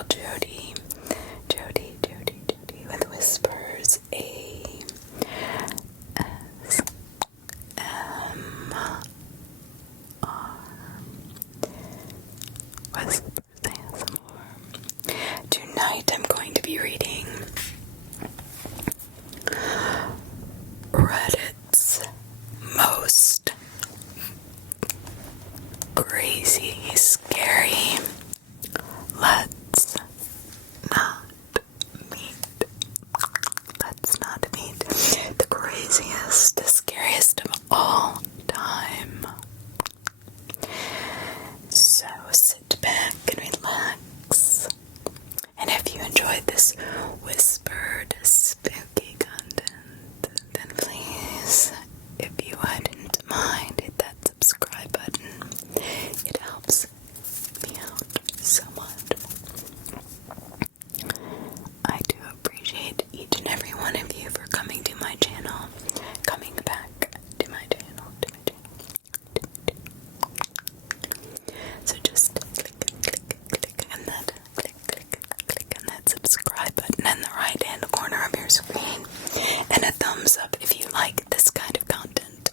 called Jodi. Jodi with whispers. ASMR. Whispers ASMR. Tonight I'm going to be reading Reddit's most crazy, scary. Let's not meet the craziest, the scariest of all time. So sit back and relax. And if you enjoyed this whispered, spooky content, then please, if you wouldn't mind, hit that subscribe button. It helps me out so much. I do appreciate each and every one of you for coming to my channel, coming back to my channel, So just click on that subscribe button in the right hand corner of your screen, and a thumbs up if you like this kind of content.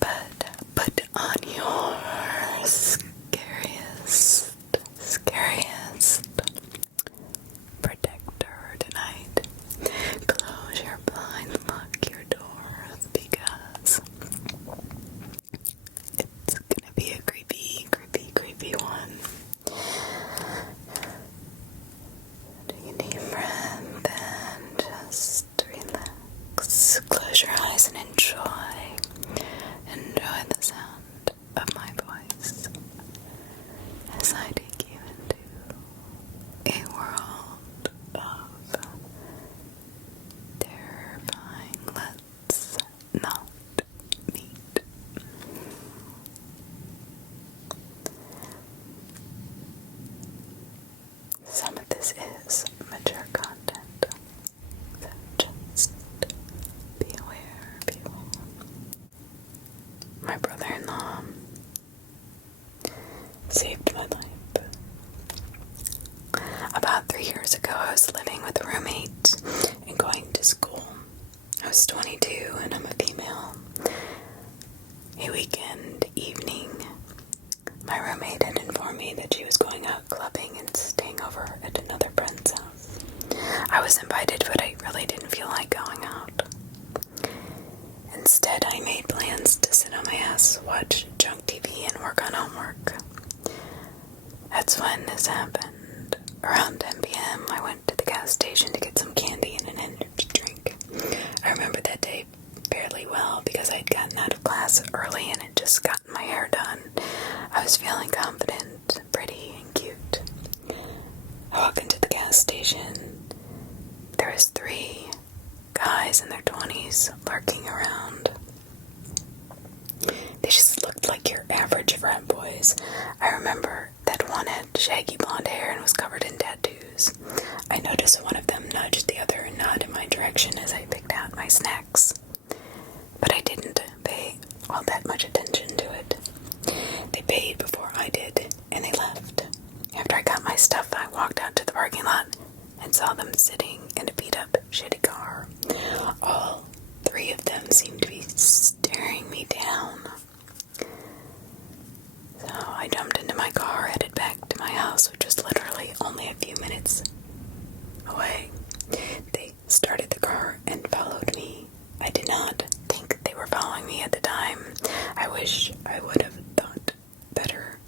But put on your scariest protector tonight. Close your blinds, lock your doors, because it's gonna be a creepy one. Take a deep breath and just relax. Close your eyes and enjoy the sound of my voice as I take you into a world of terrifying. Let's not meet. Some of this is mature content, so just be aware, people. My brother-in-law saved my life. About 3 years ago, I was living with a roommate and going to school. I was 22 and I'm a female. A weekend evening, my roommate had informed me that she was going out clubbing and staying over at another friend's house. I was invited, but I really didn't feel like going out. Instead, I made plans to sit on my ass, watch junk TV, and work on homework. That's when this happened. Around 10 p.m., I went to the gas station to get some candy and an energy drink. I remember that day fairly well because I'd gotten out of class early and had just gotten my hair done. I was feeling confident, pretty, and cute. I walk into the gas station. There was 3 guys in their 20s lurking around. They just looked like your average frat boys. I remember that one had shaggy blonde hair and was covered in tattoos. I noticed one of them nudged the other and nodded in my direction as I picked out my snacks. But I didn't pay all that much attention to it. They paid before I did, and they left. After I got my stuff, I walked out to the parking lot and saw them sitting in a beat-up, shitty car. All 3 of them seemed to be staring me down. So I jumped into my car, headed back to my house, which was literally only a few minutes away. They started the car and followed me. I did not think they were following me at the time. I wish I would have thought better.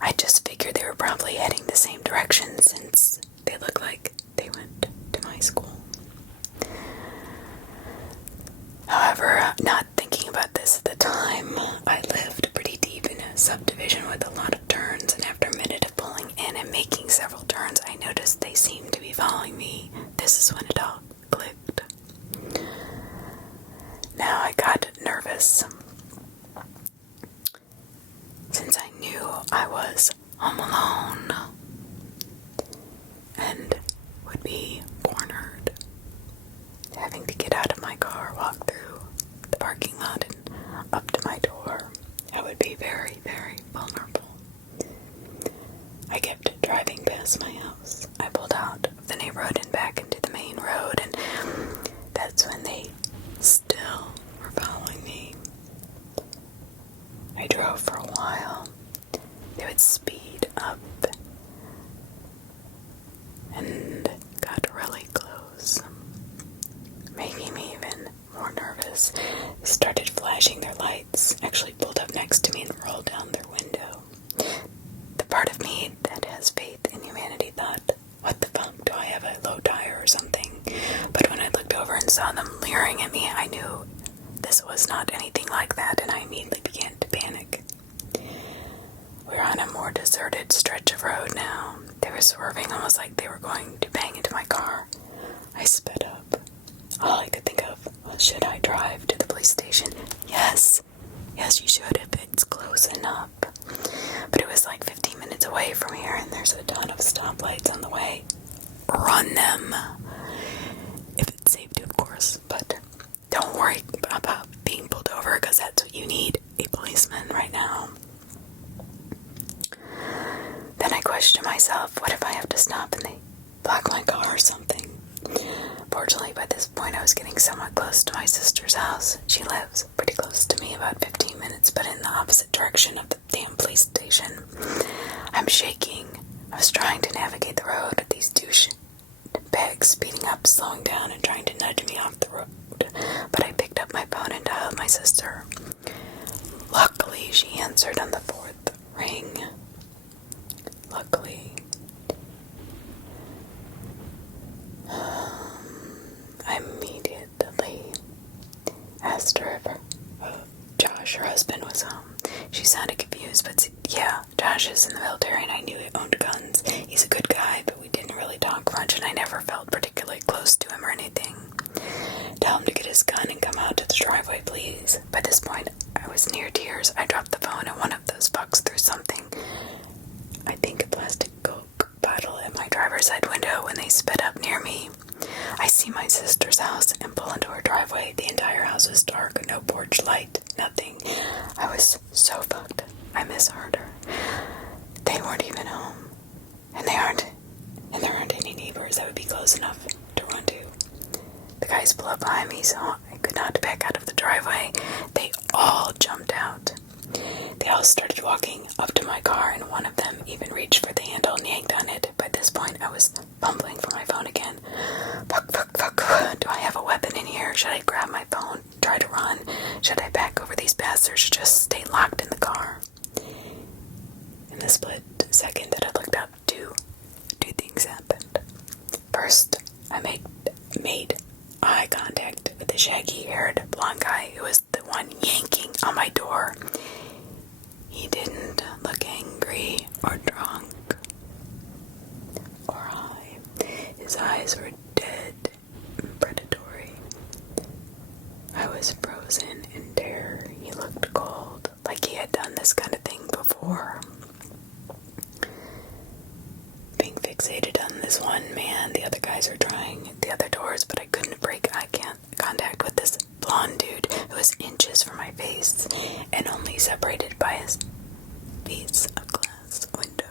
I just figured they were probably heading the same direction since they looked like they went to my school. However, not thinking about this at the time, I lived pretty deep in a subdivision with a lot of turns, and after a minute of pulling in and making several turns, I noticed they seemed to be following me. This is when it all clicked. Now I got nervous, since I knew I was home alone and would be cornered. Having to get out of my car, walk through the parking lot and up to my door, I would be very, very vulnerable. I I drove for a while. They would speed up and got really close, making me even more nervous. They started flashing their lights, actually pulled up next to me and rolled down their window. The part of me that has faith in humanity thought, what the fuck, do I have a low tire or something? But when I looked over and saw them leering at me, I knew this was not anything like that, and I immediately began to panic. We're on a more deserted stretch of road now. They were swerving almost like they were going to bang into my car. I sped up. All I could think of was, should I drive to the police station? Yes, you should if it's close enough. But it was like 15 minutes away from here, and there's a ton of stoplights on the way. Run them. If it's safe to, of course, but don't worry about being pulled over, because that's what you need, a policeman right now. Then I questioned myself, what if I have to stop and they block my car or something? Fortunately, by this point I was getting somewhat close to my sister's house. She lives pretty close to me, about 15 minutes, but in the opposite direction of the damn police station. I'm shaking. I was trying to navigate the road with these douche bags speeding up, slowing down, and trying to nudge me off the road. But I picked up my phone and dialed my sister. Luckily, she answered on the fourth ring. Luckily. I immediately asked her if Josh, her husband, was home. She sounded confused, but yeah, Josh is in the military and I knew he owned guns. He's a good guy, but we didn't really talk much and I never felt particularly close to him or anything. Tell him to get his gun and come out to the driveway, please. By this point, I was near tears. I dropped the phone and one of those bucks threw something, I think a plastic Coke bottle, at my driver's side window when they sped up near me. I see my sister's house and pull into her driveway. The entire house was dark, no porch light, nothing. I was so fucked. I misheard her. They weren't even home. And there aren't any neighbors that would be close enough to run to. The guys pulled up behind me, so I could not back out of the driveway. They all jumped out. They all started walking up to my car, and one of them even reached for the handle and yanked on it. By this point, I was fumbling for my phone again. Fuck. Do I have a weapon in here? Should I grab my phone, try to run? Should I back over these bastards or just stay locked in the car? In the split second that I looked up, two things happened. First, I made eye contact with the shaggy-haired blonde guy who was the one yanking on my door. He didn't look angry or drunk or high. His eyes were dead and predatory. I was frozen in terror. He looked cold, like he had done this kind of thing before. Being fixated on this one man, the other guys were trying the other doors, but I couldn't break eye contact with this blonde dude who was inches from my face and only separated by his piece of glass window.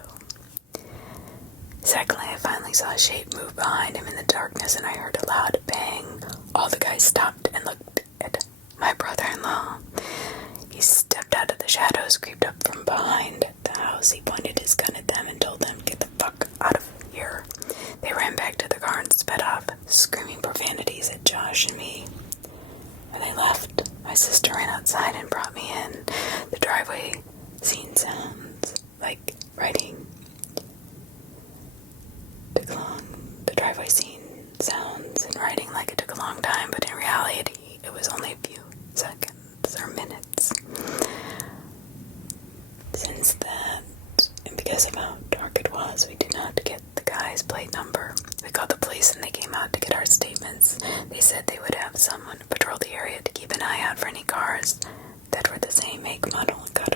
Secondly, I finally saw a shape move behind him in the darkness and I heard a loud bang. All the guys stopped and looked at my brother-in-law. He stepped out of the shadows, creeped up from behind the house. He pointed his gun at them and told them, "Get the fuck out of here." They ran back to the car and sped off, screaming profanities at Josh and me. When they left, my sister ran outside and brought me in. The driveway scene sounds like writing took long. The driveway scene sounds and writing like it took a long time, but in reality, it was only a few seconds or minutes. Since that, and because of how dark it was, we did not get the guy's plate number. We called the police and they came out to get our statements. They said they would have someone patrol the area to keep an eye out for any cars that were the same make, model, and color.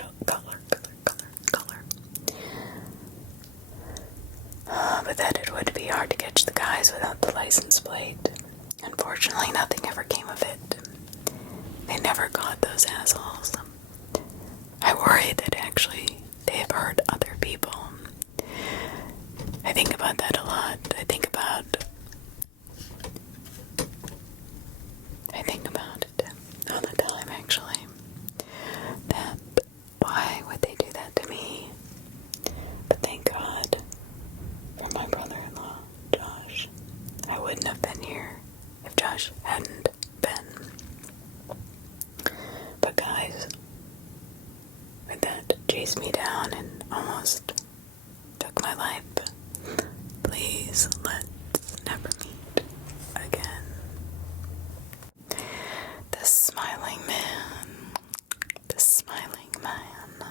But that it would be hard to catch the guys without the license plate. Unfortunately, nothing ever came of it. They never caught those assholes. I worry that actually they have hurt other people. I think about that a lot. I think about it all the time, actually. That chased me down and almost took my life. Please, let's never meet again. The smiling man. The smiling man.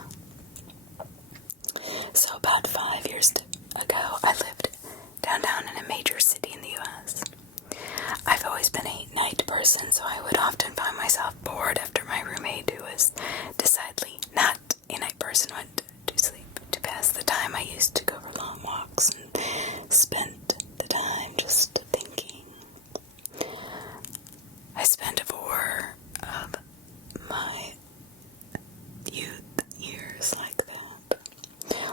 So about 5 years ago, I lived downtown in a major city in the U.S. I've always been a night person, so I would often find myself bored after my roommate, who was decidedly not a night person, went to sleep. To pass the time, I used to go for long walks and spent the time just thinking. I spent 4 of my youth years like that,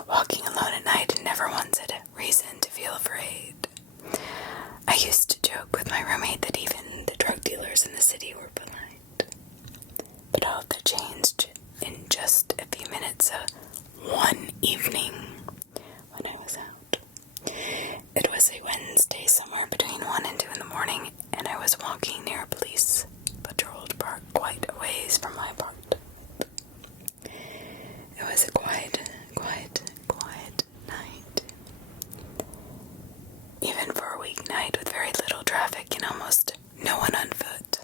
walking alone at night and never once had a reason to feel afraid. I used to joke with my roommate that even the drug dealers in the city were polite. But all that changed in just a few minutes. One evening when I was out. It was a Wednesday somewhere between 1 and 2 in the morning, and I was walking near a police patrolled park quite a ways from my apartment. It was a quiet night. Even for a weeknight with very little traffic and almost no one on foot.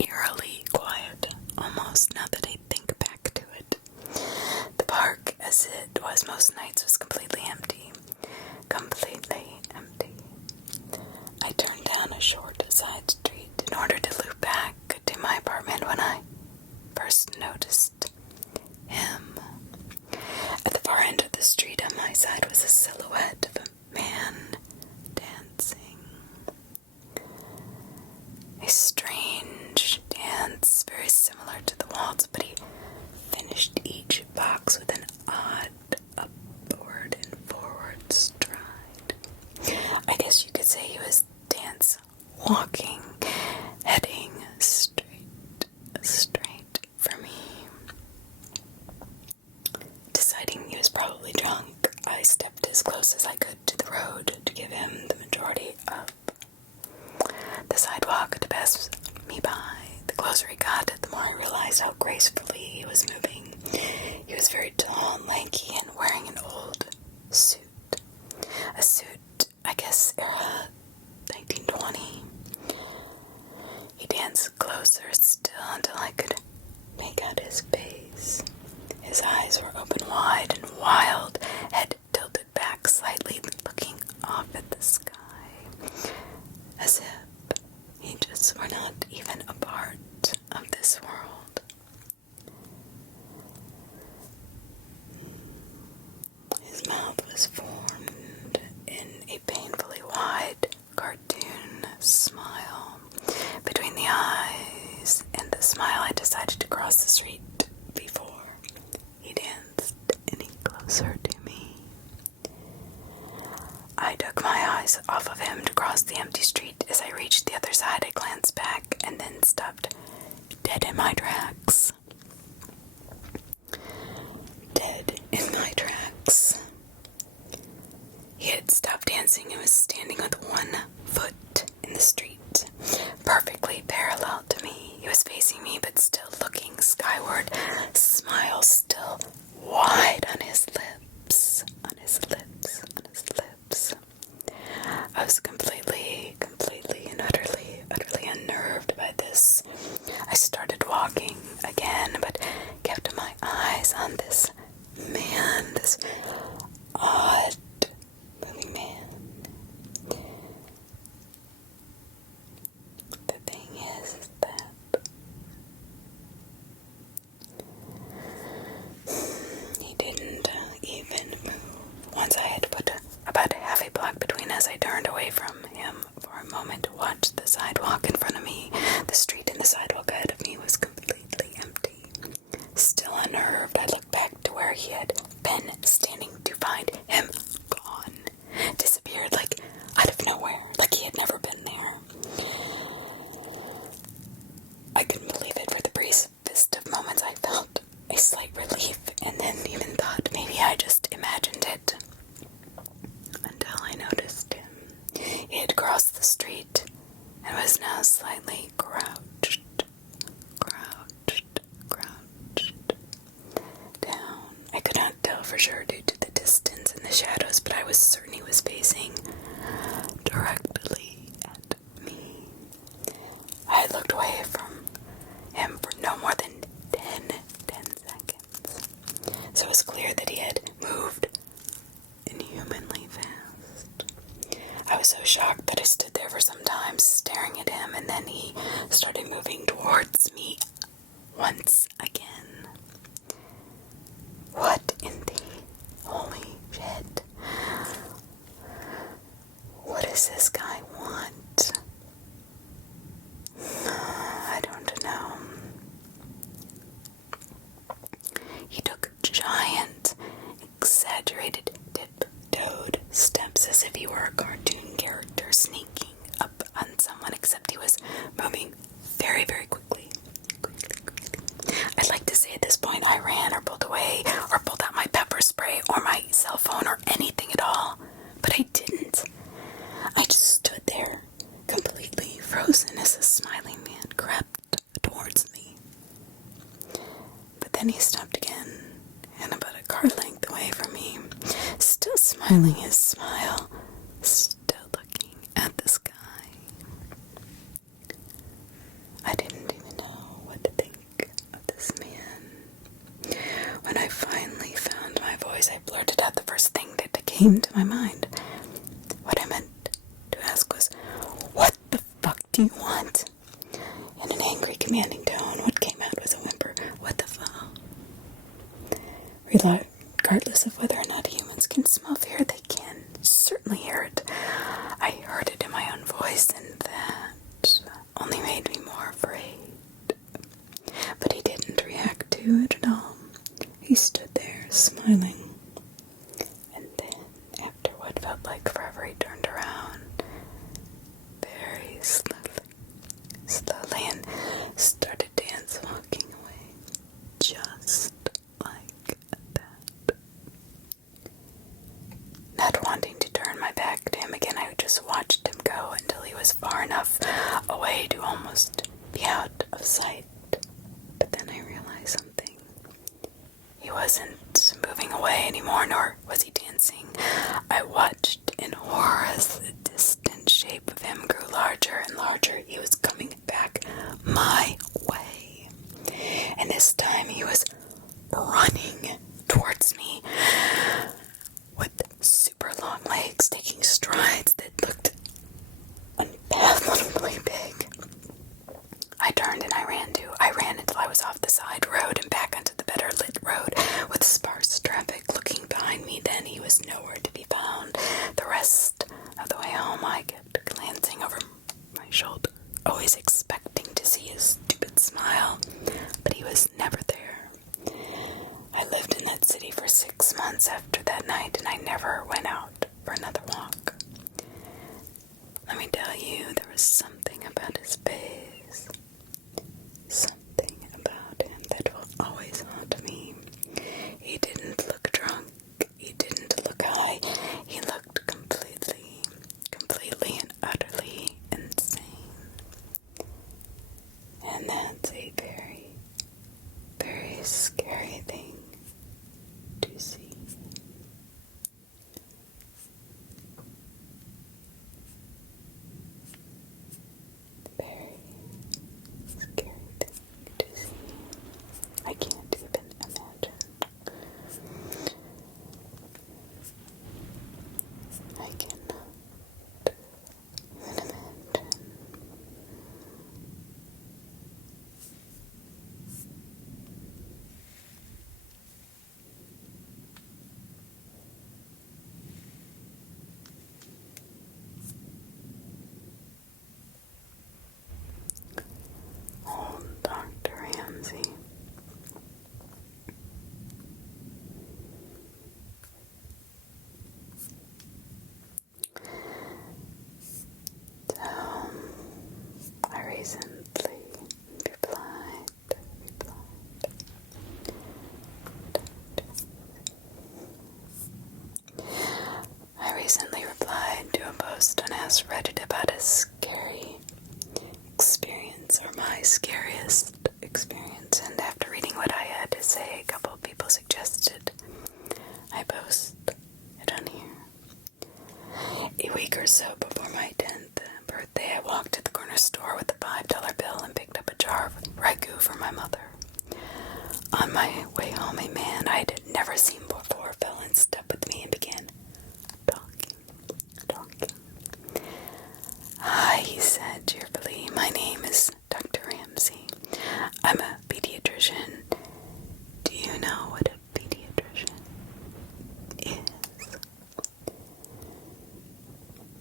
Eerily quiet, almost, now that I think back to it. The park, as it was most nights, was completely empty. Completely empty. I turned down a short side street in order to loop back to my apartment when I first noticed him. At the far end of the street on my side was a silhouette of a man dancing. A strange dance, very similar to the waltz, but he finished each box with an odd upward and forward stride. I guess you could say he was dance walking, heading straight for me. Deciding he was probably drunk, I stepped as close as I could to the road to give him the majority up the sidewalk to pass me by. The closer he got, the more I realized how gracefully he was moving. He was very tall and lanky and wearing an old suit. A suit, I guess, era 1920. He danced closer still until I could make out his face. His eyes were open wide and wild, head tilted back slightly, looking off at the sky, as if he just were not even a part of this world. His mouth was formed in a painfully wide cartoon smile. Between the eyes and the smile, I decided to cross the street before he danced any closer to me. I took my eyes off of him to cross the empty street. As I reached the other side, I glanced back and then stopped dead in my tracks. Dead in my tracks. He had stopped dancing and was standing with one foot in the street, perfectly parallel to me. He was facing me, but still looking skyward, smile still wide on his lips, on his lips, on his lips. I was completely and utterly unnerved by this. I started walking again, but kept my eyes on this man, this odd moving man. The thing is that he didn't even move. Once I had put about half a block between us, I turned away from him for a moment to watch the sidewalk in front of me. The street and the sidewalk ahead of me was completely empty. Still unnerved, I looked back to where he had been standing to find him gone. Disappeared like out of nowhere, like he had never been there. I couldn't believe it. For the briefest of moments, I felt a slight relief, and then even thought maybe I just imagined it. Until I noticed him. He had crossed the street and was now slightly crouched for sure due to the distance and the shadows, but I was certain he was facing directly at me. I had looked away from him for no more than 10 seconds, so it was clear that he had moved inhumanly fast. I was so shocked that I stood there for some time staring at him, and then he started moving towards me once again. What in the holy shit? What does this guy want? I don't know. He took giant, exaggerated, tiptoed steps as if he were a cartoon character sneaking up on someone, except he was moving very, very quickly. I'd like to say at this point I ran or pulled away or pulled out my pepper spray or my cell phone or anything at all, but I didn't. I just stood there, completely frozen as the smiling man crept towards me. But then he stopped again, and about a car length away from me, still smiling his smile, still looking at the sky. I didn't even know what to think of this man. When I finally found my voice, I blurted out the first thing that came to my mind. What I meant to ask was, "What the fuck do you want?" In an angry, commanding tone, what came out was a whimper. What the fuck? Regardless of whether or not humans can smell fear, they can certainly hear it. I heard it in my own voice, and that only made me more afraid. But he didn't react to it at all. He stood there, smiling. And then, after what felt like forever, he turned around very slowly, and started dance walking away. Just like that. Not wanting to turn my back to him again, I just watched him go until he was far enough away to almost be out of sight. But then I realized something. He wasn't moving away anymore, nor was he dancing. I watched in horror as the distant shape of him grew larger and larger. He was coming back my way. And this time he was running towards me with super long legs, taking strides that looked unfathomably big. I turned and I ran too. I ran until I was off the side road and back onto the better lit road with sparse traffic looking behind me. Then he was nowhere to be found. The rest of the way home I kept glancing over my shoulder, always expecting to see his stupid smile, but he was never there. I lived in that city for 6 months after that night, and I never went out for another walk. Let me tell you, there was something about his face, something about him that will always haunt me. He didn't look drunk, he didn't look high, he looked completely and utterly insane. And that's a very, very scary thing to see. Very, my way home, a man I had never seen before fell in step with me and began talking. "Hi," he said cheerfully. "My name is Dr. Ramsey. I'm a pediatrician. Do you know what a pediatrician is?"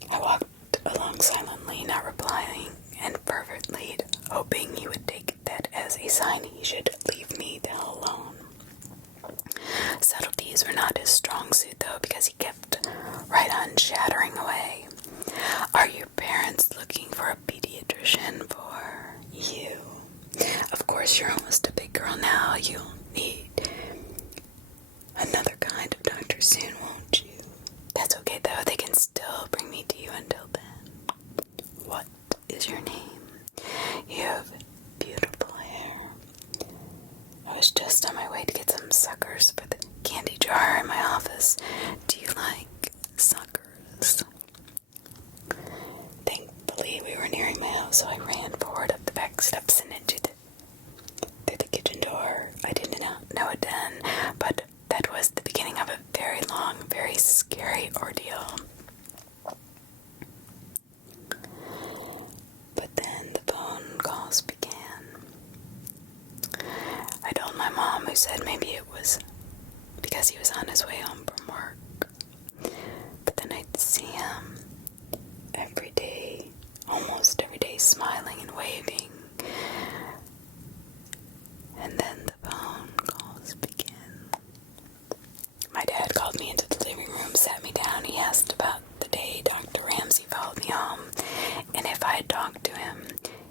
I walked along silently, not replying, and fervently hoping he would take that as a sign he should leave me the hell alone. Subtleties were not his strong suit, though, because he kept right on chattering away. "Are your parents looking for a pediatrician for you? Of course, you're almost a big girl now. You'll need another kind of doctor soon, won't you?" "That's okay, though. They can still bring me to you until then." "What is your name?" "You have beautiful hair." I was just on my way to get some suckers for the candy jar in my office. "Do you like suckers?" Thankfully, we were nearing my house, so I ran forward up the back steps and through the kitchen door. I did not know it then, but that was the beginning of a very long, very scary ordeal. But then the phone calls began. I told my mom, who said maybe it was because he was on his way home from work. But then I'd see him every day, almost every day, smiling and waving. And then the phone calls begin. My dad called me into the living room, sat me down. He asked about the day Dr. Ramsey followed me home, and if I had talked to him.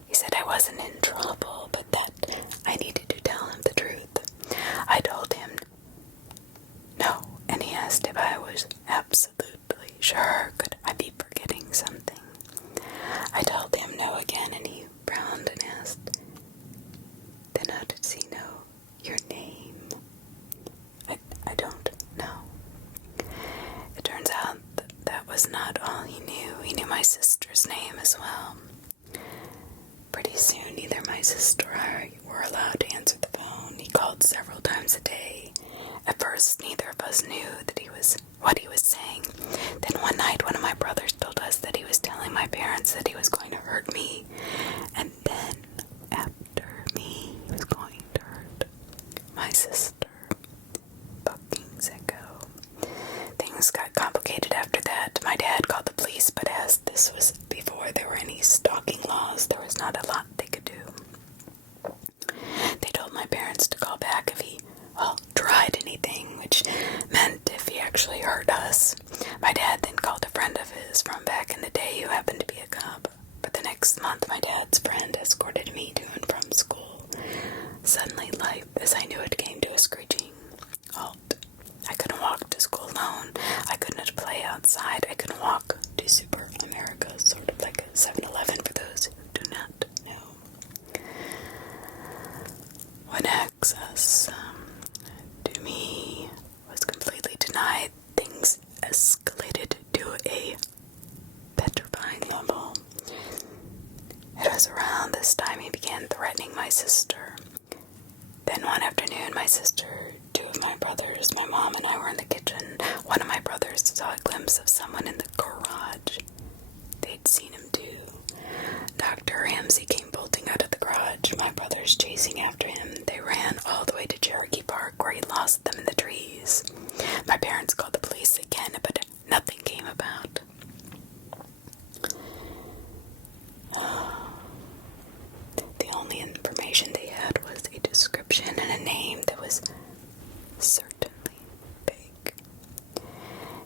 He said I wasn't in trouble, but that I needed to tell him the truth. I told him no, and he asked if I was absolutely sure. Could I be forgetting something? I told him no again, and he frowned and asked, "Then how did he know your name?" I don't know. It turns out that was not all he knew. He knew my sister's name as well. Pretty soon, neither my sister or I were allowed to answer the phone. He called several times a day. At first, neither of us knew what he was saying. Then one night, one of my brothers told us that he was telling my parents that he was going to hurt me. And then, after me, he was going to hurt my sister. Fucking sicko. Things got complicated after that. My dad called the police, but as this was before there were any stalking laws, there was not a lot they could do. They told my parents to call back if he, tried anything, which meant if he actually hurt us. My dad then called a friend of his from back in the day who happened to be a cop. For the next month, my dad's friend escorted me to and from school. Suddenly, life as I knew it came to a screeching halt. I couldn't walk to school alone. I couldn't play outside. I couldn't walk to Super America, sort of like a 7-Eleven for those who do not know. When access to me was completely denied, things escalated to a petrifying level. It was around this time he began threatening my sister. Then one afternoon, my sister, two of my brothers, my mom, and I were in the kitchen. One of my brothers saw a glimpse of someone in the garage. They'd seen him too. Dr. Ramsey came bolting out of the garage, my brothers chasing after him. They ran all the way to Cherokee Park, where he lost them in the trees. My parents called the police again, but nothing came about. The only information they had was a description and a name that was certainly fake.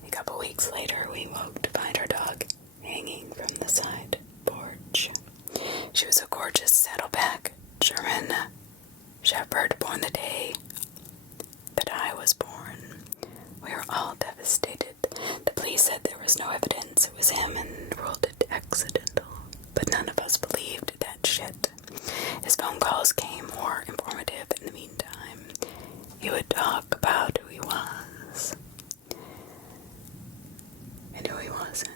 A couple weeks later, we woke to find our dog hanging from the side porch. She was a gorgeous saddleback German shepherd born the day that I was born. We were all devastated. The police said there was no evidence it was him and ruled it accidental, but none of us believed that shit. His phone calls came more informative in the meantime. He would talk about who he was and who he wasn't.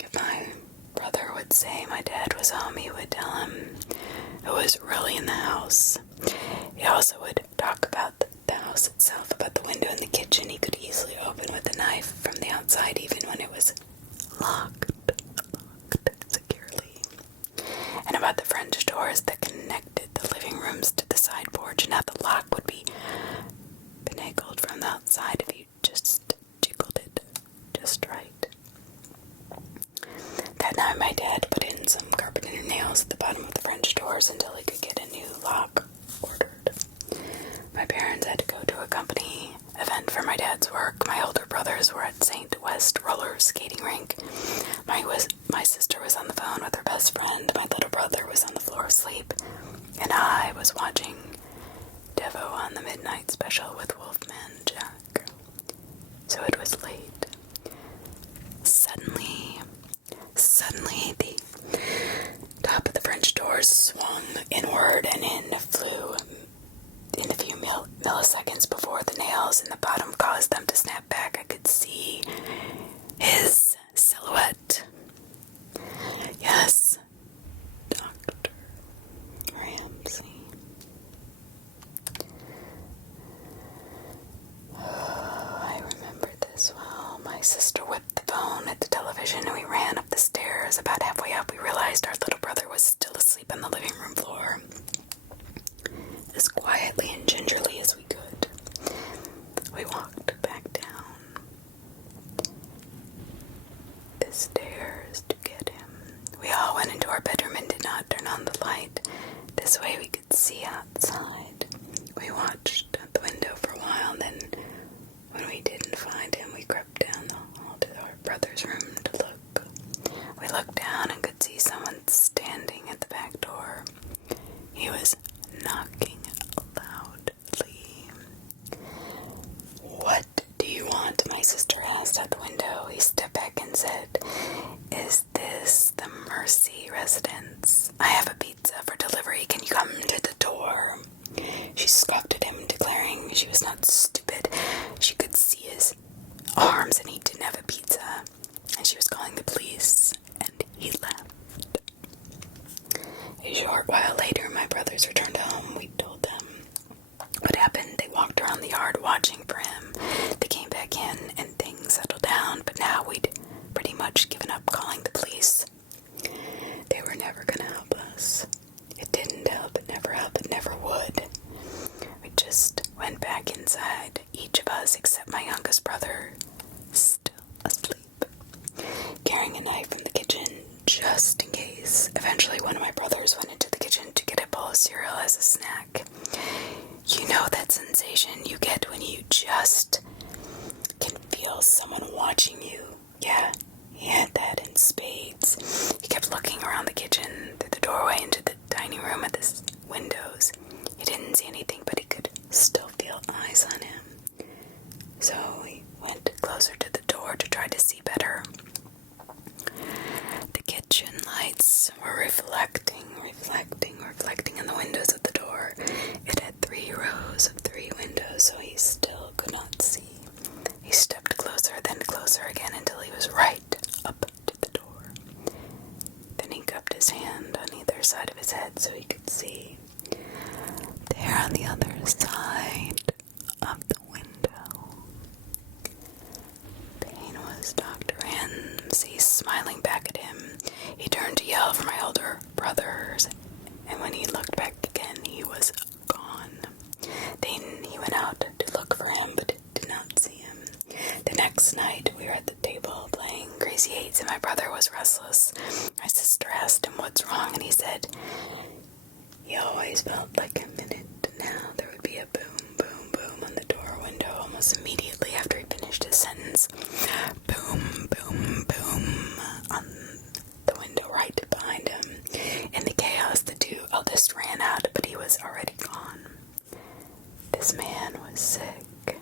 If my brother would say my dad was home, he would tell him who was really in the house. He also would talk about outside if you just jiggled it just right. That night my dad put in some carpenter nails at the bottom of the French doors until he could get a new lock ordered. My parents had to go to a company event for my dad's work. My older brothers were at St. West roller skating rink. My sister was on the phone with her best friend. My little brother was on the floor asleep. And I was watching Devo on the midnight special with Wolfman Jack. So it was late. Suddenly, the top of the French doors swung inward and in flew in a few milliseconds before the nails in the bottom caused them to snap back. I could see his silhouette. Yes, Dr. Ramsey. I remember this well. My sister whipped the phone at the television and we ran up the stairs. About halfway up, we realized our little brother was still asleep on the living room floor. As quietly and gingerly as we could, we walked back down the stairs to get him. We all went into our bedroom and did not turn on the light. This way we could see outside. We watched at the window for a while, then when we didn't find him, we crept down the hall to our brother's room to look. We looked down and could see someone standing at the back door. He was knocking loudly. "What do you want?" my sister asked at the window. He stepped back and said, "Is this the Mercy residence? I have a pizza for delivery. Can you come to the door?" She scoffed at him, declaring she was not stupid. She could see his arms and he didn't have a pizza. And she was calling the police, and he left. A short while later, my brothers returned home. We told them what happened. They walked around the yard watching for him. They came back in and things settled down, but now we'd pretty much given up calling the police. They were never going to help us. It didn't help, it never would. We just went back inside, each of us except my youngest brother, still asleep, carrying a knife from the kitchen just in case. Eventually, one of my brothers went into the kitchen to get a bowl of cereal as a snack. You know that sensation you get when you just can feel someone watching you? Yeah, he had that in spades. He kept looking around the kitchen, through the doorway into the dining room at the windows. He didn't see anything, but he could still feel eyes on him. So he went closer to the door to try to see better. The kitchen lights were reflecting in the windows of the door. It had 3 rows of 3 windows, so he still could not see. He stepped closer, then closer again until he was right up to the door. Then he cupped his hand on either side of his head so he could see. There on the other side of the window, Payne was Dr. Ramsey smiling back at him. He turned to yell for my older brothers, and when he looked back again, he was gone. Then he went out to look for him, but did not see him. The next night, we were at the table playing Crazy Eights, and my brother was restless. My sister asked him what's wrong, and he said he always felt like a minute now there would be a boom, boom, boom on the door window almost immediately after he finished his sentence. Boom, boom, boom on the window right behind him. In the chaos, the 2 eldest ran out, but he was already gone. This man was sick.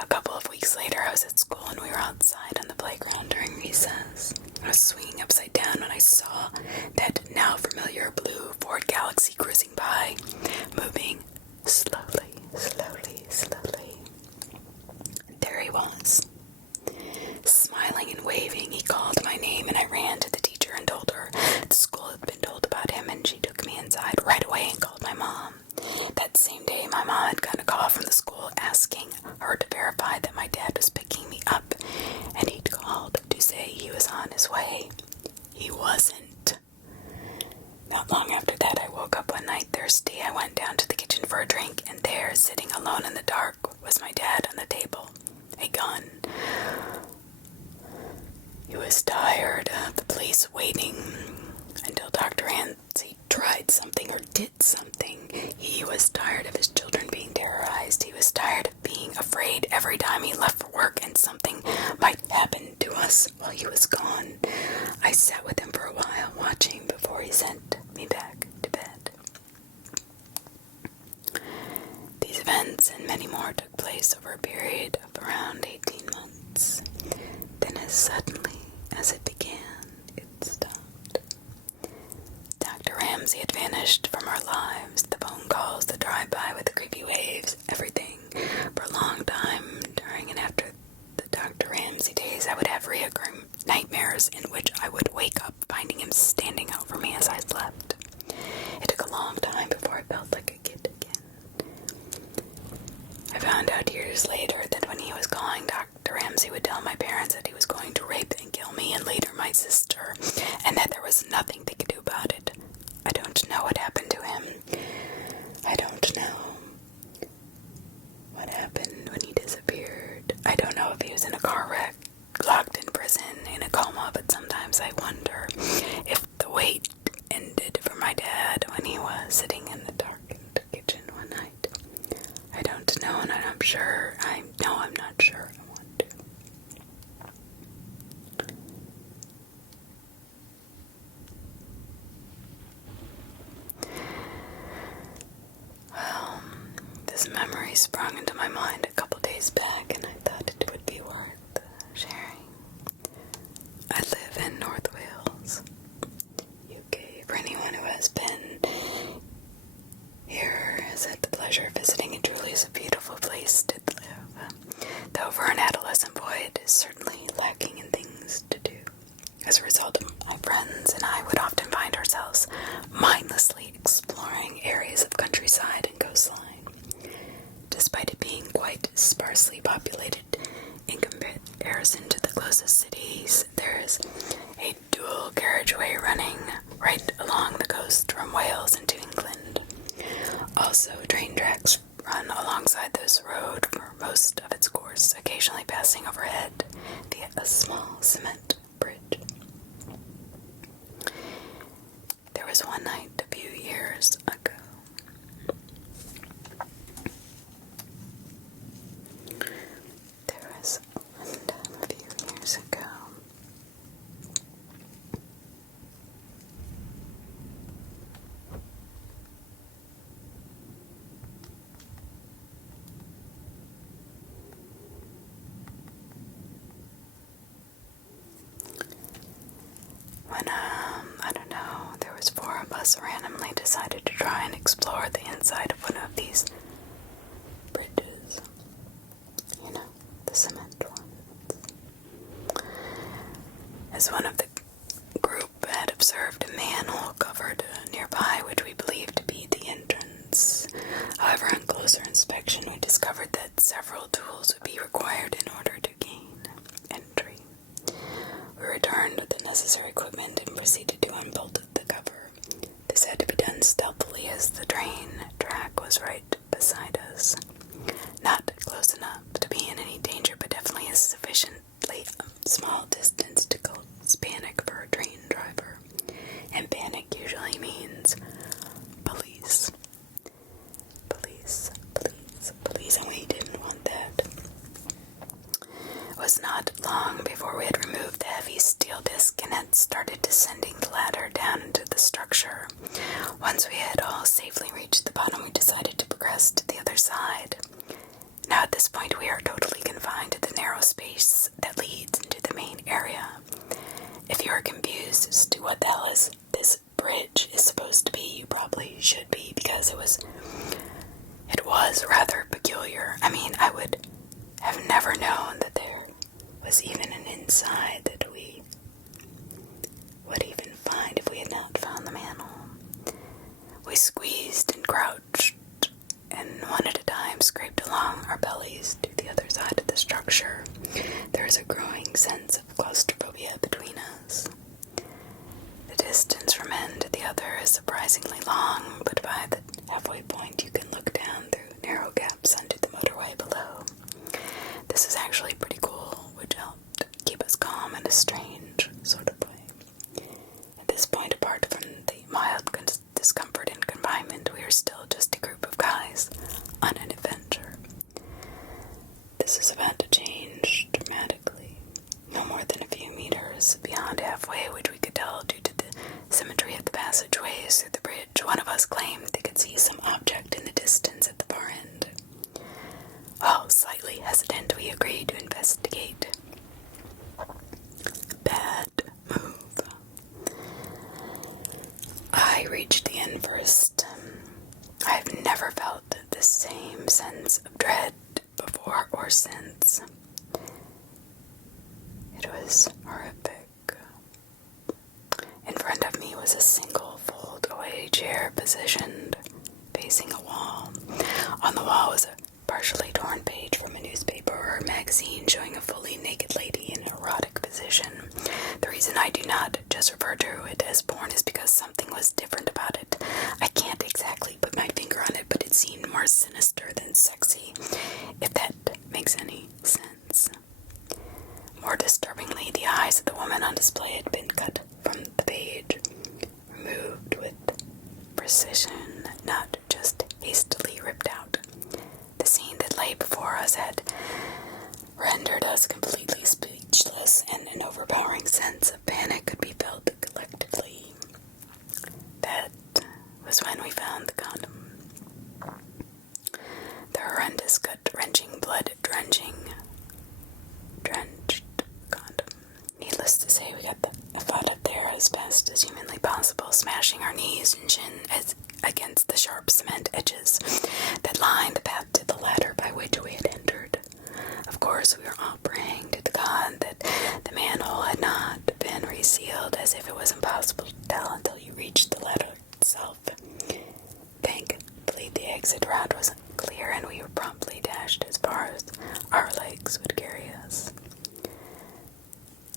A couple of weeks later, I was at school and we were outside on the playground during recess. I was swinging upside down when I saw that now familiar blue Ford Galaxy cruising by, moving slowly, slowly, slowly. There he was. Smiling and waving, he called my name and I ran to the teacher and told her the school had been told about him, and she took me inside right away and called my mom. That same day, my mom had gotten a call from the school asking her to verify that my dad was picking me up, and he'd called to say he was on his way. He wasn't. Not long after that, I woke up one night thirsty. I went down to the kitchen for a drink, and there, sitting alone in the dark was my dad on the table, a gun. He was tired of the police waiting until Dr. Ramsey tried something or did something. He was tired of his children being terrorized. He was tired of being afraid every time he left for work and something might happen to us while he was gone. I sat with him for a while, watching before he sent me back to bed. These events and many more took place over a period of around 18 months. Then as suddenly as it began, it stopped. Dr. Ramsey had vanished from our lives. The phone calls, the drive-by with the creepy waves, everything. For a long time, during and after the Dr. Ramsey days, I would have recurring nightmares in which I would wake up finding him standing over me as I slept. It took a long time before I felt like a kid again. I found out years later that when he was gone, Dr. Ramsey would tell my parents that he was going to rape and kill me and later my sister, and that there was nothing they could do about it. I don't know what happened to him. I don't know what happened when he disappeared. I don't know if he was in a car wreck, locked in prison, in a coma, but sometimes I wonder if the wait ended for my dad when he was sitting in the darkened kitchen one night. I don't know, and I'm not sure. I'm not sure I want to. Well, this memory sprung into my mind a couple days back, and I thought it would be worth sharing. I live in North Wales, UK. For anyone who has been here has had the pleasure of visiting, it truly is a beautiful place to live. Though for an adolescent boy, it is certainly lacking in things to do. As a result, my friends and I would often find ourselves mindlessly exploring areas of countryside and coastline. Despite it being quite sparsely populated in comparison to the closest cities, there is a dual carriageway running right along the coast from Wales into England. Also, train tracks run alongside this road for most of its course, occasionally passing overhead via a small cement bridge. There was one night a few years ago. There was four of us randomly decided to try and explore the inside of one of these bridges. You know, the cement ones. As one of the group had observed a manhole covered nearby, which we believed to be the entrance. However, on closer inspection, we discovered that several tools would be required in order to gain entry. We returned with the necessary equipment and proceeded to unbolt the cover. This had to be done stealthily as the train track was right beside us. Not close enough to be in any danger, but definitely a sufficiently small distance to cause panic for a train driver. And panic usually means police. Police, and we didn't want that. It was not long before we had removed the heavy steel disc and had started descending the ladder down into the structure. Once we had all safely reached the bottom, we decided to progress to the other side. Now at this point we are totally confined to the narrow space that leads into the main area. If you are confused as to what the hell is this bridge is supposed to be, you probably should be, because it was rather peculiar. I mean, I would have never known that there was even an inside that we would even find if we had not found the manhole. We squeezed and crouched, and one at a time scraped along our bellies to the other side of the structure. There is a growing sense of claustrophobia between us. The distance from end to the other is surprisingly long, but by the halfway point you can look down through narrow gaps onto the motorway below. a strange sort of way. At this point, apart from the mild discomfort and confinement, we are still just a group of guys on an adventure. This is about to change dramatically. No more than a few meters beyond halfway, which we could tell due to the symmetry of the passageways through the bridge, one of us claimed they could see some object in the distance at the far end. While slightly hesitant, we agreed to investigate. Bad move. I reached the end first. I've never felt the same sense of dread before or since. It was horrific. In front of me was a single fold-away chair positioned facing a wall. On the wall was a partially torn page from a newspaper or magazine showing a fully naked lady in an erotic position. The reason I do not just refer to it as porn is because something was different about it. I can't exactly put my finger on it, but it seemed more sinister than sexy, if that makes any sense. More disturbingly, the eyes of the woman on display had been cut from the page, removed with precision, not just hastily ripped out. The scene that lay before us had rendered us completely speechless, and an overpowering sense of panic could be felt collectively. That was when we found the condom. The horrendous, gut-wrenching, blood-drenched condom. Needless to say, we got the F out of there as best as humanly possible, smashing our knees and shin against the sharp cement edges that lined the path to the ladder by which we had entered. Of course, we were all praying to the God that the manhole had not been resealed, as if it was impossible to tell until you reached the ladder itself. Thankfully, the exit route was clear, and we were promptly dashed as far as our legs would carry us.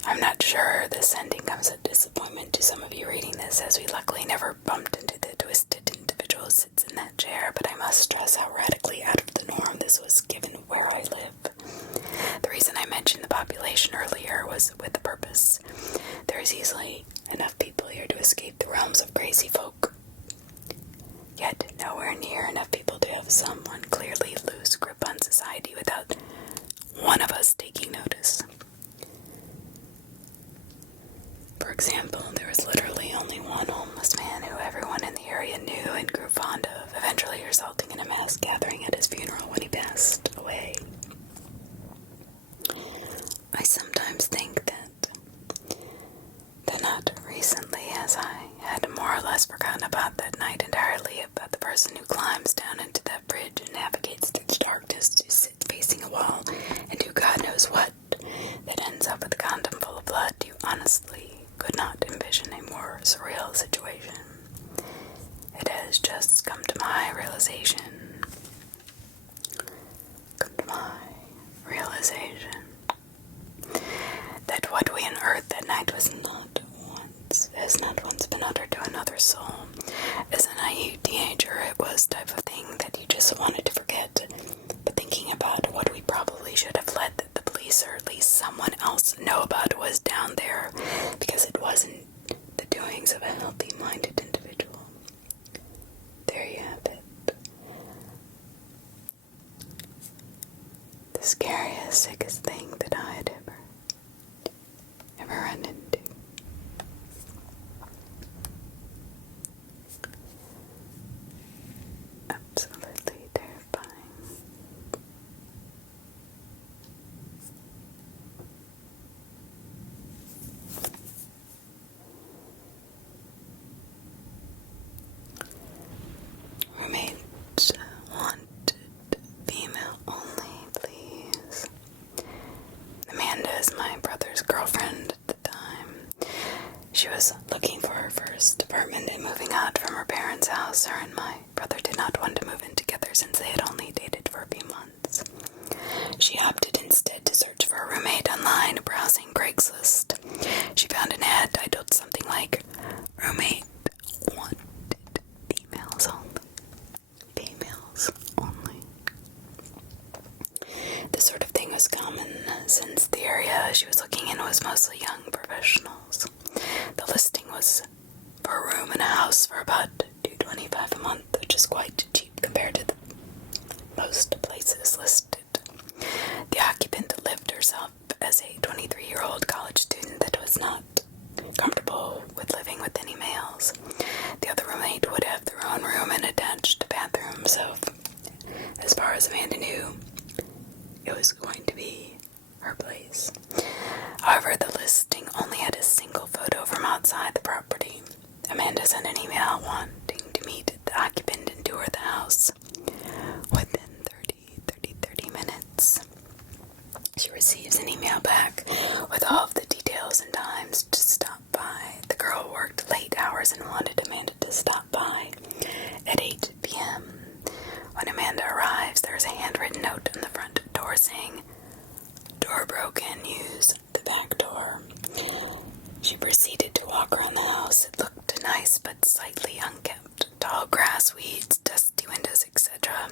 I'm not sure this ending comes as a disappointment to some of you reading this, as we luckily never bumped into the twisted individual who sits in that chair, but I must stress how radically out of the norm this was given where I live. The reason I mentioned the population earlier was with a purpose. There is easily enough people here to escape the realms of crazy folk, yet nowhere near enough people to have someone clearly lose grip on society without one of us taking notice. For example, there was literally only one homeless man who everyone in the area knew and grew fond of, eventually resulting in a mass gathering at his funeral when he passed away. I sometimes think that not recently, as I had more or less forgotten about that night entirely, about the person who climbs down into that bridge and navigates through the darkness to sit facing a wall and do God knows what, that ends up with a condom full of blood. You honestly could not envision a more surreal situation. It has just come to my realization. That what we unearthed that night has not once been uttered to another soul. As a naive teenager, it was the type of thing that you just wanted to forget. But thinking about what we probably should have let the police, or at least someone else, know about was down there, because it wasn't the doings of a healthy-minded individual. There you have it. The scariest, sickest thing that I had ever run into. Absolutely terrifying. Roommates wanted female only, please. Amanda is my brother's girlfriend at the time. She was looking for her first apartment and moving out from her parents' house. Her and my brother did not want to move in together since they had only dated for a few months. She opted instead to search for a roommate online, browsing Craigslist. She found an ad titled something like, "Roommate wanted females only." Females only. This sort of thing was common since the area she was looking in was mostly young professionals. The listing was for a room in a house for about $225 a month, which is quite cheap compared to most places listed. The occupant lived herself as a 23-year-old college student that was not comfortable with living with any males. The other roommate would have their own room and attached bathroom, so as far as Amanda knew, it was going to be her place. However, the listing only had a single photo from outside the property. Amanda sent an email wanting to meet the occupant and tour the house. Within 30 minutes, she receives an email back with all of the details and times to stop by. The girl worked late hours and wanted Amanda to stop by at 8 p.m. When Amanda arrives, there's a handwritten note on the front door saying, "Door broken, use the back door." She proceeded to walk around the house. It looked nice but slightly unkept. Tall grass, weeds, dusty windows, etc.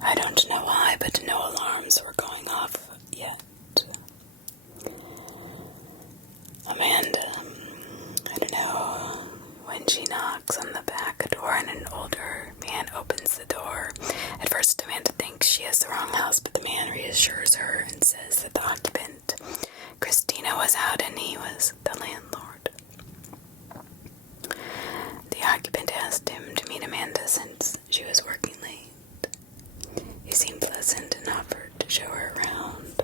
I don't know why, but no alarms were going off yet. Amanda, I don't know, when she knocks on the back door and an older man opens the door. At first, Amanda thinks she has the wrong house, but the man reassures her and says that the occupant, Christina, was out and he was the landlord. The occupant asked him to meet Amanda since she was working late. He seemed pleasant and offered to show her around.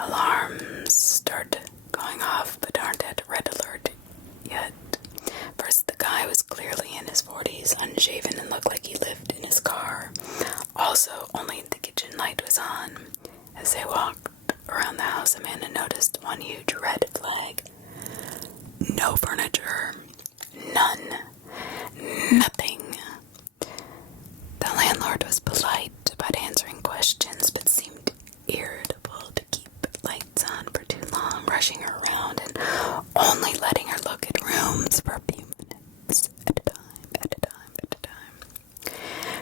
Alarms start going off but aren't at red alert yet. First, the guy was clearly in his 40s, unshaven, and looked like he lived in his car. Also, only the kitchen light was on. As they walked around the house, Amanda noticed one huge red flag. No furniture. None. Nothing. The landlord was polite about answering questions, but seemed irritable to keep lights on for too long, rushing her around and only letting her look at rooms for a few minutes at a time.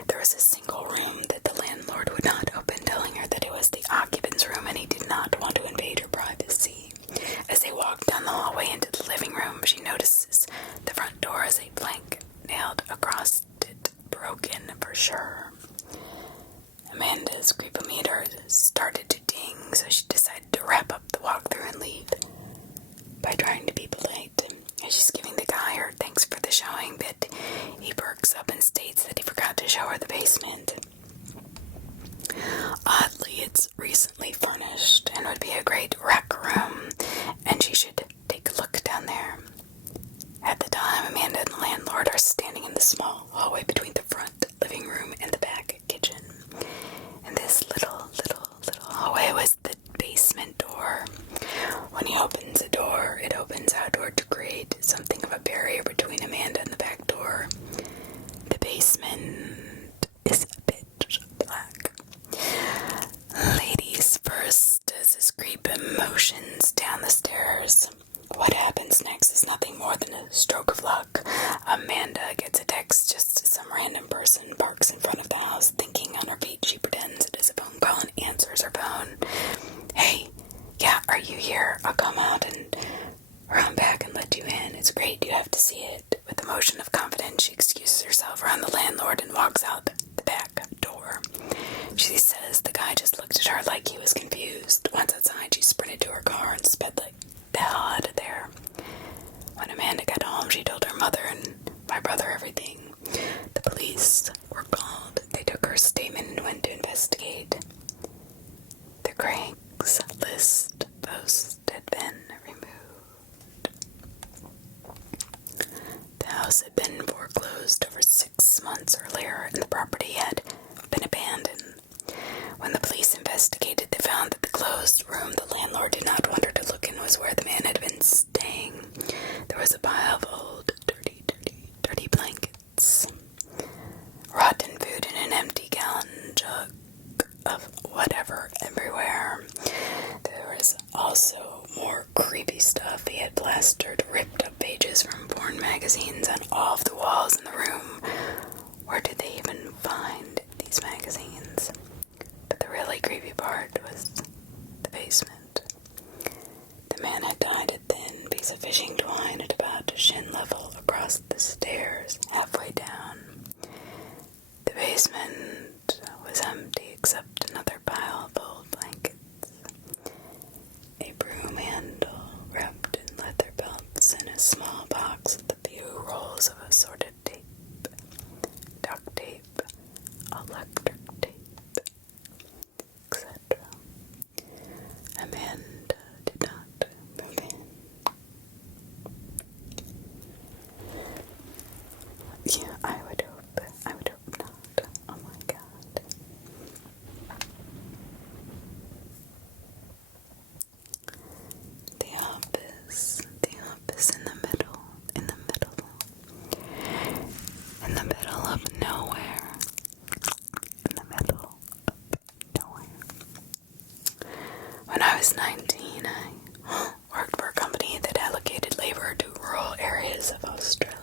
There was a single room that the landlord would not open, telling her that it was the occupant's room and he did not want to invade her privacy. As they walked down the hallway into the living room, she notices the front door has a blank nailed across it, broken for sure. Amanda's creepometer started to ding, so she decided to wrap up the walkthrough and leave by trying to be polite. As she's giving the guy her thanks for the showing, but he perks up and states that he forgot to show her the basement. Oddly, it's recently furnished and would be a great rec room, and she should take a look down there. At the time, Amanda and the landlord are standing in the small hallway between the front living room and the back kitchen. And this little hallway was the basement door. When he opens the door, it opens outward to create something of a barrier between Amanda and the back door. The basement is pitch black. Ladies first, as his creep motions down the stairs. What happens next is nothing more than a stroke of luck. Amanda gets a text just as some random person parks in front of the house. Thinking on her feet, she pretends it is a phone call and answers her phone. "Hey, yeah, are you here? I'll come out and run back and let you in. It's great, you have to see it." With a motion of confidence, she excuses herself around the landlord and walks out the back door. She says the guy just looked at her like he was confused. Once outside, she sprinted to her car and sped like the hell out of there. When Amanda got home, she told her mother and my brother everything. The police were called. They took her statement and went to investigate. The Craigslist post had been removed. The house had been foreclosed over 6 months earlier, and the property had been abandoned. When the police investigated, they found that the closed room the landlord did not want her to look in was where the man had been staying. There was a pile of old, dirty blankets, rotten food, and an empty gallon jug of whatever everywhere. There was also more creepy stuff. He had plastered ripped up pages from porn magazines on all of the walls in the room. Where did they even find these magazines? But the really creepy part was the basement. was a fishing twine at about shin level across the stairs, halfway down. The basement was empty except another pile of old blankets, a broom handle wrapped in leather belts, and a small box with a few rolls of assorted tape, duct tape, electric tape, etc. Amanda did not move in. Yeah, I would hope not. Oh my god. The office in the middle of nowhere. When I was 19, I worked for a company that allocated labor to rural areas of Australia.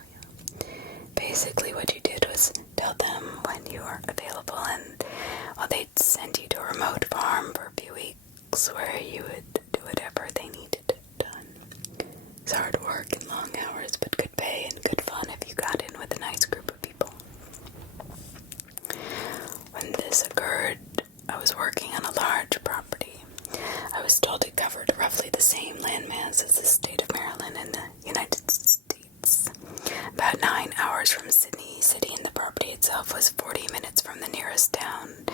Basically, what you did was tell them when you were available, and they'd send you to a remote farm for a few weeks where you would do whatever they needed done. It's hard work and long hours, but good pay and good fun if you got in with a nice group of people. When this occurred, I was working on a large property. I was told it covered roughly the same landmass as the state of Maryland in the United States. About 9 hours from Sydney City, and the property itself was 40 minutes from the nearest town.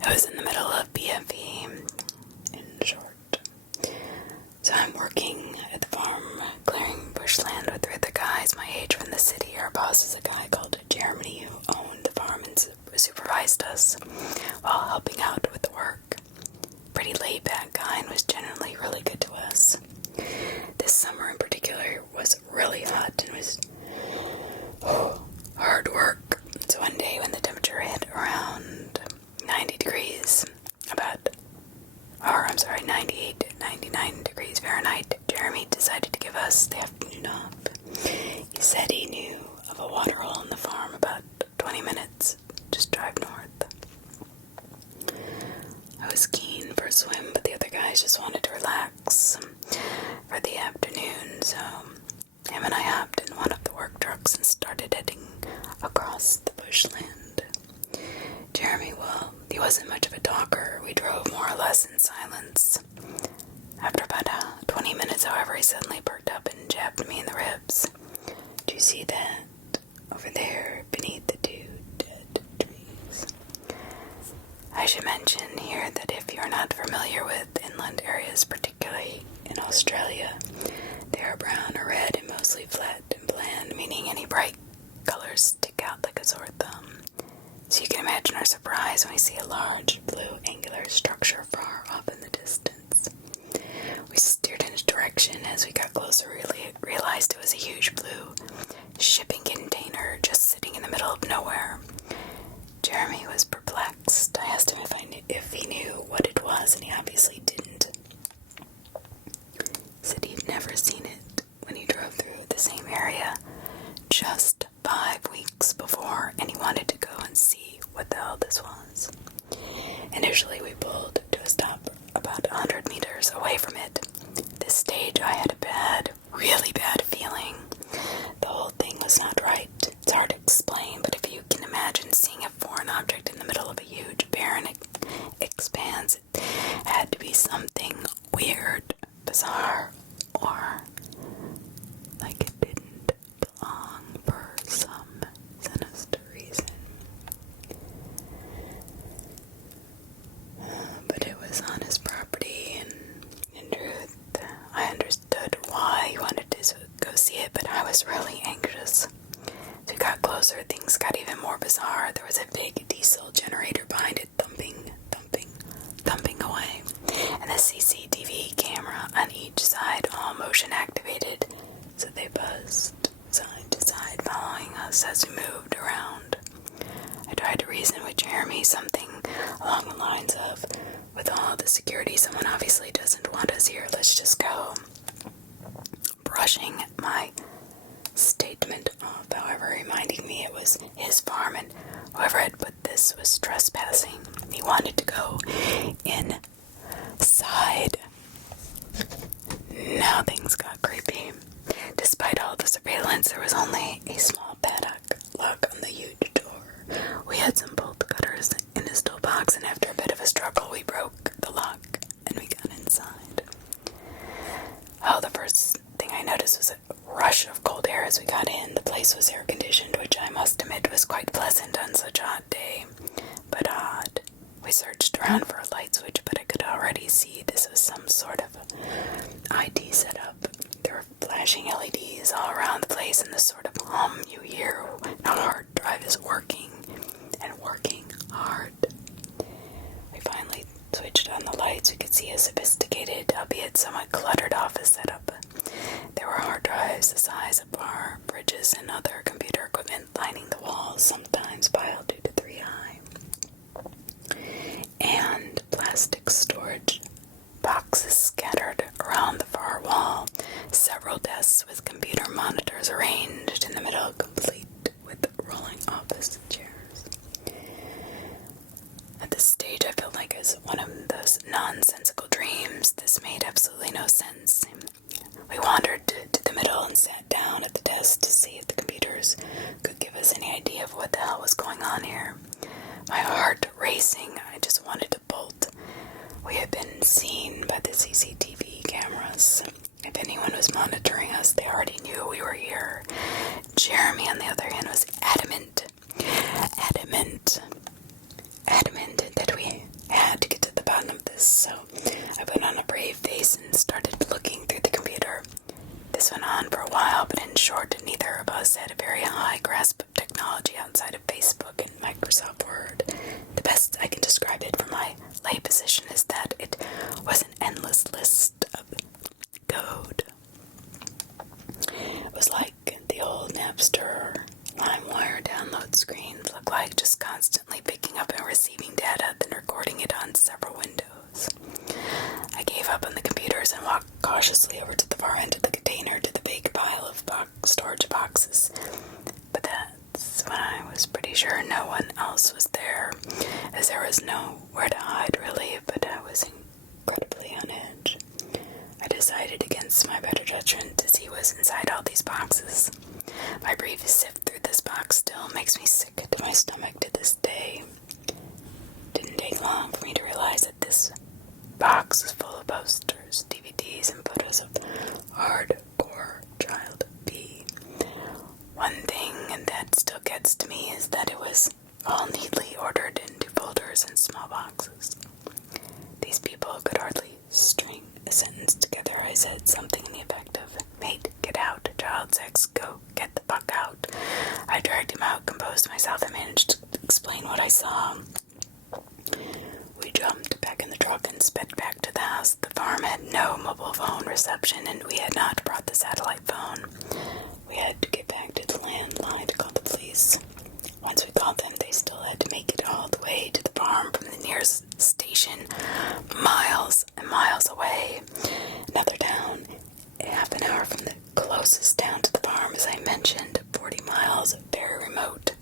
It was in the middle of BFE, in short. So I'm working at the farm, clearing bushland with 3 other guys my age from the city. Our boss is a guy called Jeremy who owned the farm and supervised us while helping out with the work. Pretty laid-back guy and was generally really good to us. This summer in particular was really hot and was hard work. So one day when the temperature hit around 90 degrees, 98 to 99 degrees Fahrenheit, Jeremy decided to give us the afternoon off. He said he knew of a water hole on the farm about 20 minutes. Just drive north. I was keen for a swim, but the other guys just wanted to relax for the afternoon, so him and I hopped in one of the work trucks and started heading across the bushland. Jeremy, well, he wasn't much of a talker. We drove more or less in silence. After about 20 minutes, however, he suddenly perked up and jabbed me in the ribs. Do you see that? Over there, beneath the 2 dead trees. I should mention here that if you're not familiar with inland areas, particularly in Australia, they are brown or red and mostly flat and bland, meaning any bright colors stick out like a sore thumb. So you can imagine our surprise when we see a large blue angular structure far off in the distance. We steered in its direction. As we got closer, realized it was a huge blue shipping container just sitting in the middle of nowhere. Jeremy was perplexed. I asked him if he knew what it was, and he obviously didn't. He said he'd never seen it when he drove through the same area just 5 weeks before, and he wanted to go and see what the hell this was. Initially, we pulled to a stop about 100 meters away from it. At this stage, I had a really bad feeling. The whole thing was not right. It's hard to explain, but if you can imagine seeing a foreign object in the middle of a huge, barren expanse, it had to be something weird, bizarre, or like it didn't belong for some sinister reason. But it was on his property, and in truth, I understood why he wanted to go see it, but I was really anxious. As we got closer, things got even more bizarre. There was a big diesel generator behind it, thumping away, and the CCTV camera on each side, all motion activated, so they buzzed side to side, following us as we moved around. I tried to reason with Jeremy something along the lines of, with all the security, someone obviously doesn't want us here, let's just go. Brushing my statement off, however, reminding me it was his farm and whoever had put this was trespassing. He wanted to go inside. No, how things got creepy. Despite all the surveillance, there was only a small padlock on the huge door. We had some bolt cutters in his toolbox, and after a bit of a struggle, we broke the lock and we got inside. Oh, the first thing I noticed was a rush of cold air as we got in. The place was air conditioned, which I must admit was quite pleasant on such a hot day, but odd. We searched around for a light switch, but I could already see this was some sort of IT setup. There were flashing LEDs all around the place, and the sort of hum you hear when a hard drive is working, and working hard. We finally switched on the lights. We could see a sophisticated, albeit somewhat cluttered office setup. There were hard drives the size of bar fridges and other computer equipment lining the walls, sometimes piled 2 to 3 high, and plastic storage boxes scattered around the far wall. Several desks with computer monitors arranged in the middle, complete with rolling office chairs. At this stage, I felt like it was one of those nonsensical dreams. This made absolutely no sense. We wandered to the middle and sat down at the desk to see if the computers could give us any idea of what the hell was going on here. My heart racing, I just wanted to bolt. We had been seen by the CCTV cameras. If anyone was monitoring us, they already knew we were here. Jeremy, on the other hand, was adamant that we had to get to the bottom of this, so I put on a brave face and started looking through the computer. This went on for a while, but in short, neither of us had a very high grasp of technology outside of Facebook and Microsoft Word. The best I can describe it from my lay position is that it was an endless list of code. It was like the old Napster LimeWire download screens looked like, just constantly picking up and receiving data, then recording it on several windows. I gave up on the computers and walked cautiously over to the far end of the container to the big pile of storage boxes. But that's when I was pretty sure no one else was there, as there was nowhere to hide really, but I was incredibly on edge. I decided against my better judgment to see what was inside all these boxes. My brief sift through this box still makes me sick to my stomach to this day. It didn't take long for me to realize that this box was full of posters, DVDs, and photos of hardcore child B. One thing that still gets to me is that it was all neatly ordered into folders and small boxes. These people could hardly string a sentence together. I said something in the effect of, "Mate, get out, child sex, go, get the fuck out." I dragged him out, composed myself, and managed to explain what I saw. We jumped back in the truck and sped back to the house. The farm had no mobile phone reception, and we had not brought the satellite phone. We had to get back to the landline to call the police. Once we called them, they still had to make it all the way to the farm from the nearest station, miles and miles away. Another town, half an hour from the closest town to the farm, as I mentioned, 40 miles, very remote.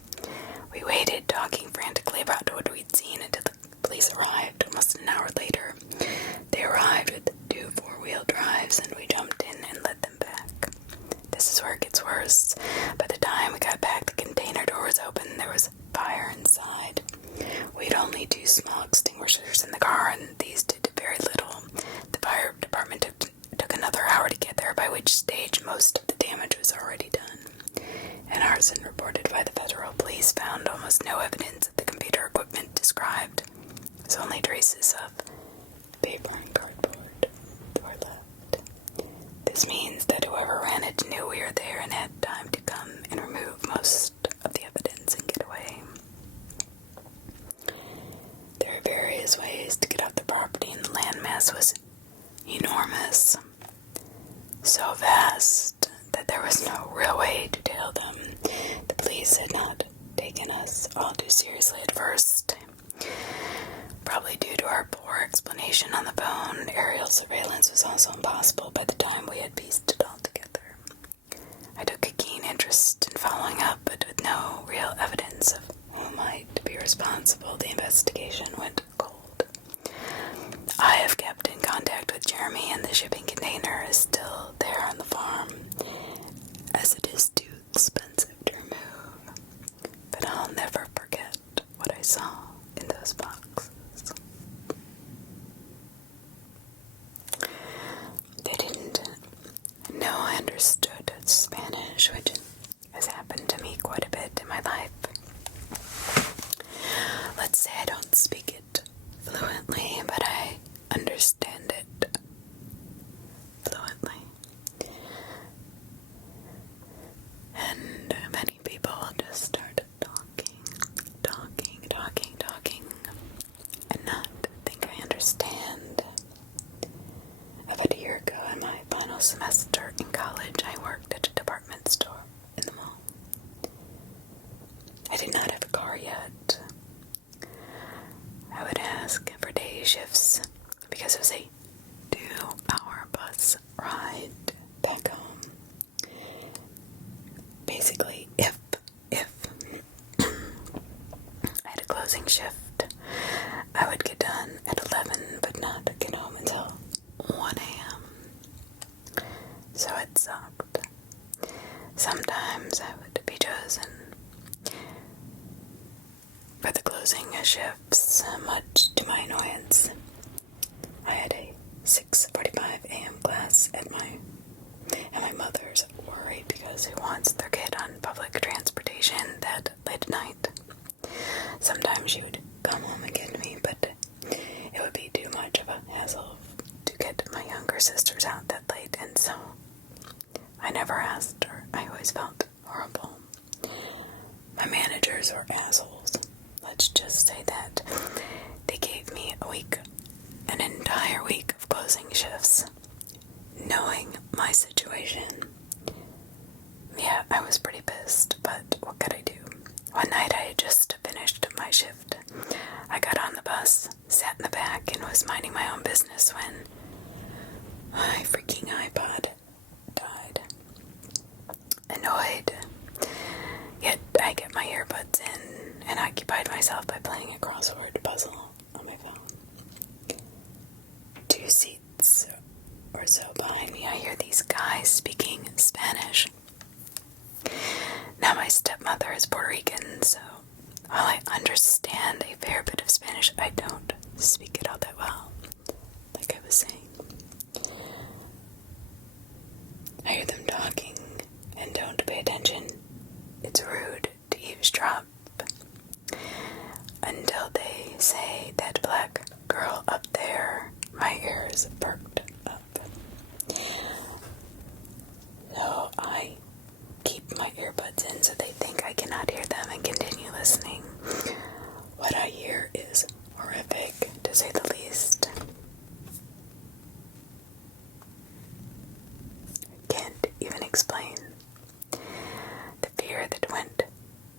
We waited, talking frantically about what we'd seen, until the police arrived almost an hour later. They arrived with 2 4-wheel drives, and we jumped in and led them back. This is where it gets worse. By the time we got back, the container door was open. There was fire inside. We had only 2 small extinguishers in the car, and these did very little. The fire department took another hour to get there, by which stage most of the damage was already done. An arson reported by the federal police found almost no evidence of the computer equipment described. There's only traces of paper and cardboard that were left. This means that whoever ran it knew we were there and had time to come and remove most of the evidence and get away. There are various ways to get off the property, and the landmass was enormous. So vast that there was no real way to tail them. The police had not taken us all too seriously at first. Probably due to our poor explanation on the phone, aerial surveillance was also impossible by the time we had pieced it all together. I took a keen interest in following up, but with no real evidence of who might be responsible, the investigation went cold. I have kept in contact with Jeremy, and the shipping container is still day shifts because it was a 2-hour bus ride back home. Basically, if I had a closing shift, I would get done at 11, but not get home until 1 a.m. So it sucked. Sometimes I would be chosen for the closing shifts, much to my annoyance. I had a 6:45 a.m. class and my mother's worried because who wants their kid on public transportation that late at night? Sometimes she would come home and get me, but it would be too much of a hassle to get my younger sisters out that late, and so I never asked her. I always felt horrible. My managers were assholes. Let's just say that. They gave me an entire week of closing shifts, knowing my situation. Yeah, I was pretty pissed, but what could I do? One night I had just finished my shift. I got on the bus, sat in the back, and was minding my own business when my freaking iPod died. Annoyed, yet I get my earbuds in and occupied myself by playing a crossword puzzle on my phone. 2 seats or so behind me, I hear these guys speaking Spanish. Now, my stepmother is Puerto Rican, so while I understand a fair bit of Spanish, I don't speak it all that well, like I was saying. I hear them talking and don't pay attention. It's rude to eavesdrop until they say that black girl up there. My ears perked up. So I keep my earbuds in so they think I cannot hear them and continue listening. What I hear is horrific, to say the least. I can't even explain the fear that went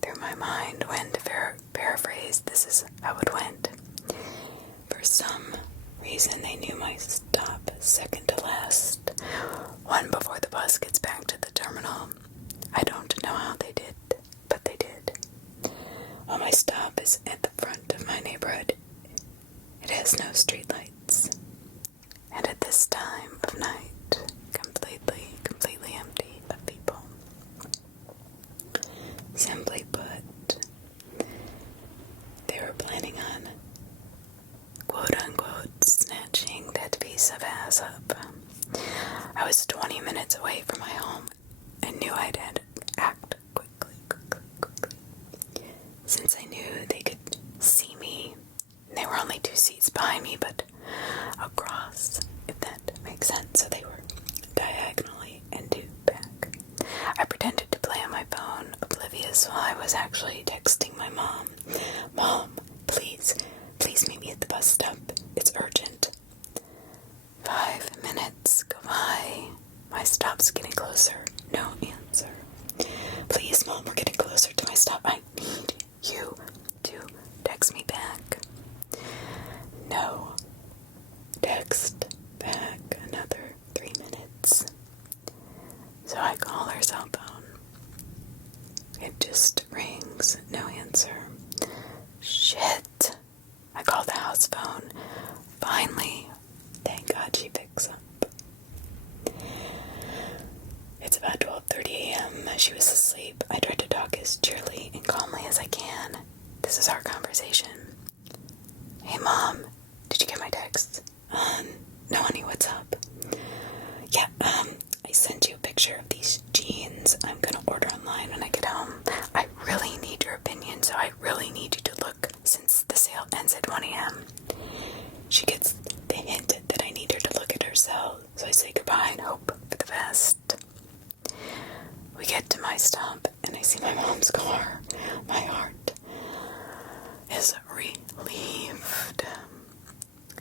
through my mind when, to paraphrase, this is how it went. For some reason, they knew my stop second to last, one before the bus gets back to the terminal. I don't know how they did, but they did. While my stop is at the front of my neighborhood, it has no streetlights, and at this time of night, completely empty of people. Simply put, they were planning on quote-unquote snatching that piece of ass up. I was 20 minutes away from my home. I knew I'd had to act quickly. Since I knew they could see me, they were only 2 seats behind me, but across, if that makes sense, so they were diagonally and 2 back. I pretended to play on my phone, oblivious, while I was actually texting my mom. Mom, please meet me at the bus stop. It's urgent. 5 minutes go by. My stop's getting closer. No answer. Please, Mom, we're getting closer to my stop. I need you to text me back. No. Text back. Another 3 minutes. So I call her cell phone. It just rings. No answer. Shit. I call the house phone. Finally. Thank God she picks up. It's about 12:30 a.m. She was asleep. I tried to talk as cheerily and calmly as I can. This is our conversation. Hey, Mom. Did you get my text? No, honey, what's up? Yeah, I sent you a picture of these jeans I'm gonna order online when I get home. I really need your opinion, so I really need you to look since the sale ends at 1 a.m. She gets the hint that I need her to look at her cell, so I say goodbye and hope for the best. We get to my stop, and I see my mom's car. My heart is relieved.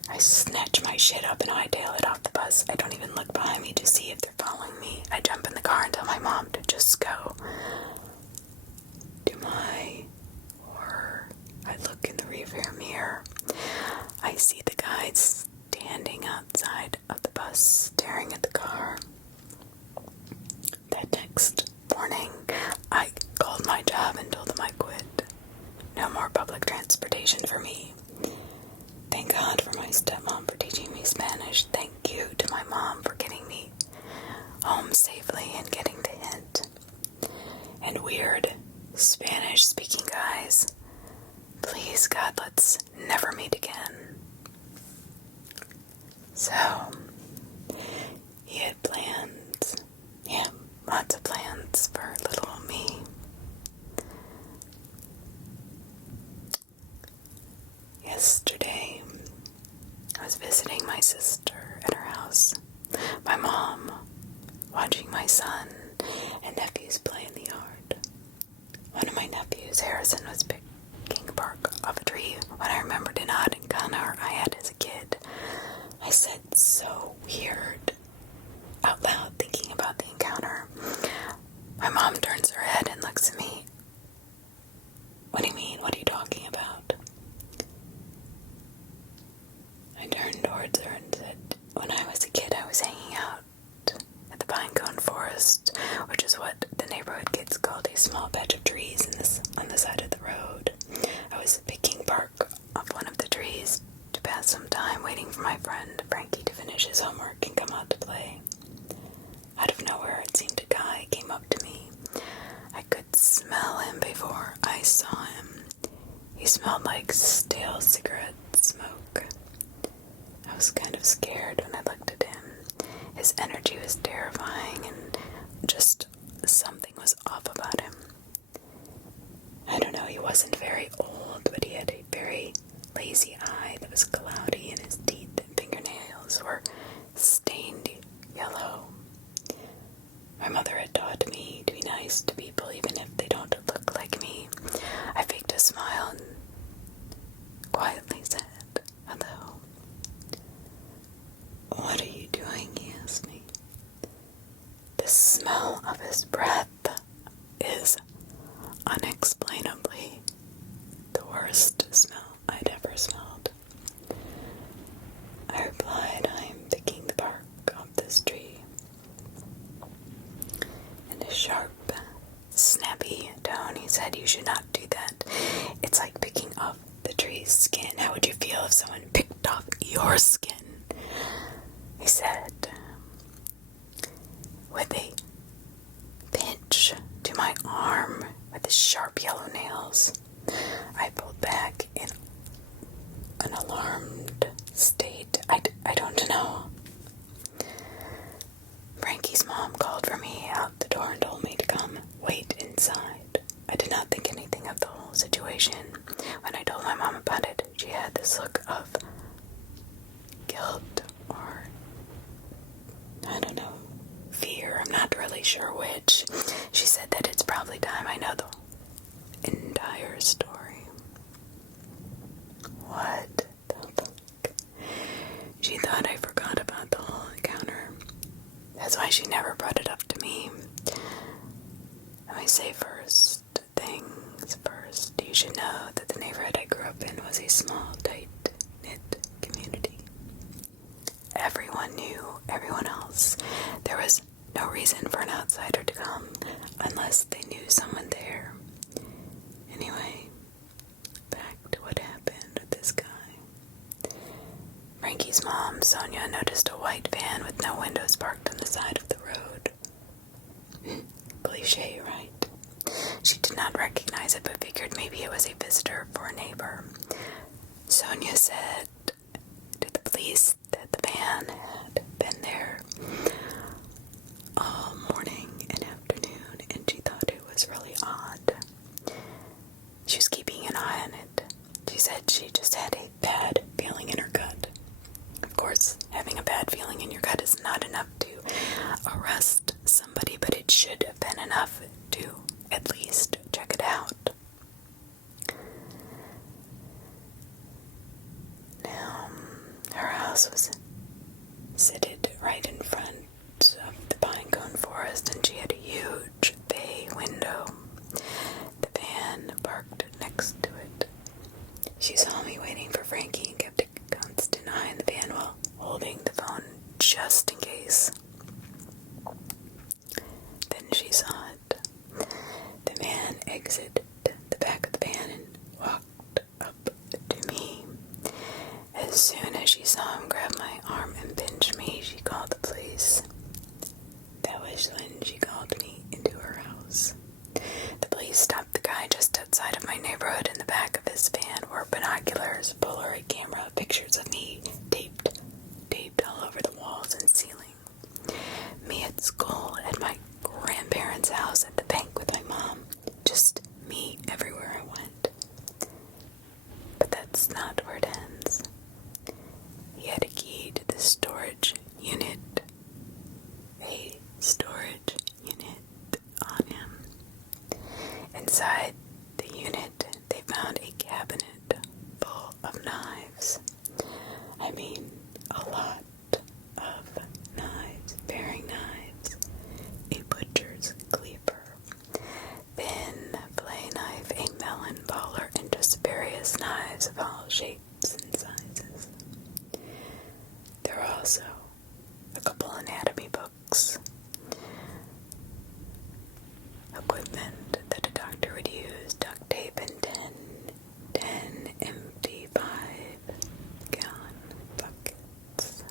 I snatch my shit up and hightail it off the bus. I don't even look behind me to see if they're following me. I jump in the car and tell my mom to just go. To my horror, I look in the rearview mirror. I see the guy standing outside of the bus staring at the car. That next morning, I called my job and told them I quit. No more public transportation for me. Thank God for my stepmom for teaching me Spanish. Thank you to my mom for getting me home safely and getting to hint. And weird Spanish-speaking guys, please, God, let's never meet again. So, he had plans. Yeah, lots of plans for little me. Yesterday, I was visiting my sister at her house. My mom, watching my son and nephews play in the yard. One of my nephews, Harrison, was picking bark off a tree when I remembered an odd encounter I had as a kid. I said, "So weird," out loud, thinking about the encounter. My mom turns her head and looks at me. "What do you mean? What are you talking about?" I turned towards her and said, "When I was a kid, I was hanging out at the pinecone forest, which is what the neighborhood kids called a small patch of trees on the side of the road. I was picking bark off one of the trees to pass some time waiting for my friend Frankie to finish his homework and come out to play. Out of nowhere, it seemed a guy came up to me. I could smell him before I saw him. He smelled like stale cigarette smoke. I was kind of scared when I looked at him. His energy was terrifying, and just something was off about him. I don't know, he wasn't very old, but he had a very lazy eye that was cloudy, and his teeth and fingernails were stained yellow. My mother had taught me to be nice to people even if they don't look like me. I faked a smile and quietly said, "Hello." "What are you doing?" he asked me. The smell of his breath is unexplainably the worst smell I'd ever smelled. I replied, "I'm picking the bark off this tree." In a sharp, snappy tone, he said, "You should not do that. It's like picking off the tree's skin. How would you feel if someone picked off your skin?" He said, with a pinch to my arm with his sharp yellow nails. I pulled back in an alarmed state. I don't know. Frankie's mom called for me out the door and told me to come wait inside. I did not think anything of the whole situation. When I told my mom about it, she had this look of guilt or, I don't know, fear. I'm not really sure which. She said that it's probably time I know the entire story. What the fuck? She thought I forgot about the whole encounter. That's why she never brought it up to me. Let me say first things first. You should know that the neighborhood I grew up in was a small, tight-knit community. Everyone knew everyone else. There was no reason for an outsider to come unless they knew someone there. Anyway, back to what happened with this guy. Frankie's mom, Sonia, noticed a white van with no windows parked on the side of the road. Cliché, right? She did not recognize it, but figured maybe it was a visitor for a neighbor. Sonia said to the police that the van had been there all morning and afternoon, and she thought it was really odd. She was keeping an eye on it. She said she just had a bad feeling in her gut. Of course, having a bad feeling in your gut is not enough to arrest somebody, but it should have been enough to at least check it out. Now, her house was seated right in front of the pinecone forest, and she had a huge bay window. The van parked next to it. She saw me waiting for Frankie and kept a As soon as she saw him grab my arm and pinch me, she called the police. That was when she called me into her house. The police stopped the guy just outside of my neighborhood. In the back of his van were binoculars, Polaroid camera, pictures of me taped all over the walls and ceiling. Me at school, at my grandparents' house, at the bank with my mom. Just me everywhere I went. But that's not where it ends. He had a key to the storage unit. A storage unit on him. Inside the unit, they found a cabinet full of knives. I mean, a lot of knives, paring knives, a butcher's cleaver, thin fillet knife, a melon bowler, and just various knives of all shapes and sizes. There were also a couple anatomy books, equipment that a doctor would use, duct tape, and 10 empty 5-gallon buckets.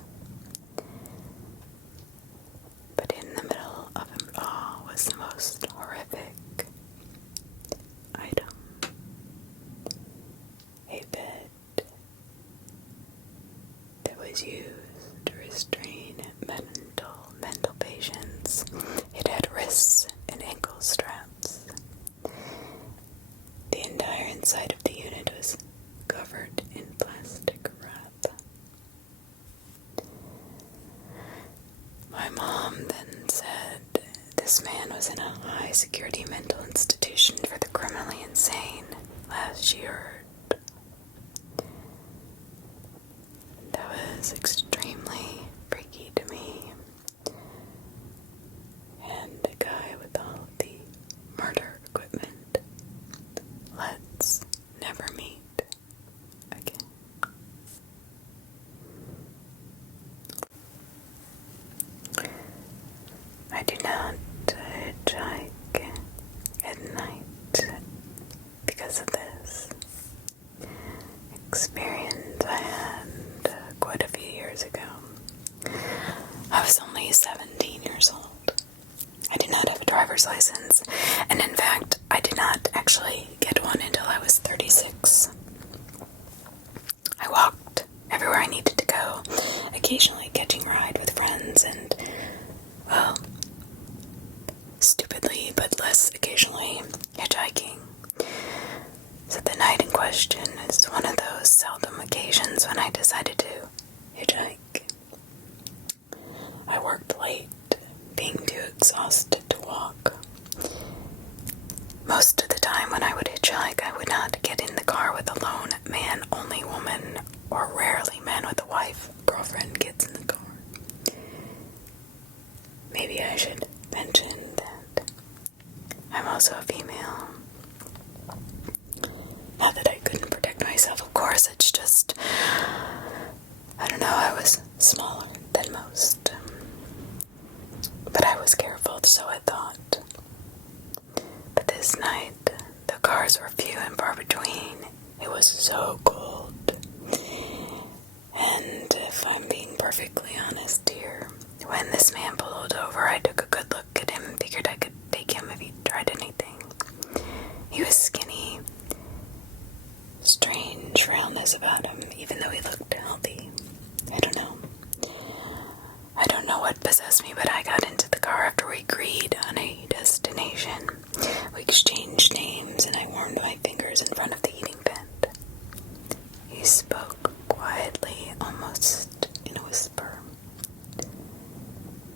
But in the middle of it all was the most horrific item. A bed that was used to restrain mental patients. It had wrists and ankle straps. The entire inside of the unit was covered in plastic wrap. My mom then said this man was in a high-security mental institution for the criminally insane last year. That was extremely freaky to me. And the guy with all the murder equipment. Let's never meet again. I do not hitchhike at night because of this experience I had quite a few years ago. I was only 17 years old. I did not have a driver's license, and in fact, I did not actually get one until I was 36. I walked everywhere I needed to go, occasionally catching a ride with friends, and, well, stupidly, but less occasionally, hitchhiking. So the night in question is one of those seldom occasions when I decided to hitchhike. I worked late, being too exhausted to walk. Most of the time when I would hitchhike, I would not get in the car with a lone man, only woman, or rarely man with a wife, girlfriend gets in the car. Maybe I should mention that I'm also a female. Not that I couldn't protect myself, of course, it's just, I don't know, I was smaller than most. But I was careful, so I thought. But this night, the cars were few and far between. It was so cold. And if I'm being perfectly honest here, when this man pulled over, I took a good look at him and figured I could take him if he tried anything. He was skinny, strange roundness about him, even though he looked healthy. I don't know. I don't know what possessed me, but I got into the car after we agreed on a destination. We exchanged names, and I warmed my fingers in front of the heating vent. He spoke quietly, almost in a whisper,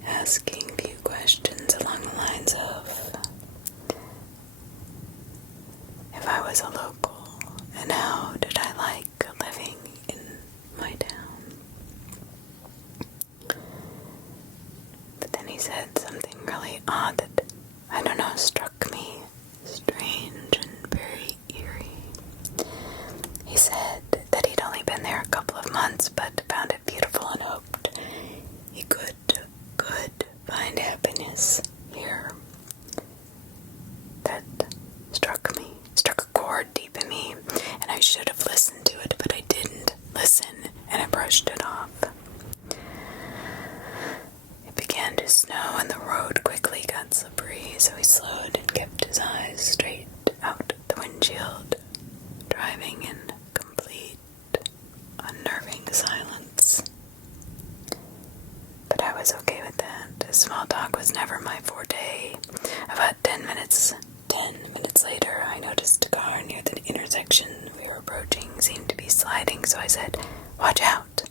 asking a few questions along the lines of if I was a local, and how did I like living in my town. But then he said something really odd that, I don't know, struck me strange and very eerie. He said that he'd only been there a couple of months, but found it beautiful and hoped he could find happiness here. That struck a chord deep in me, and I should have listened to it, but I didn't listen, and it pushed it off. It began to snow and the road quickly got slippery, so he slowed and kept his eyes straight out the windshield, driving in complete, unnerving silence. But I was okay with that. Small talk was never my forte. About 10 minutes later, I noticed a car near the intersection we were approaching seemed to be sliding, so I said, "Watch out."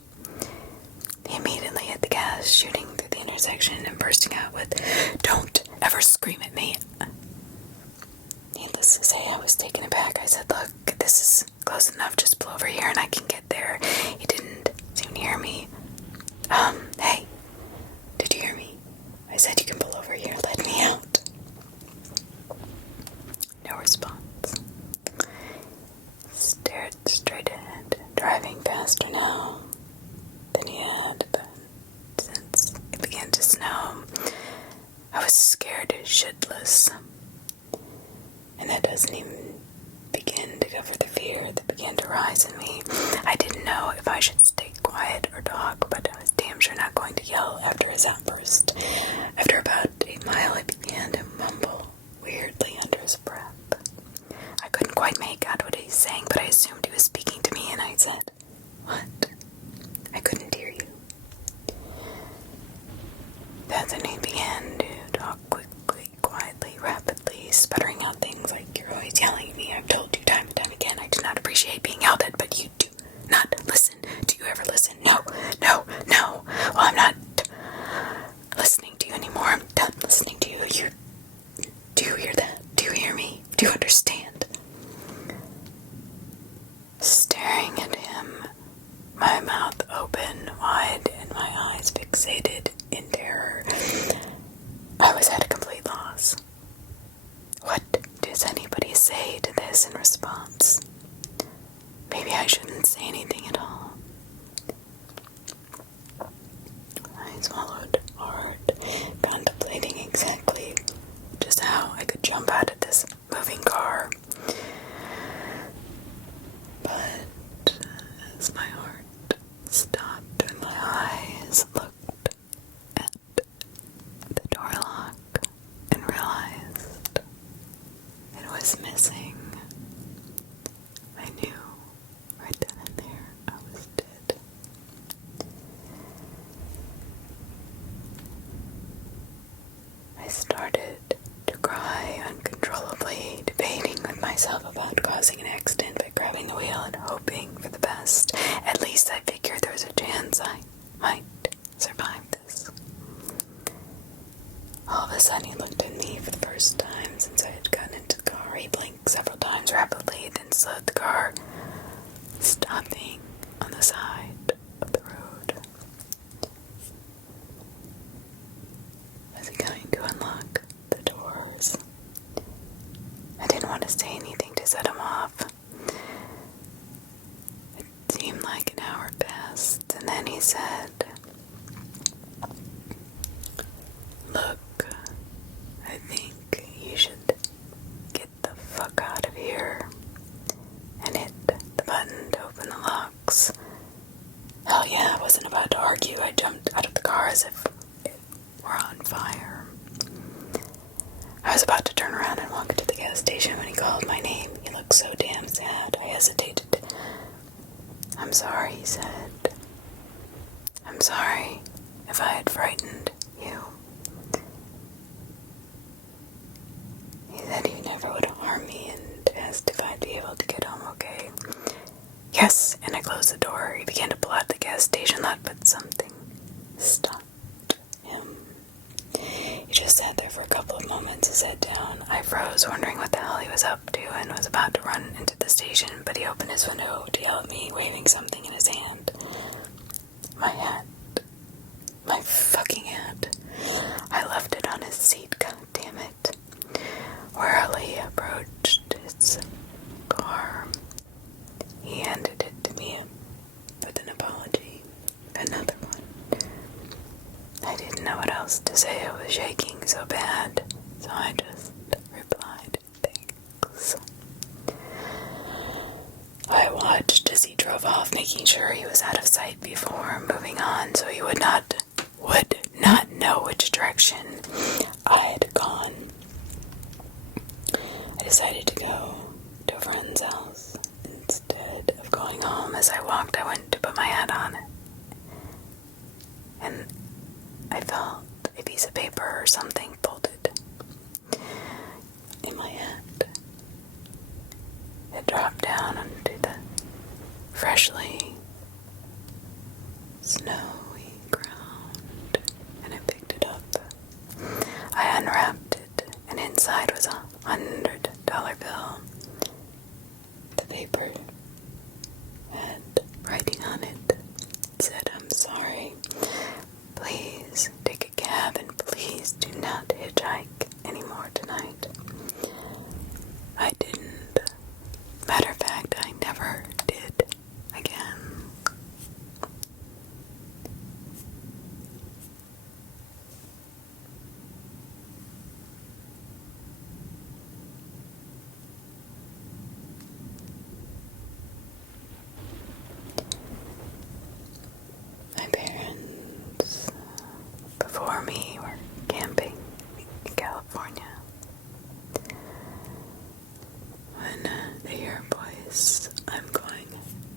He immediately hit the gas, shooting through the intersection and bursting out with, "Don't ever scream at me." Needless to say, I was taken aback. I said, "Look, this is close enough. Just pull over here and I can get there." He didn't seem to hear me. Hey, did you hear me? I said you can pull over here. Let me out." No response. Stared straight ahead, driving faster now than he had been since it began to snow. I was scared shitless. And that doesn't even begin to cover the fear that began to rise in me. I didn't know if I should stay quiet or talk, but I was damn sure not going to yell after his outburst. After about 8 miles, I began to mumble weirdly under his breath. I couldn't quite make out what he was saying, but I assumed he was speaking to me, and I said, "What?" "I couldn't hear you." Then he began to talk quickly, quietly, rapidly, sputtering out things like, "You're always yelling at me. I've told you time and time again I do not appreciate being yelled at, but you do not listen. Do you ever listen? No, no, no. Well, I'm not listening to you anymore. I'm done listening to you. Do you hear that? Do you hear me? Do you understand?" Staring at him, my mouth open wide and my eyes fixated in terror, I was at a complete loss. What does anybody say to this in response? Maybe I shouldn't say anything at all. I swallowed hard, contemplating exactly just how I could jump out of this moving car. But as my heart stopped and my eyes looked at the door lock and realized it was missing, I knew right then and there I was dead. I started to cry uncontrollably, debating with myself about causing an accident by grabbing the wheel and hoping for the best. At least I figured there was a chance I might survive this. All of a sudden he looked at me for the first time since I had gotten into the car. He blinked several times rapidly, then slowed the car, stopping on the side of the road. Was he going to unlock the doors? I didn't want to say anything to set him off. It seemed like an hour passed, and then he said, "Look, I think you should get the fuck out of here," and hit the button to open the locks. Hell yeah, I wasn't about to argue. I jumped out of the car as if it were on fire. I was about to turn around and walk into the gas station when he called my name. He looked so damn sad. I hesitated. "I'm sorry," he said. "I'm sorry if I had frightened you." He said he never would harm me and asked if I'd be able to get home okay. Yes, and I closed the door. He began to pull out the gas station lot, but something stopped him. He just sat there for a couple of moments, his head down. I froze, wondering what the hell he was up to, and was about to run into the station, but he opened his window to yell at me, waving something in his hand. My hat. My fucking hat. I left it on his seat, god damn it. Warily approached his car. He handed it to me with an apology. Another one. I didn't know what else to say. I was shaking so bad, so I just replied, "Thanks." I watched as he drove drove off, making sure he was out of sight before moving on, so he would not know which direction I had gone. I decided to go to a friend's house. Instead of going home, as I walked, I went to put my hat on, and I felt a piece of paper or something folded in my hat. It dropped down onto the freshly snowy ground, and I picked it up. I unwrapped it, and inside was $100 bill. The paper had writing on it. It said, "I'm sorry. Please take a cab, and please do not hitchhike anymore tonight." I didn't. Matter of fact, I never did again. My parents, before me, were camping in California. When they hear a voice, "I'm going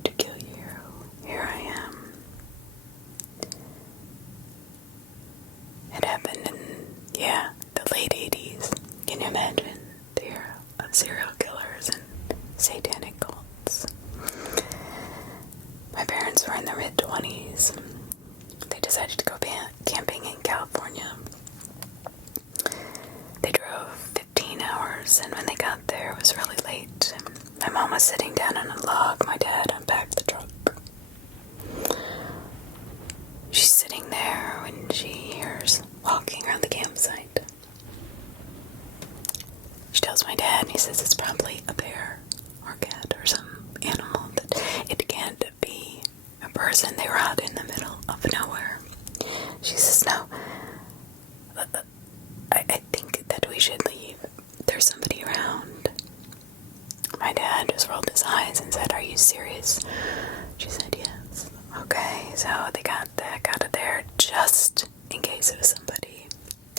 to kill you," here I am. It happened in, the late 80s. Can you imagine the era of serial killers and satanic cults? My parents were in their mid-20s. They decided to go camping in California. They drove 15 hours, and when they got there, it was really late. My mom was sitting down on a log. My dad unpacked the truck. She's sitting there when she hears walking around the campsite. She tells my dad, and he says it's probably a bear or a cat or some animal. That it can't be a person. They were out in the middle of nowhere. She says, "No, I think that we should leave. There's somebody around." My dad just rolled his eyes and said, "Are you serious?" She said, "Yes." Okay, so they got the heck out of there just in case it was somebody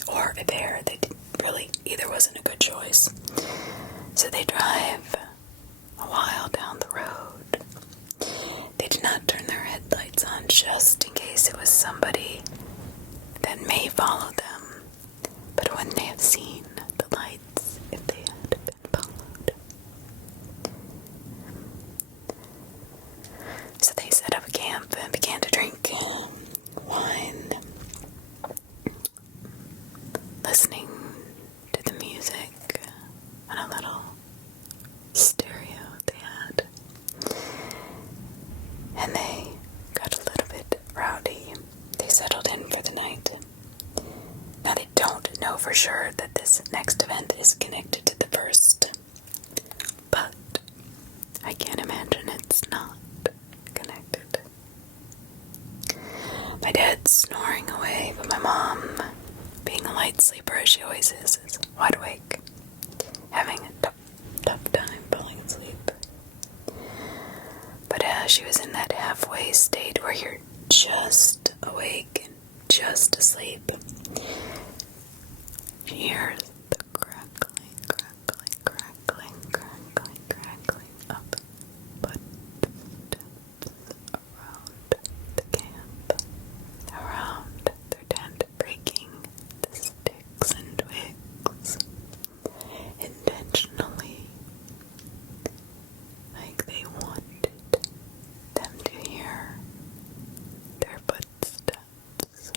or a bear. They really either wasn't a good choice. So they drive a while down the road. They did not turn their headlights on just in case it was somebody that may follow them, but wouldn't they have seen the lights if they had been followed? So they set up a camp and began to drink wine, listening to the music on a little stereo they had. And they got a little bit rowdy. They settled in for the night. Now they don't know for sure that this next event is connected to the first, but I can't imagine it's not connected. My dad's snoring away, but my mom, being a light sleeper as she always is wide awake, having a tough time falling asleep. But as she was in that halfway state where you're just awake and just asleep, she hears the crackling of footsteps around the camp, around their tent, breaking the sticks and twigs, intentionally, like they wanted them to hear their footsteps.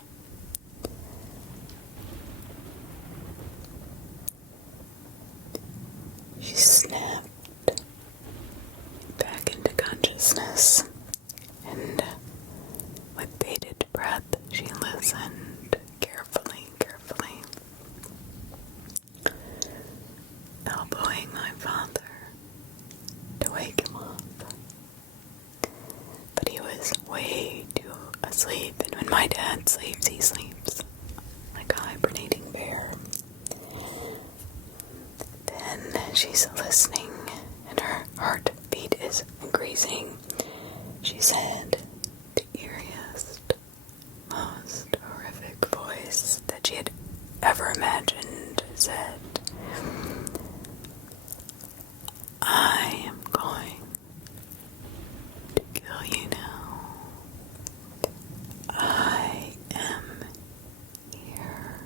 She snapped back into consciousness, and with bated breath, she listened carefully, elbowing my father to wake him up. But he was way too asleep, and when my dad sleeps, he sleeps like a hibernating bear. Then she's listening, and her heartbeat is increasing. She said the eeriest, most horrific voice that she had ever imagined said, "I am going to kill you now. I am here."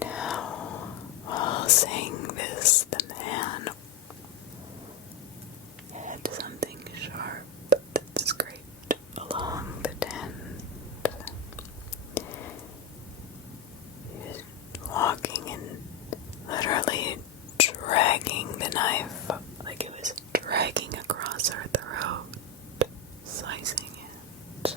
Now, while saying this, the man had something sharp that scraped along the tent. He was walking and literally dragging the knife like it was dragging across her throat, slicing it.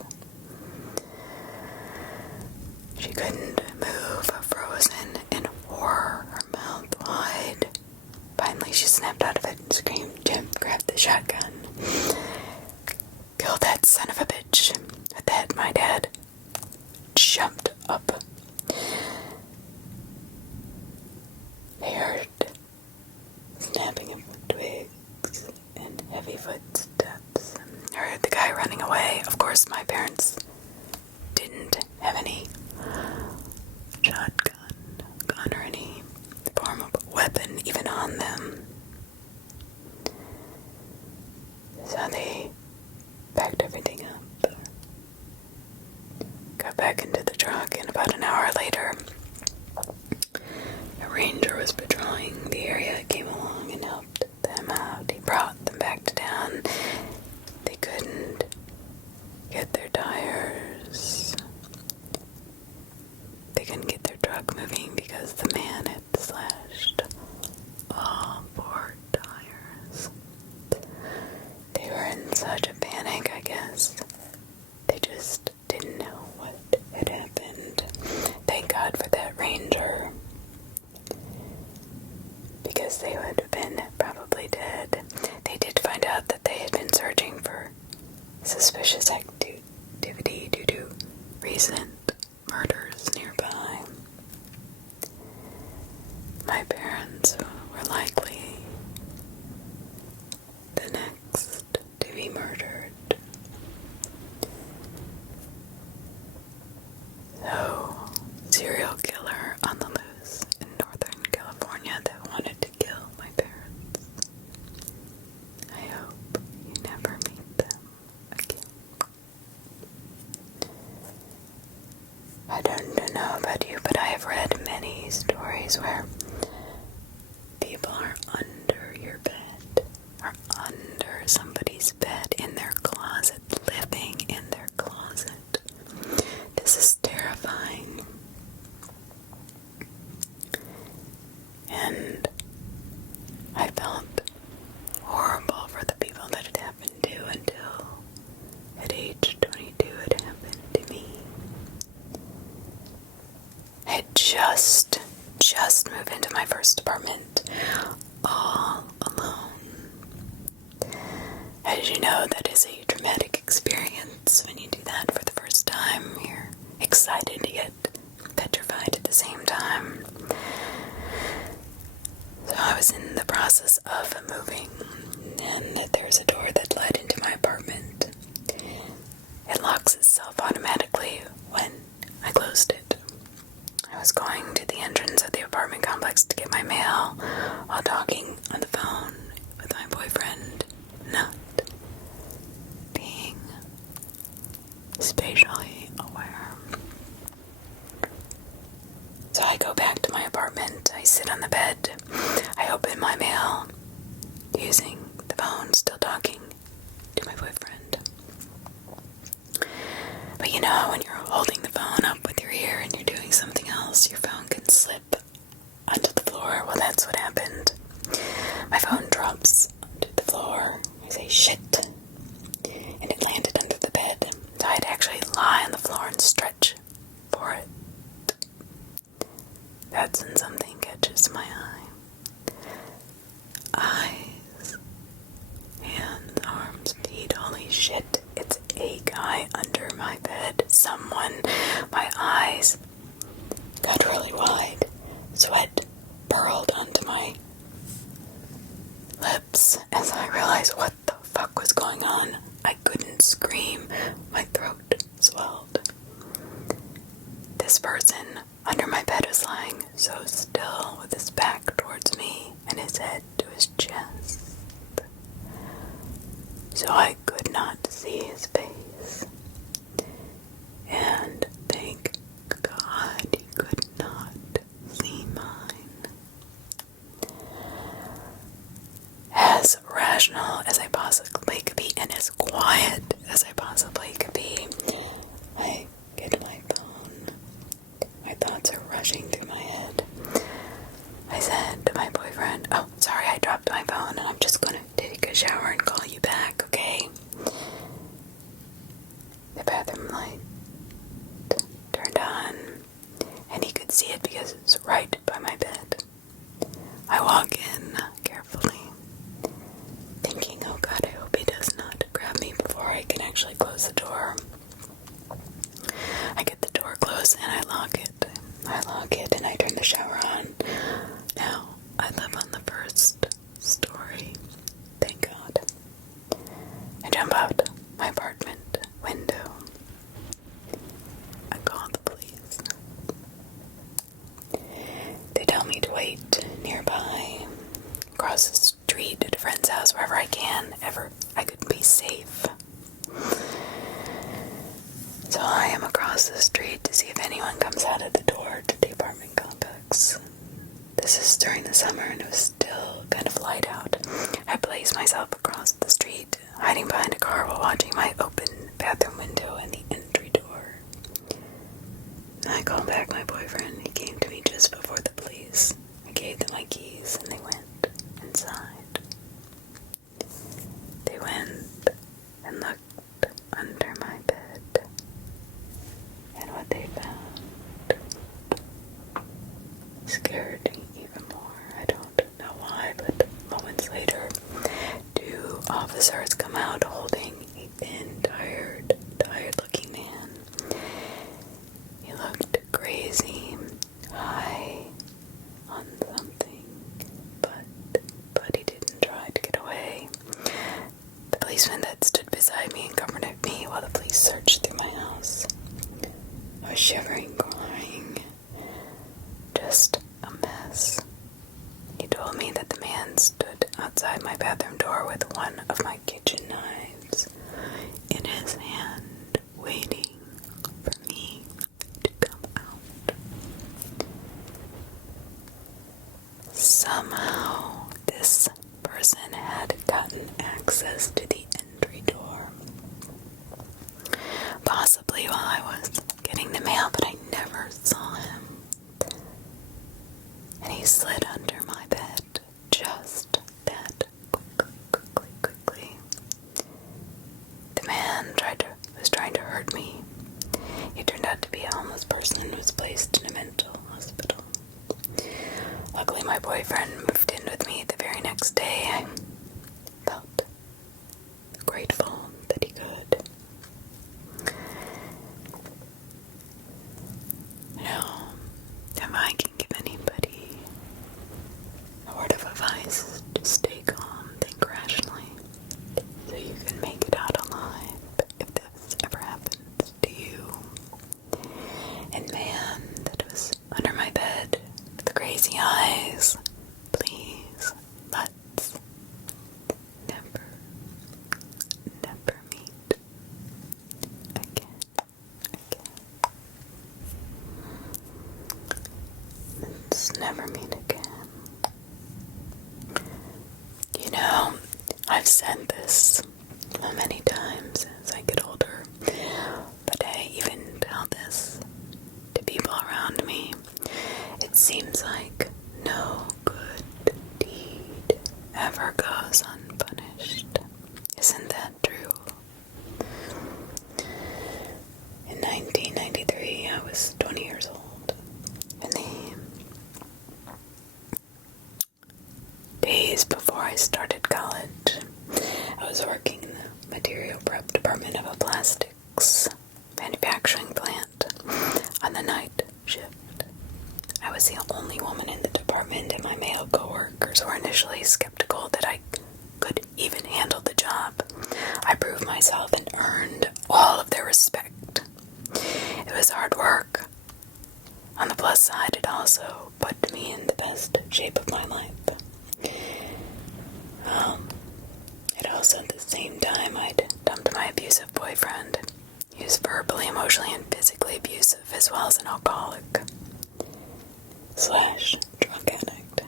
She couldn't move, frozen in horror, her mouth wide. Finally, she snapped out of it and screamed. Jim grabbed the shotgun. "Kill that son of a bitch." At that, my dad jumped up. They heard snapping of twigs and heavy footsteps. I heard the guy running away. Of course, my parents didn't have any shotgun, gun, or any form of weapon even on them. So they packed everything up, got back into the truck, and about an hour later, a ranger was patrolling the area, came along and helped them out. He brought them back to town. They couldn't get their tires. They couldn't get their truck moving because the man had slashed all 4 tires. They were in such a panic, I guess. They just didn't know what had happened. Thank God for that ranger, because they would have been probably dead. They did find out that they had been searching for suspicious activity due to recent murders nearby. My parents were likely the next to be murdered. So, serial killer on the loose in Northern California that wanted to kill my parents. I hope you never meet them again. I don't know about you, but I have read many stories where people are under your bed, or under somebody's bed, in their closet, living in their closet. This is terrifying. And I felt horrible for the people that it happened to until at age 22 it happened to me. I had just moved into my first apartment all alone. As you know, that is a traumatic experience when you do that for the first time. You're excited yet petrified at the same time. So I was in the process of moving, and there's a door that led into my apartment. It locks itself automatically when I closed it. I was going to the entrance of the apartment complex to get my mail while talking on the phone with my boyfriend, not being spatially aware. So I go back to my apartment, I sit on the bed, I open my mail, using the phone, still talking to my boyfriend. But you know, when you're holding the phone up with your ear and you're doing something else, your phone can slip onto the floor. Well, that's what happened. My phone drops onto the floor. I say, shit. And it landed under the bed. So I had to actually lie on the floor and stretch for it. That's when something catches my eye. Eyes, hands, arms, feet. Holy shit. It's a guy under my bed. Someone. My eyes got really wide. Sweat burled onto my lips under my bed was lying so still with his back towards me and his head to his chest, so I could not see his face. And thank God he could not see mine. As rational as I possibly could be and as quiet as I possibly could be, I get my phone. My thoughts are rushing through my head. I said to my boyfriend, "Oh, sorry, I dropped my phone and I'm just gonna take a shower and call you back, okay?" The bathroom light turned on, and he could see it because it was right by my bed. I walk in carefully, thinking, oh God, I hope he does not grab me before I can actually close the door. I get the door closed and I lock it. And I turn the shower on. Now, I live on the first story. Thank God. I jump out my apartment window. I call the police. They tell me to wait nearby, across the street at a friend's house, wherever I can, ever I could be safe. So I am across the street to see if anyone comes out of the door to the apartment complex. This is during the summer and it was still kind of light out. I place myself across the street, hiding behind a car while watching my open bathroom window and the entry door. I called back my boyfriend. He came to me just before the police. I gave them my keys and they went inside. They went and looked under my bed. And what they found scared me even more. I don't know why, but moments later, 2 officers come out holding a thin, tired-looking man. He looked crazy, high on something, but he didn't try to get away. The policeman that stood beside me and comforted me while the police searched through my house. I was shivering, crying, just a mess. He told me that the man stood outside my bathroom door with one of my kitchen knives in his hand, waiting for me to come out. Somehow, this person had gotten access to the entry door. Possibly while I was getting the mail, but I never saw him. And he slid under my bed just that quickly. The man was trying to hurt me. He turned out to be a homeless person and was placed in a mental hospital. Luckily, my boyfriend moved in with me the very next day. I felt grateful that he could. Now, if I can give anybody a word of advice, just stay calm, think rationally, so you can make it out alive if this ever happens to you. And man that was under my bed with crazy eyes, please, let's never meet again. Let's never meet again. You know, I've said this many times as I get older, but I even tell this to people around me. It seems like no good deed ever goes unpunished. Isn't that true? In 1993, I was 20 years old. In the days before I started college, I was working in the material prep department of a plastics manufacturing plant on the night shift. I was the only woman in the department, and my male coworkers were initially skeptical that I could even handle the job. I proved myself and earned all of their respect. It was hard work, On the plus side, it also put me in the best shape of my life. It also, at the same time, I'd dumped my abusive boyfriend. He was verbally, emotionally, and physically abusive, as well as an alcoholic / drug addict.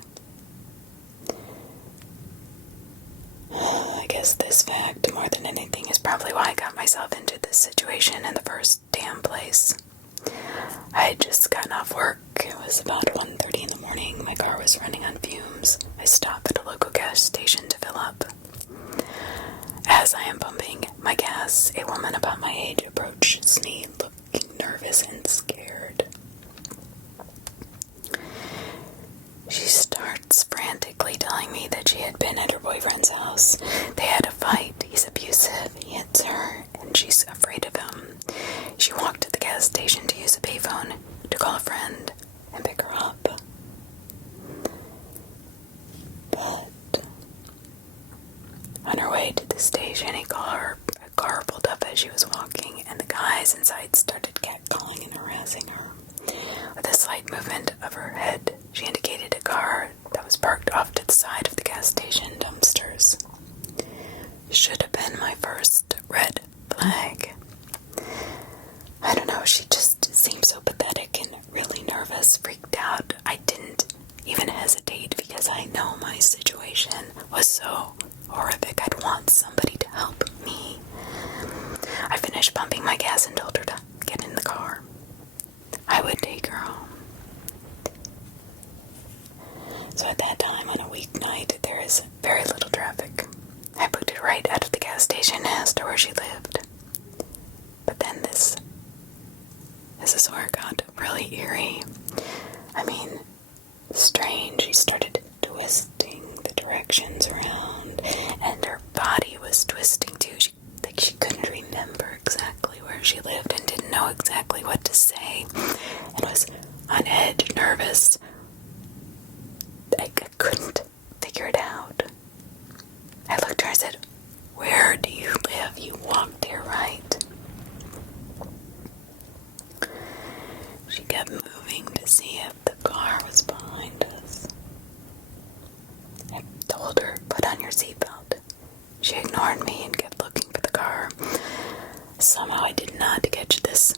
I guess this fact, more than anything, is probably why I got myself into this situation in the first damn place. I had just gotten off work. It was about 1:30 in the morning. My car was running on fumes. I stopped at a local gas station to fill up. As I am pumping my gas, a woman about my age approaches me, looking nervous and scared. She starts frantically telling me that she had been at her boyfriend's house. They had a fight. He's abusive. He hits her, and she's afraid of him. She walked to the gas station to use a payphone to call a friend and pick her up. But on her way to the station, a car pulled up as she was walking, and the guys inside started catcalling and harassing her. With a slight movement of her head, she indicated a car that was parked off to the side of the gas station dumpsters. Should have been my first red flag. I don't know, she just seemed so pathetic and really nervous, freaked out. I didn't even hesitate because I know my situation was so horrific. I'd want somebody to help me. I finished pumping my gas and told her to get in the car. I would take her home. So at that time, on a weeknight, there is very little traffic. I booked it right out of the gas station and asked her where she lived. But then this is where it got really eerie. I mean, strange. She started twisting the directions around, and her body was twisting too. She couldn't remember exactly where she lived and didn't know exactly what to say, and was on edge, nervous. I couldn't figure it out. I looked at her and said, "Where do you live? You walked here, right?" She kept moving to see if the car was behind us. I told her, "Put on your seatbelt." She ignored me and kept looking for the car. Somehow I did not catch this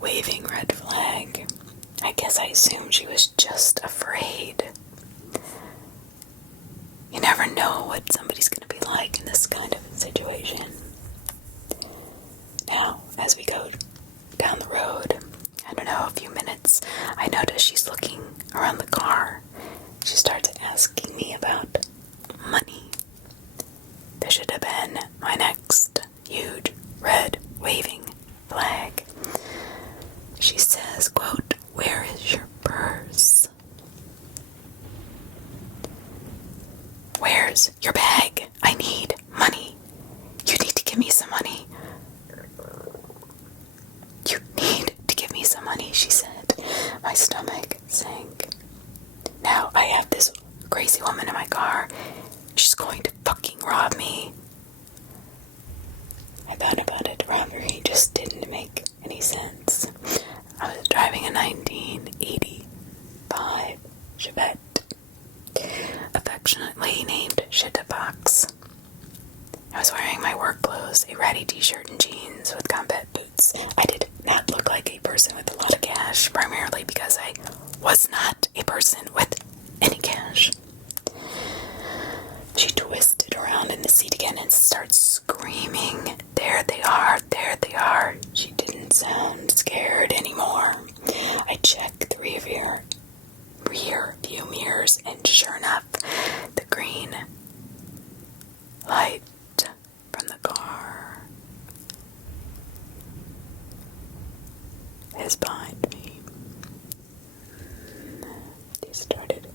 waving red flag. I guess I assumed she was just afraid. You never know what somebody's going to be like in this kind of situation. Now, as we go down the road, I don't know, a few minutes, I notice she's looking around the car. She starts asking me about money. This should have been my next huge red waving flag. She says, quote, "Where is your purse?" "Where's your bag? I need money. You need to give me some money. You need to give me some money," she said. My stomach sank. Now I have this crazy woman in my car. She's going to fucking rob me. I thought about it. Robbery just didn't make any sense. I was driving a 1985 Chevette, affectionately named Shitterbox. I was wearing my work clothes, a ratty t-shirt and jeans with combat boots. I did not look like a person with a lot of cash, primarily because I was not a person with any cash. She twisted around in the seat again and started screaming, "There they are, there they are." She didn't sound scared anymore. I checked the rear view mirrors, and sure enough, the green light from the car is behind me. They started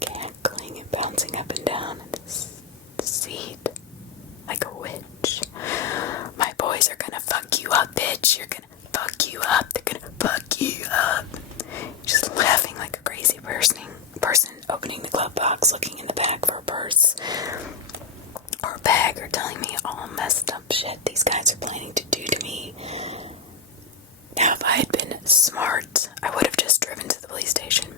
cackling and bouncing up and down in this seat like a witch. "My boys are gonna fuck you up, bitch. You're gonna fuck you up. They're gonna fuck you up." Just laughing like a crazy person, opening the glove box, looking in the back for a purse or a bag, or telling me all messed up shit these guys are planning to do to me. Now, if I had been smart, I would have just just driven to the police station.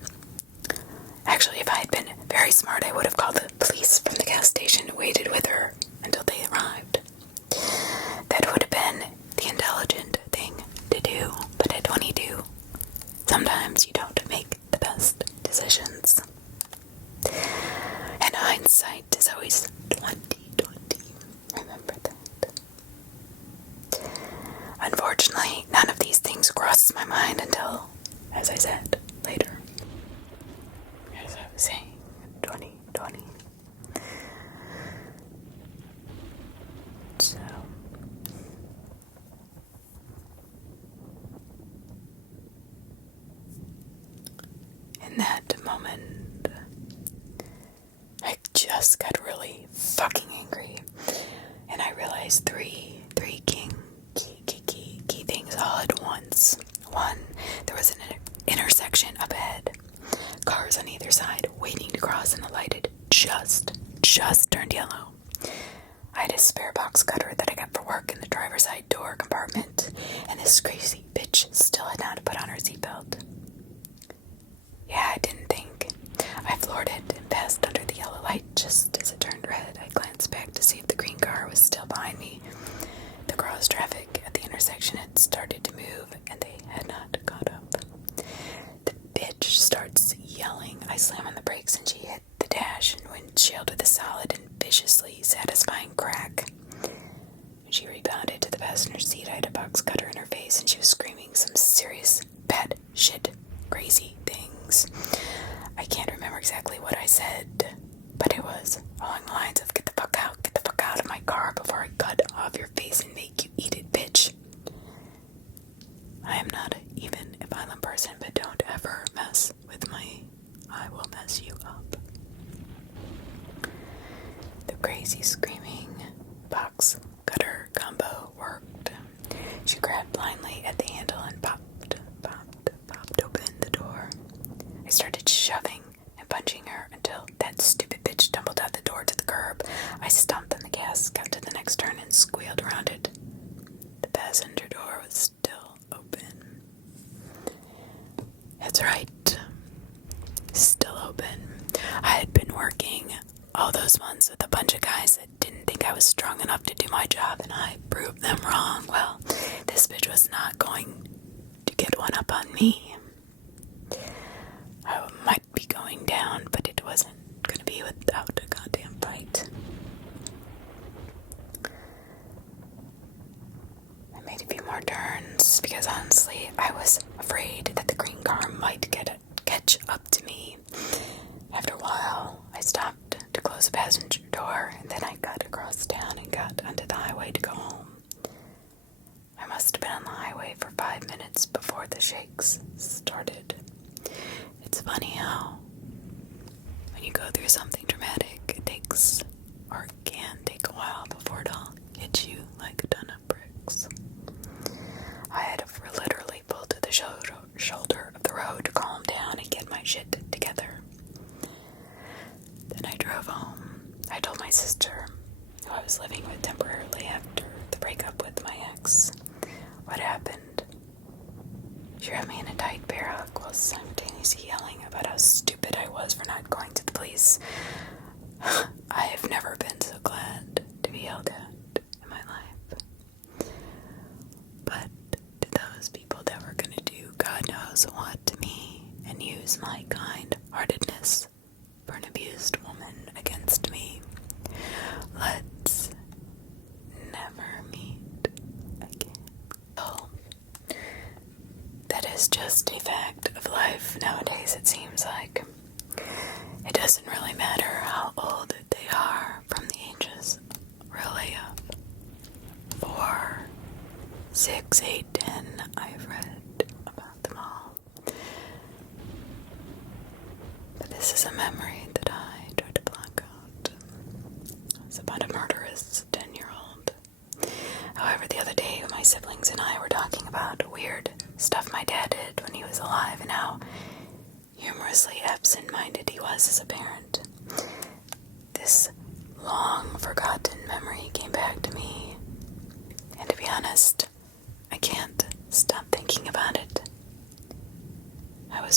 Actually, if I had been very smart, I would have called the police from the gas station and waited with her until they arrived. That would have been the intelligent thing to do, but at 22, sometimes you don't make the best decisions. And hindsight is always 20/20. Remember that. Unfortunately, none of these things crosses my mind until, as I said, later. As I was saying, 20/20. So, in that moment, I just got really fucking angry, and I realized three key things all at once. One, there was an intersection up ahead. Cars on either side waiting to cross, and the light had just turned yellow. I had a spare box cutter that I got for work in the driver's side door compartment, and this crazy bitch still had not put on her seatbelt. Yeah, I didn't think. I floored it and passed under the yellow light just as it turned red. I glanced back to see if the green car was still behind me. The cross traffic at the intersection had started to move, and they had not caught up. The bitch starts yelling. I slam on the brakes, and she hit the dash and windshield with a solid and viciously satisfying crack. When she rebounded to the passenger seat, I had a box cutter in her face, and she was screaming some serious bad shit, crazy things. I can't remember exactly what I said, but it was along the lines of, get the fuck out of my car before I cut off your face and make you eat it, bitch. I am not even a violent person, but don't ever mess with me. I will mess you up. The crazy screaming box cutter combo worked. She grabbed blindly at the handle and popped open the door. I started shoving and punching her until that stupid bitch tumbled out the door to the curb. I stomped on the gas, got to the next turn, and squealed around it. The passenger door was still open. That's right. Still open. I had been working all those months with a bunch of guys that didn't think I was strong enough to do my job, and I proved them wrong. Well, this bitch was not going to get one up on me. I might be going down, but it wasn't going to be without a goddamn fight. I made a few more turns because honestly, I was afraid that the green car might catch up to me. After a while, I stopped to close the passenger door, and then I got across town and got onto the highway to go home. I must have been on the highway for 5 minutes before the shakes started. It's funny how when you go through something dramatic, it takes, or can take a while before it all hits you like a ton of bricks. I had to literally pull to the shoulder of the road to calm down and get my shit together. Then I drove home. I told my sister, who I was living with temporarily after the breakup with my ex, what happened. She wrapped me in a tight bear hug while simultaneously yelling about how stupid I was for not going to the police. I have never been so glad to be yelled at in my life. But to those people that were going to do God knows what to me and use my kind-heartedness for an abused woman against me, let's never meet again. Oh. That is just a fact of life nowadays, it seems like. It doesn't really matter how old they are from the ages really of 4, 6, 8, 10. I've read about them all. But this is a memory that I tried to block out. It's about a murderous 10-year-old. However, the other day, my siblings and I were talking about weird stuff my dad did when he was alive and how humorously absent-minded he was as a parent. This long-forgotten memory came back to me, and to be honest, I can't stop thinking about it. I was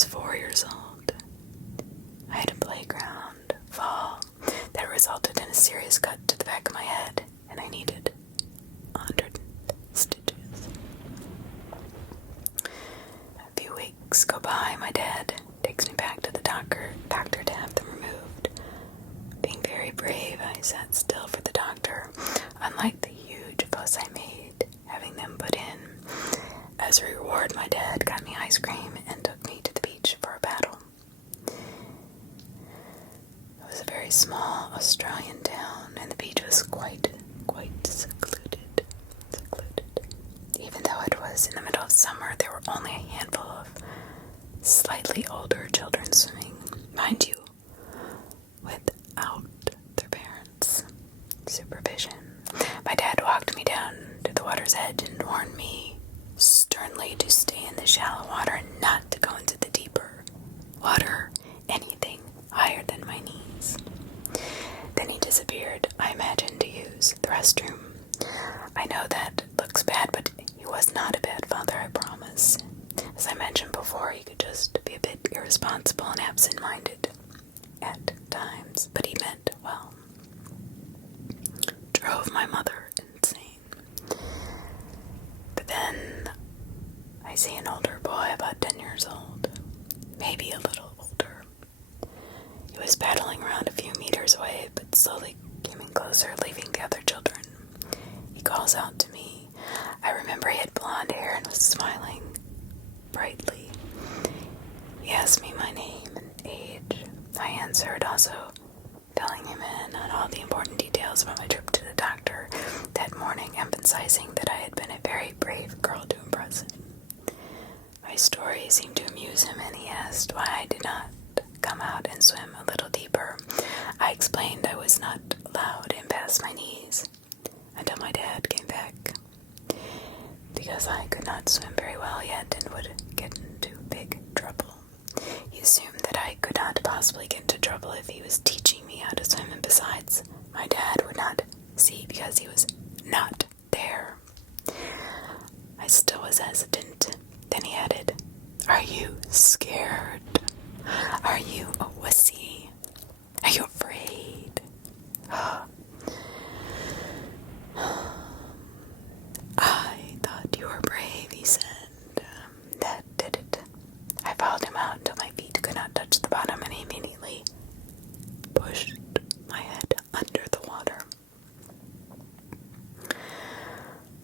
my dad takes me back to the doctor to have them removed. Being very brave, I sat still for the doctor, unlike the huge fuss I made having them put in. As a reward, my dad got me ice cream and took me to the beach for a paddle. It was a very small Australian town, and the beach was quite secluded. Even though it was in the middle of summer, there were only a handful of slightly older children swimming, mind you, without their parents' supervision. My dad walked me down to the water's edge and warned me sternly to stay in the shallow water and not to go into the deeper water, anything higher than my knees. Then he disappeared, I imagine, to use the restroom. I know that looks bad, but he was not a bad father, I promise. As I mentioned before, he could just be a bit irresponsible and absent-minded at times, but he meant well. Drove my mother insane. But then I see an older boy, about 10 years old, maybe a little older. He was paddling around a few meters away, but slowly came in closer, leaving the other children. He calls out to me. I remember he had blonde hair and was smiling brightly. He asked me my name and age. I answered, also telling him in on all the important details about my trip to the doctor that morning, emphasizing that I had been a very brave girl to impress him. My story seemed to amuse him, and he asked why I did not come out and swim a little deeper. I explained I was not allowed in past my knees until my dad came back, because I could not swim very well yet and would get into big trouble. He assumed that I could not possibly get into trouble if he was teaching me how to swim, and besides, my dad would not see because he was not there. I still was hesitant. Then he added, "Are you scared? Are you a wussy? Are you afraid?" "I thought you were brave," he said. That did it. I followed him out until my feet could not touch the bottom, and he immediately pushed my head under the water.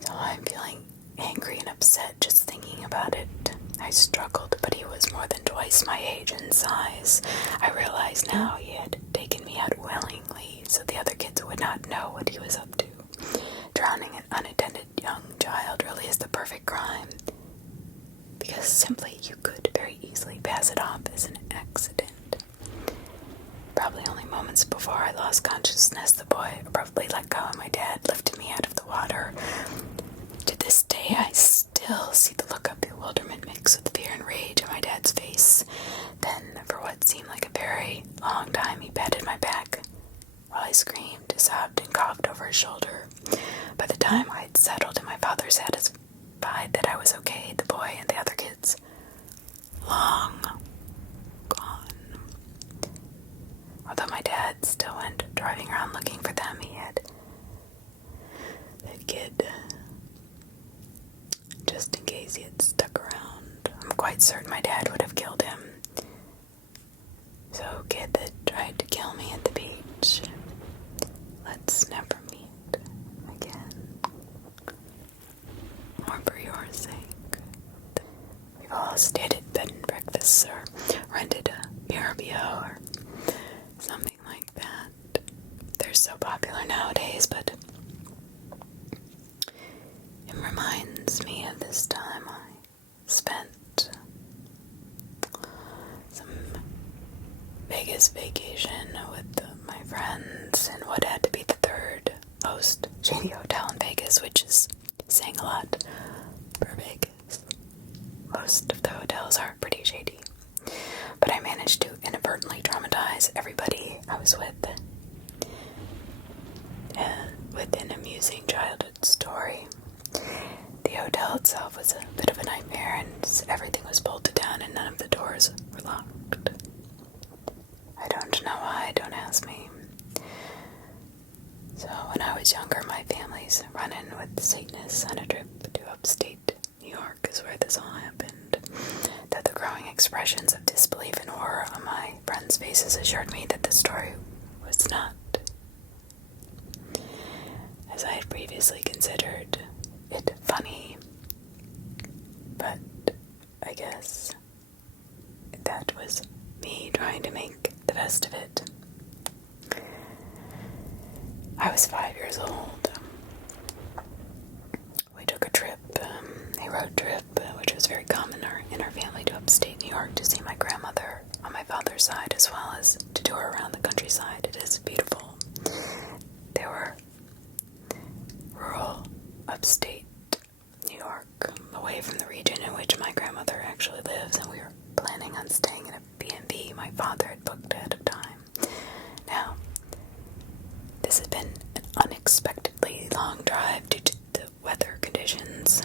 So I'm feeling angry and upset just thinking about it. I struggled, but he was more than twice my age and size. I realized now he had taken me out willingly, so the other kids would not know what he was up to. Drowning an unattended young child really is the perfect crime, because simply you could very easily pass it off as an accident. Probably only moments before I lost consciousness, the boy abruptly let go and my dad lifted me out of the water. To this day, I still see the look of bewilderment mixed with fear and rage on my dad's face. Then, for what seemed like a very long time, he patted my back while I screamed, sobbed, and coughed over his shoulder. By the time I had settled and my father satisfied that I was okay, the boy and the other kids long gone. Although my dad still went driving around looking for them, he had that kid, just in case he had stuck around. I'm quite certain my dad would have killed him. So, kid that tried to kill me at the beach, let's never meet again. Or for your sake. We've all stayed at bed and breakfasts or rented a VRBO or something like that. They're so popular nowadays, but it reminds me of this time I spent some biggest vacation with my friends in what had to be the third most shady hotel in Vegas, which is saying a lot for Vegas. Most of the hotels are pretty shady. But I managed to inadvertently traumatize everybody I was with an amusing childhood story. The hotel itself was a bit of a nightmare, and everything was bolted down and none of the doors were locked. I don't know why, don't ask me. So when I was younger, my family's run-in with the Satanists on a trip to upstate New York is where this all happened. That the growing expressions of disbelief and horror on my friends' faces assured me that the story was not, as I had previously considered it, funny. But I guess that was me trying to make the best of it. I was 5 years old. We took a trip, a road trip, which was very common in our family, to upstate New York to see my grandmother on my father's side, as well as to tour around the countryside. It is beautiful. There were rural upstate New York, away from the region in which my grandmother actually lives, and we were planning on staying in a B&B my father had booked ahead of time. Now, this had been an unexpectedly long drive due to the weather conditions.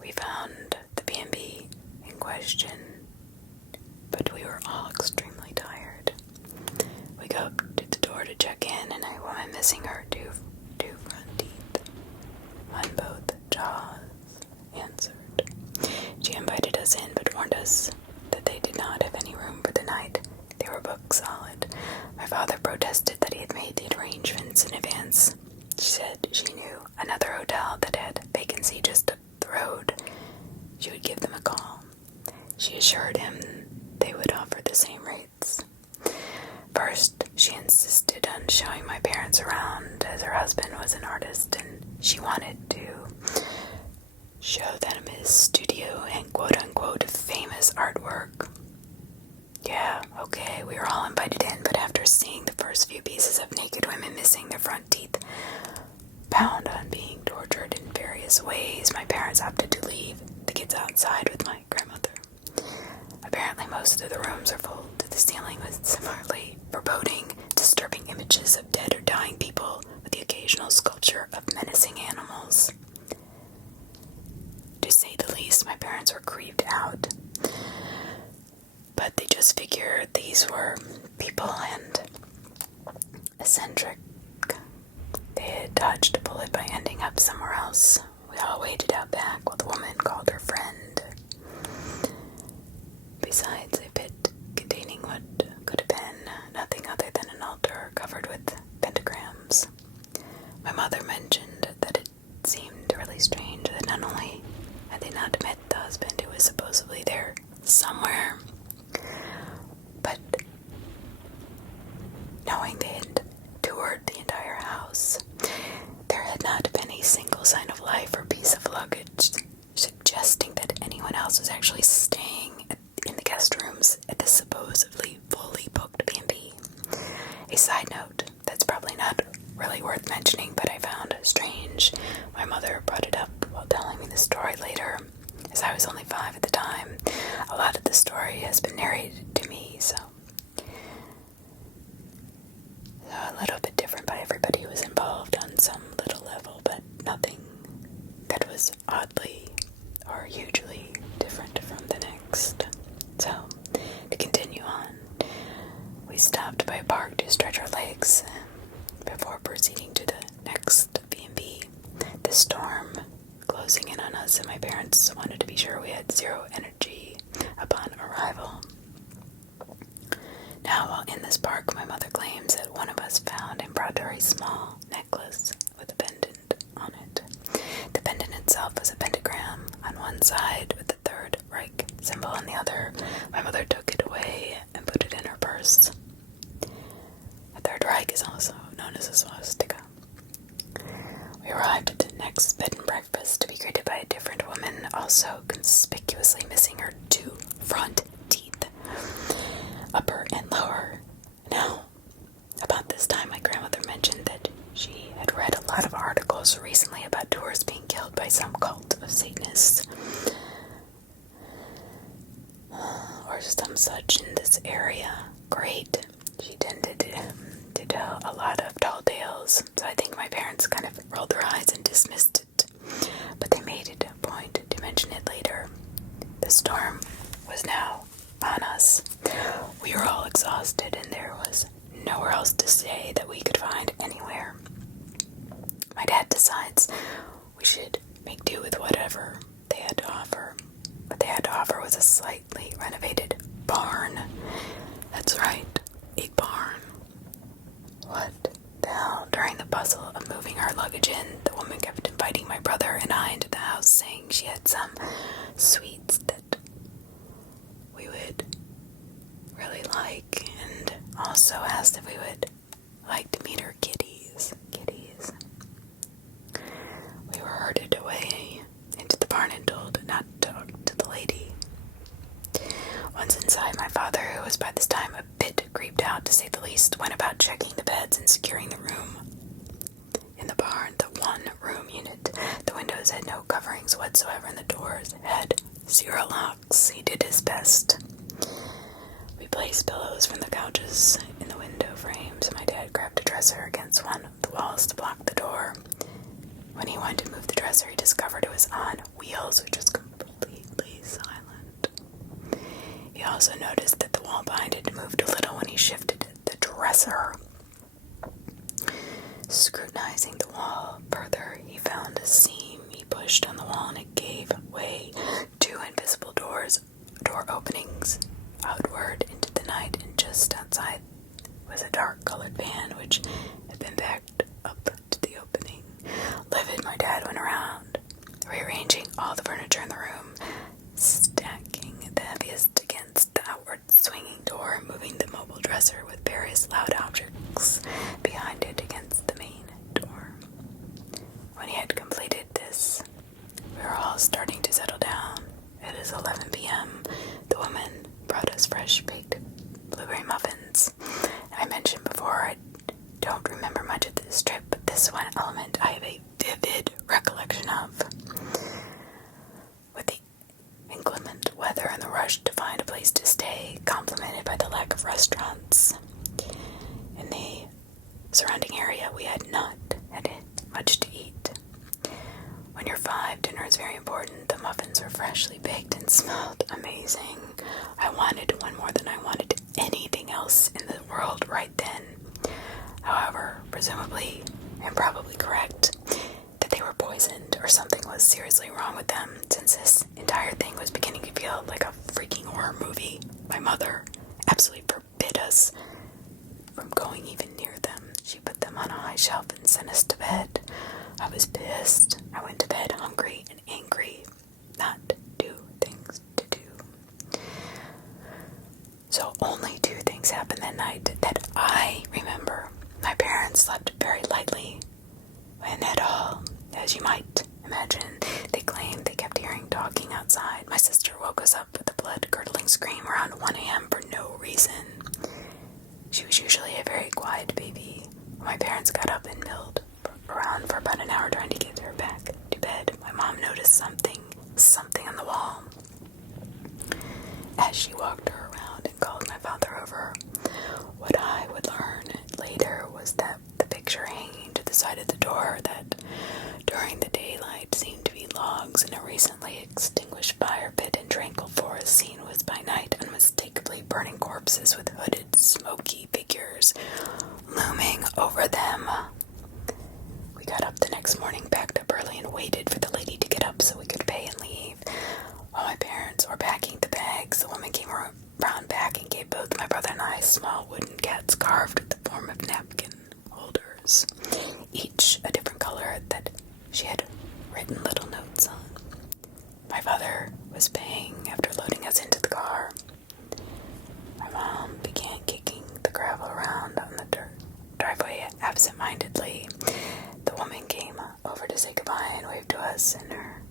We found the B&B in question, but we were all extremely tired. We go up to the door to check in, and a woman missing her two front teeth on both jaws answered. She invited us in, but warned us that they did not have any room for the night. They were booked solid. My father protested that he had made the arrangements in advance. She said she knew another hotel that had vacancy just up the road. She would give them a call. She assured him they would offer the same rates. First, she insisted on showing my parents around, as her husband was an artist, and she wanted to show them his studio and quote-unquote famous artwork. Yeah, okay, we were all invited in, but after seeing the first few pieces of naked women missing their front teeth, bound on being tortured in various ways, my parents opted to leave the kids outside with my grandmother. Apparently most of the rooms are full to the ceiling with similarly foreboding, disturbing images of dead or dying people, with the occasional sculpture of menacing animals. To say the least, my parents were creeped out. But they just figured these were people and eccentric. They had dodged a bullet by ending up somewhere else. We all waited out back while the woman called her friend. Besides a pit containing what could have been nothing other than an altar covered with pentagrams. My mother mentioned that it seemed really strange that not only had they not met the husband who was supposedly there somewhere, but knowing they had toured the entire house, there had not been a single sign of life or piece of luggage suggesting that anyone else was actually staying in the guest rooms at this supposedly fully booked B&B. A side note that's probably not really worth mentioning, but I found strange. My mother brought it up while telling me the story later, as I was only 5 at the time. A lot of the story has been narrated to me, so a little bit different by everybody who was involved on some little level, but nothing that was oddly or hugely different from the next. So, to continue on, we stopped by a park to stretch our legs before proceeding to the next B&B. The storm closing in on us, and my parents wanted to be sure we had zero energy upon arrival. Now, while in this park, my mother claims that one of us found and brought her a small necklace with a pendant on it. The pendant itself was a pentagram on one side with the Third Reich symbol on the other. My mother took it away and put it in her purse. The Third Reich is also known as a swastika. We arrived at the next bed and breakfast to be greeted by a different woman, also conspicuously missing her 2 front teeth, upper and lower. Now, about this time, my grandmother mentioned that she had read a lot of articles recently about tourists being killed by some cult of Satanists, or some such in this area. Great. She tended to tell a lot of tall tales, so I think my parents kind of rolled their eyes and dismissed it. But they made it a point to mention it later. The storm was now on us. We were all exhausted, and there was nowhere else to stay that we could find anywhere. My dad decides we should make do with whatever they had to offer, but they had to offer was a slightly renovated barn. That's right, a barn. What the hell? During the bustle of moving our luggage in, the woman kept inviting my brother and I into the house, saying she had some sweets that we would really like, and also asked if we would like to meet her kitties. We were herded away into the barn and told not to talk to the lady. Once inside, my father, who was by this time a bit creeped out to say the least, went about checking the beds and securing the room. In the barn, the one-room unit, the windows had no coverings whatsoever and the doors had 0 locks. He did his best. We placed pillows from the couches in the window frames. My dad grabbed a dresser against one of the walls to block the door. When he went to move the dresser, he discovered it was on wheels, which was completely silent. He also noticed that the wall behind it moved a little when he shifted the dresser. Scrutinizing the wall further, he found a seam. He pushed on the wall and it gave way. 2 invisible door openings outward into the night, and just outside was a dark-colored van which had been backed up to the opening. Livid, my dad went around, rearranging all the furniture in the room, stacking the heaviest against the outward swinging door, and moving the mobile dresser with various loud objects behind it against the main door. When he had completed this, we were all starting to settle down. It is 11 p.m. The woman brought us fresh baked blueberry muffins. I mentioned before I don't remember much of this trip, but this one element I have a vivid recollection of. With the inclement weather and the rush to find a place to stay, complemented by the lack of restaurants in the surrounding area, we had not had much to eat. When you're 5, dinner is very important. The muffins were freshly baked and smelled amazing. I wanted one more than I wanted anything else in the world right then. However, presumably, and probably correct, that they were poisoned or something was seriously wrong with them, since this entire thing was beginning to feel like a freaking horror movie. My mother absolutely forbid us from going even near them. She put them on a high shelf and sent us to bed. I was pissed. I went to bed hungry and angry. Not 2 things to do. So only 2 things happened that night that I remember. My parents slept very lightly, and at all, as you might imagine. They claimed they kept hearing talking outside. My sister woke us up with a blood-curdling scream around 1 a.m. for no reason. She was usually a very quiet baby. My parents got up and milled around for about an hour trying to get her back to bed. My mom noticed something on the wall. As she walked her around and called my father over, what I would learn later was that the picture hanging to the side of the door that during the daylight seemed to be logs in a recently extinguished fire pit in tranquil forest scene was by night unmistakably burning corpses with hooded, smoky figures looming over them. We got up the next morning, packed up early, and waited for the lady to get up so we could pay and leave. While my parents were packing the bags, the woman came around back and gave both my brother and I small wooden cats carved with the form of napkin holders, each a different color that she had written little notes on. My father was paying after loading us into the car. My mom began kicking the gravel around on the driveway absent-mindedly. The woman came over to say goodbye and waved to us in her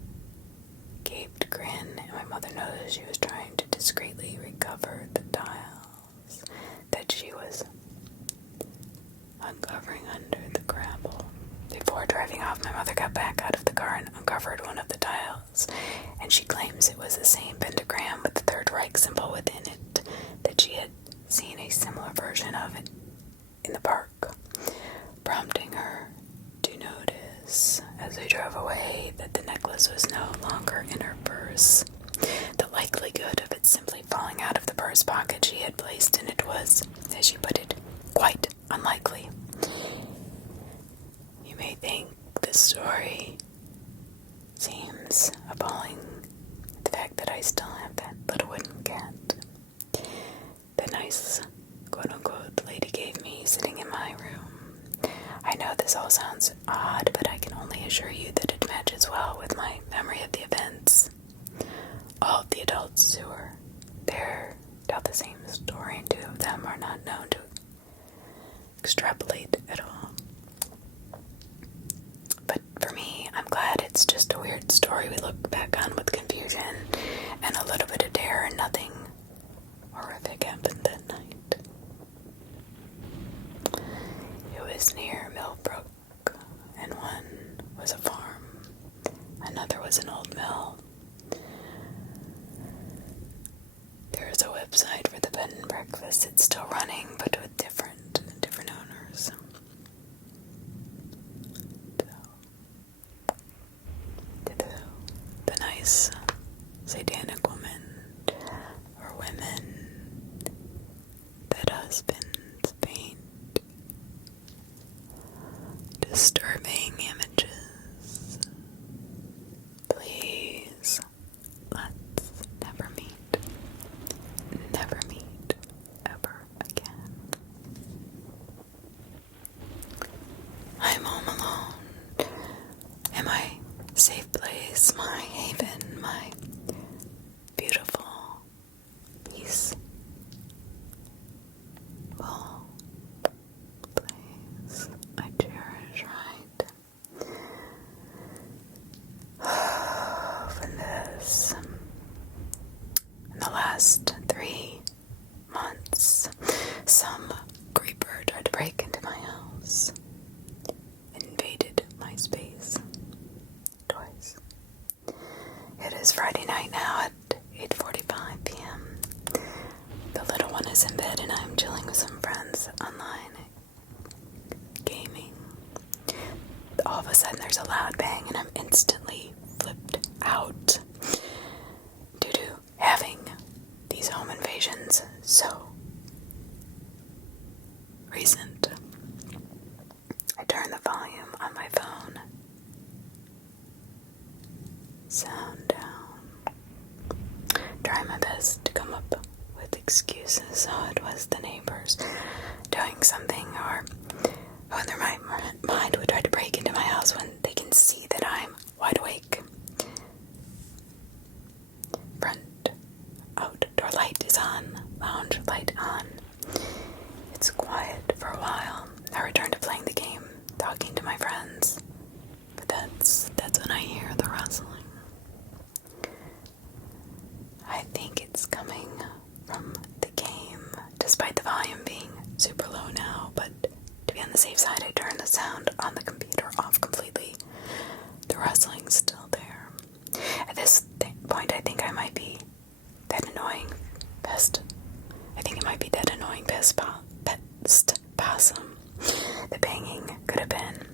gaped grin, and my mother noticed she was trying to discreetly recover the tiles that she was uncovering under the gravel. Before driving off, my mother got back out of the car and uncovered one of the tiles, and she claims it was the same pentagram with the Third Reich symbol within it that she had seen a similar version of it in the park, prompting her to notice as we drove away that the necklace was no longer in her purse. The likelihood of it simply falling out of the purse pocket she had placed in it was, as she put it, quite unlikely. You may think this story seems appalling. The fact that I still have that little wooden cat. The nice, quote-unquote, lady gave me sitting in my room. I know this all sounds odd, but I can only assure you that it matches well with my memory of the events. All of the adults who were there tell the same story, and 2 of them are not known to extrapolate at all. But for me, I'm glad it's just a weird story we look back on with confusion and a little bit of terror, and nothing horrific happened that night. It was near Millbrook, and one was a farm, another was an old mill. There is a website for the bed and breakfast. It's still running, but with different owners. The nice satanic woman or women that husbands paint disturbing images. Please, let's never meet ever again. I'm home alone in my safe place, my haven, my beautiful, peaceful place I cherish, right? From this, in the last 3 months, some creeper tried to break into my house, invaded my space twice. It is Friday night now at 8:45 p.m. The little one is in bed and I'm chilling with some friends online, gaming. All of a sudden there's a loud bang and I'm instantly flipped out due to having these home invasions so recent. I turn the volume on my phone, sound down, try my best to come up with excuses. So it was the neighbors doing something, or who in their mind would try to break into my house when they can see that I'm wide awake. Front outdoor light is on, lounge light on. It's quiet for a while. I return to playing the game, talking to my friends, but that's when I hear the rustling. I think it's coming from the game, despite the volume being super low now, but to be on the safe side, I turn the sound on the computer off completely. The rustling's still there. At this point, I think I might be that annoying pest. I think it might be that annoying pest possum. The banging could have been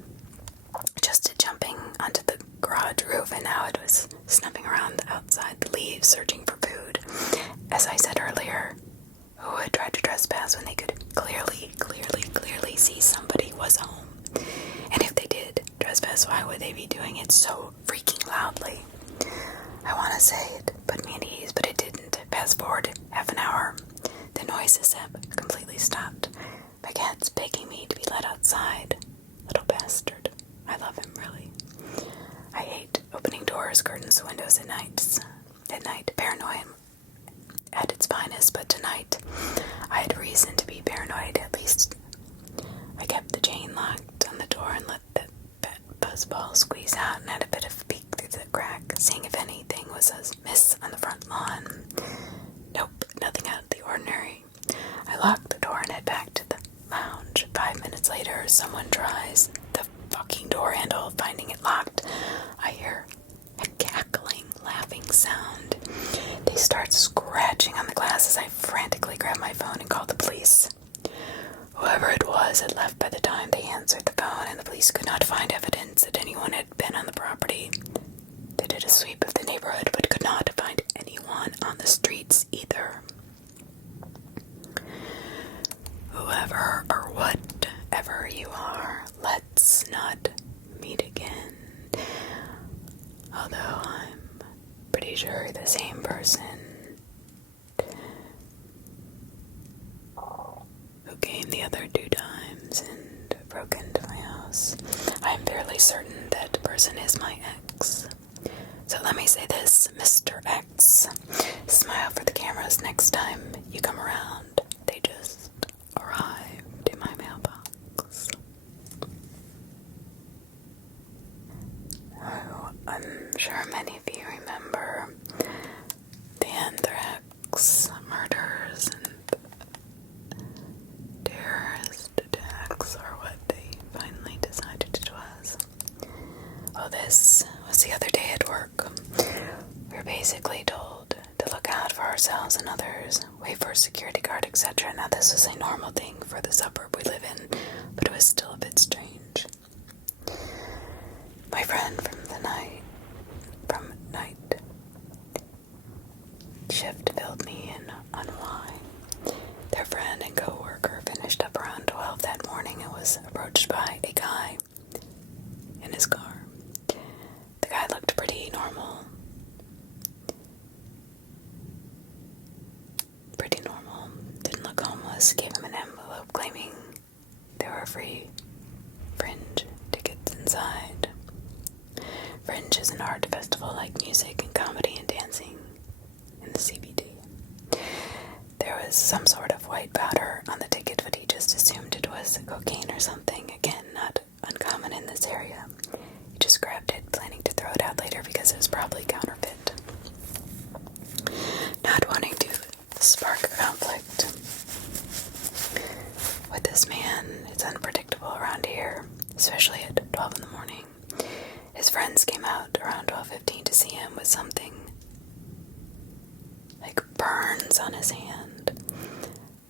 just jumping onto the garage roof, and now it was snuffing around outside the leaves, searching for food. As I said earlier, who would try to trespass when they could clearly see somebody was home? And if they did trespass, why would they be doing it so freaking loudly? I want to say it put me at ease, but it didn't. Fast forward half an hour, the noises have completely stopped. My cat's begging me to be let outside. Little bastard. I love him, really. I hate opening doors, curtains, windows at night. Paranoid at its finest, but tonight I had reason to be paranoid. At least I kept the chain locked on the door and let the buzzball squeeze out and had a bit of a peek through the crack, seeing if anything was amiss on the front lawn. Nope, nothing out of the ordinary. I lock the door and head back to the lounge. 5 minutes later, someone tries the fucking door handle. Finding it locked, I hear a cackling, laughing sound. They start scratching on the glass as I frantically grab my phone and call the police. Whoever it was had left by the time they answered the phone, and the police could not find evidence that anyone had been on the property. They did a sweep of the neighborhood, but could not find anyone on the streets either. Whoever or whatever you are, let's not meet again. Although I'm pretty pretty sure the same person who came the other 2 times and broke into my house. I'm fairly certain that person is my ex. So let me say this, Mr. X, smile for the cameras next time you come around. They just arrived in my mailbox. Oh, I'm sure many of you remember the anthrax murders and terrorist attacks, or what they finally decided it was. Well, this was the other day at work. We were basically told to look out for ourselves and others, wait for a security guard, etc. Now, this was a normal thing for the suburb we live in, but it was still a bit strange. My friend from night shift filled me in on why. Their friend and co-worker finished up around 12 that morning and was approached by a guy in his car. The guy looked pretty normal. Didn't look homeless. Gave him an envelope claiming there were free Fringe tickets inside. Fringe is an art festival like music and comedy and dancing in the CBD. There was some sort of white powder on the ticket, but he just assumed it was cocaine or something. Again, not uncommon in this area. He just grabbed it, planning to throw it out later because it was probably counterfeit. Not wanting to spark a conflict with this man, it's unpredictable around here, especially at 12 in the morning. His friends came out around 12:15 to see him with something like burns on his hand.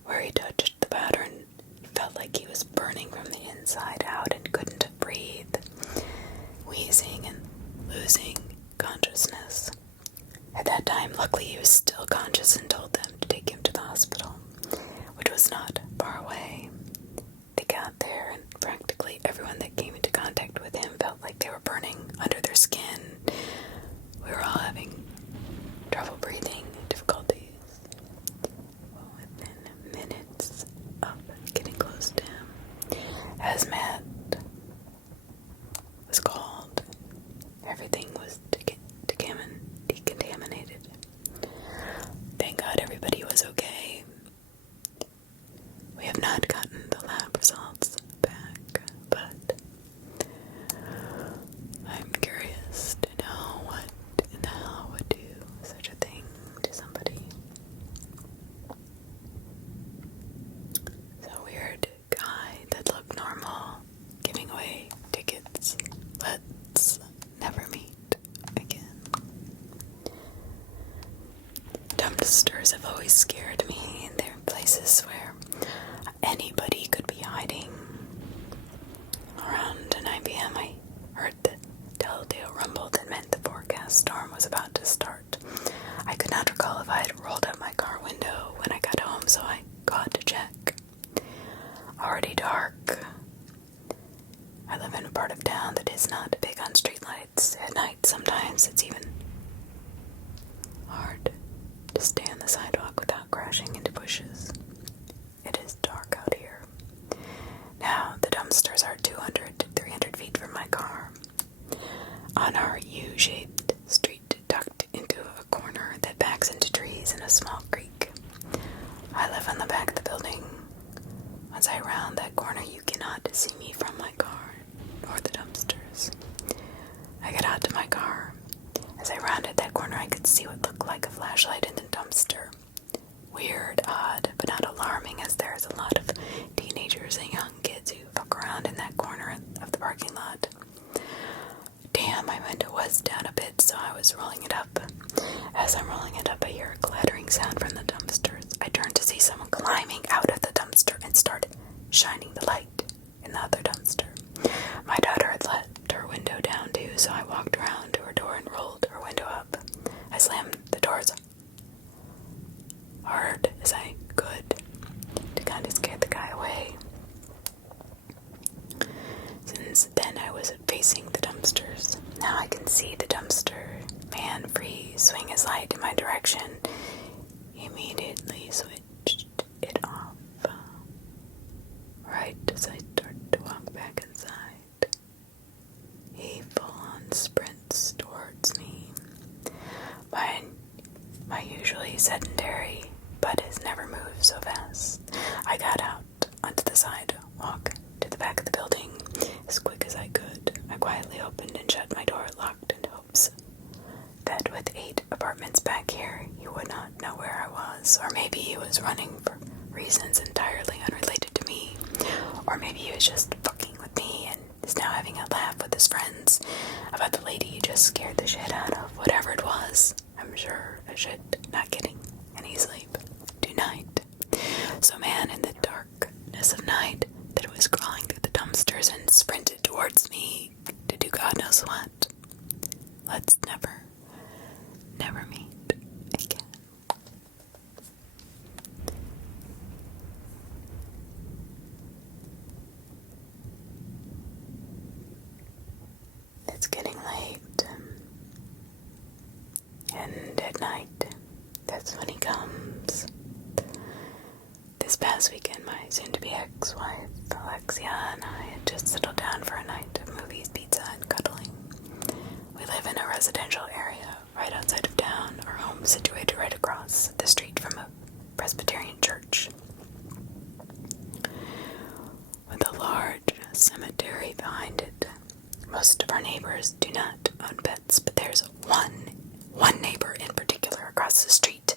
Where he touched the powder and felt like he was burning from the inside out and couldn't breathe, wheezing and losing consciousness. At that time, luckily he was still conscious and told them to take him to the hospital, which was not far away. They got there and practically everyone that came into contact with him felt like they were burning under their skin. We were all having trouble breathing, difficulties. Well, within minutes of getting close to him, hazmat was called. Everything was decontaminated. Thank God everybody was okay. We have not gotten the lab results back, but I'm curious to know what and how would do such a thing to somebody. So weird guy that looked normal giving away tickets. Let's never meet again. Dumpsters have always scared me. They're places where anybody could be hiding. Around 9 p.m. I heard the telltale rumble that meant the forecast storm was about to start. I could not recall if I had rolled up my car window when I got home, so I got to check. Already dark. I live in a part of town that is not big on streetlights. At night, sometimes it's even hard to stay on the sidewalk without crashing into bushes. It is dark out here. Now, the dumpsters are 200 to 300 feet from my car. On our U-shaped street tucked into a corner that backs into trees and a small creek. I live on the back of the building. Once I round that corner, you cannot see me from my car, nor the dumpsters. I got out to my car. As I rounded that corner, I could see what looked like a flashlight in the dumpster. Weird, odd, but not alarming, as there is a lot of teenagers and young kids who fuck around in that corner of the parking lot. Damn, my window was down a bit, so I was rolling it up. As I'm rolling it up, I hear a clattering sound from the dumpsters. I turned to see someone climbing out of the dumpster and started shining the light in the other dumpster. My daughter had let her window down too, so I walked around to her door and rolled her window up. I slammed the doors hard as I could to kind of scare the guy away. Since then I was facing the dumpsters. Now I can see the dumpster man freeze swing his light in my direction, he immediately switched it off. Right as I started to walk back inside, he full-on sprints towards me. My usually sedentary butt has never moved so fast. I got out onto the sidewalk to the back of the building as quick as I could. I quietly opened and shut my door, locked in hopes that with 8 apartments back here, he would not know where I was. Or maybe he was running for reasons entirely unrelated to me. Or maybe he was just fucking with me and is now having a laugh with his friends about the lady he just scared the shit out of. Whatever it was, I'm sure I should not getting any sleep tonight. So man, in the darkness of night, that was crawling through the dumpsters and sprinted towards me to do God knows what. Let's never meet again. It's getting late, and at night, that's when he comes. This past weekend, my soon-to-be ex-wife, Alexia, and I had just settled down for a night of movies, pizza, and cuddling. We live in a residential area right outside of town, our home situated right across the street from a Presbyterian church, with a large cemetery behind it. Most of our neighbors do not own pets, but there's one neighbor in particular across the street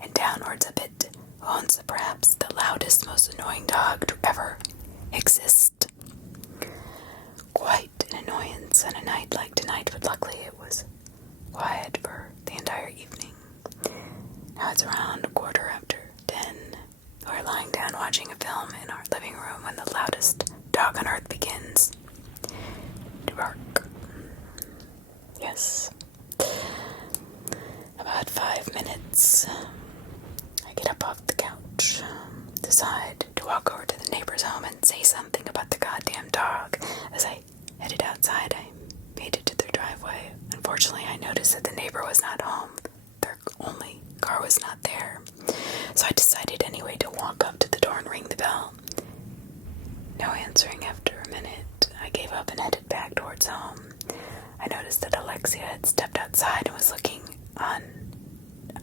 and downwards a bit who owns perhaps the loudest, most annoying dog to ever exist. Quite an annoyance on a night like tonight, but luckily it was quiet for the entire evening. Now it's around 10:15. We're lying down watching a film in our living room when the loudest dog on earth begins to bark. Yes. About 5 minutes, I get up off the couch, decide to walk over to the neighbor's home and say something about the goddamn dog. As I headed outside, I made it to their driveway. Unfortunately, I noticed that the neighbor was not home. Their only car was not there. So I decided anyway to walk up to the door and ring the bell. No answering after a minute. I gave up and headed back towards home. I noticed that Alexia had stepped outside and was looking on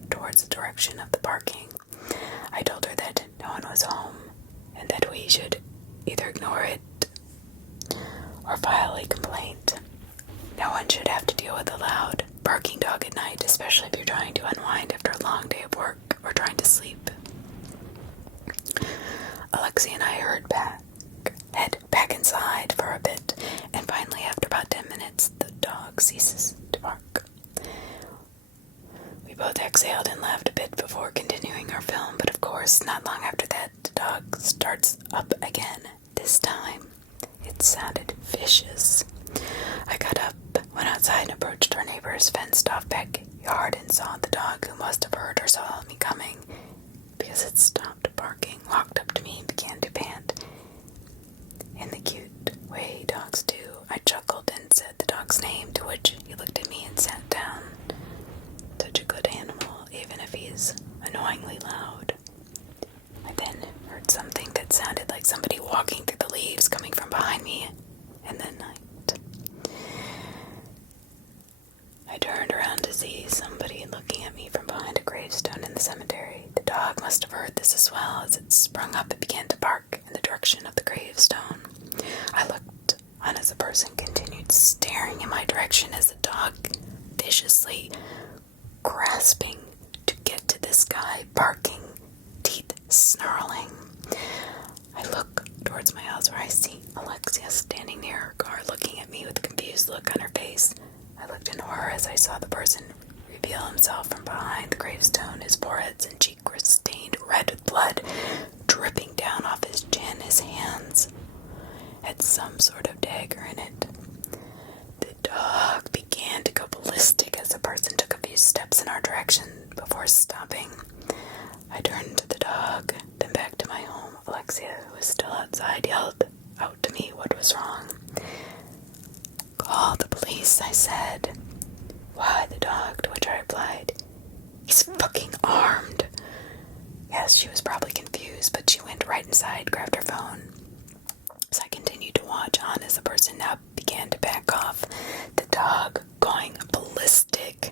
towards the direction of the parking. I told her that no one was home and that we should either ignore it or file a complaint. No one should have to deal with a loud, barking dog at night, especially if you're trying to unwind after a long day of work or trying to sleep. Alexia and I head back inside for a bit, and finally, after about 10 minutes, the dog ceases to bark. We both exhaled and laughed a bit before continuing our film, but of course, not long after that, the dog starts up again. This time, it sounded vicious. I got up, went outside, and approached our neighbor's fenced-off backyard and saw the dog, who must have heard or saw me coming, because it stopped barking, walked up to me, and began to pant. In the cute way dogs do, I chuckled and said the dog's name, to which he looked at me and sat down. Such a good animal, even if he's annoyingly loud. I then heard something that sounded like somebody walking through the leaves coming from behind me in the night. I turned around to see somebody looking at me from behind a gravestone in the cemetery. The dog must have heard this as well. As it sprung up, it began to bark in the direction of the gravestone. I looked on as the person continued staring in my direction as the dog viciously grasping to get to this guy, barking, teeth snarling. I look towards my house where I see Alexia standing near her car looking at me with a confused look on her face. I looked in horror as I saw the person reveal himself from behind the gravestone. His forehead and cheek were stained red with blood, dripping down off his chin. His hands had some sort of dagger in it. The dog began to go ballistic as the person took a few steps in our direction before stopping. I turned to the dog, then back to my home. Alexia, who was still outside, yelled out to me what was wrong. "Call the police," I said. "Why?" the dog, to which I replied, replied, "He's fucking armed." Yes, she was probably confused, but she went right inside, grabbed her phone. So I continued to watch on as the person now began to back off, the dog going ballistic.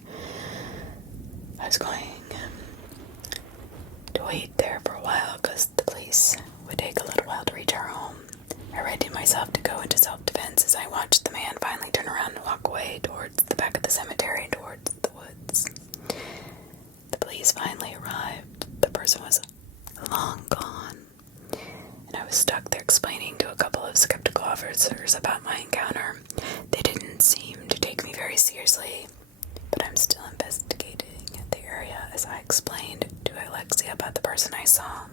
I was going to wait there for a while because the police would take a little while to reach our home. I readied myself to go into self-defense as I watched the man finally turn around and walk away towards the back of the cemetery and towards the woods. The police finally arrived. The person was long gone, and I was stuck there explaining to a couple of skeptical officers about my encounter. They didn't seem to take me very seriously, but I'm still investigating the area as I explained to Alexia about the person I saw.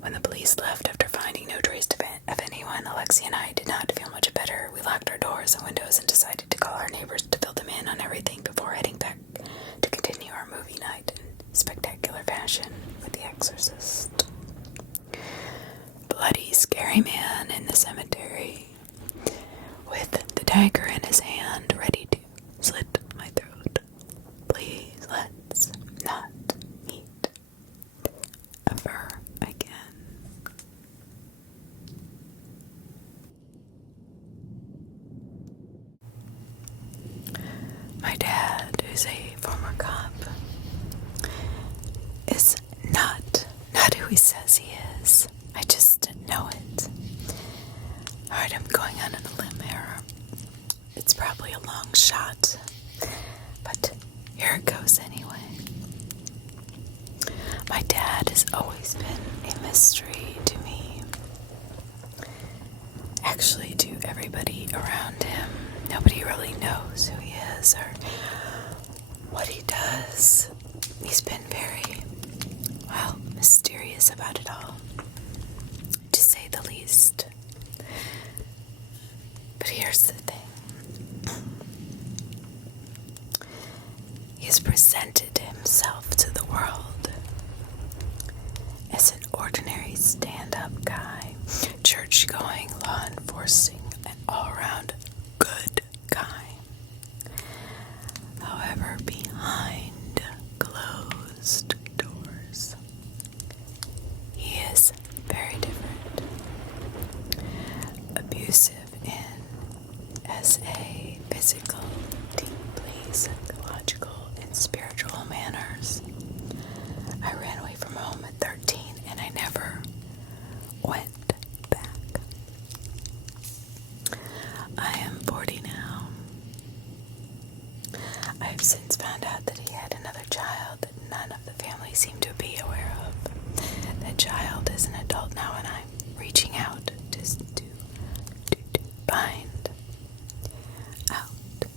When the police left after finding no trace of anyone, Alexia and I did not feel much better. We locked our doors and windows and decided to call our neighbors to fill them in on everything before heading back to continue our movie night in spectacular fashion with The Exorcist. Bloody, scary man in the cemetery with the dagger in his hand, ready to slit my throat. Please, let's not meet ever again. My dad, who's a former cop, is not who he says he is. I just didn't know it. Alright, I'm going on a limb here. It's probably a long shot, but here it goes anyway. My dad has always been a mystery to me. Actually, to everybody around him. Nobody really knows who he is or what he does. He's been very, mysterious about it all, to say the least. But here's the thing. He has presented himself to the world as an ordinary stand-up guy, church-going, law-enforcing, and all-around good guy. However, behind closed doors, he is very different. Abusive as a physical, deeply psychological, and spiritual manners. I ran away from home at 13 and I never went back. I am 40 now. I have since found out that he had another child that none of the family seemed to be aware of. That child is an adult now and I'm reaching out to find out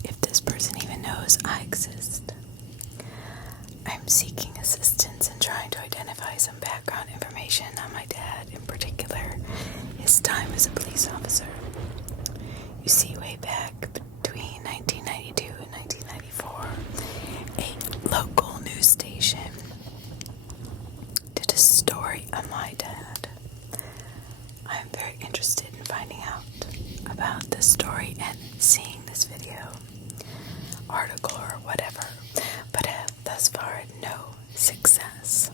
if this person even knows I exist. I'm seeking assistance and trying to identify some background information on my dad, in particular, his time as a police officer. You see, way back between 1992 and 1994, a local news station did a story on my dad. I'm very interested in finding out about this story and seeing this video, article, or whatever, but have thus far had no success.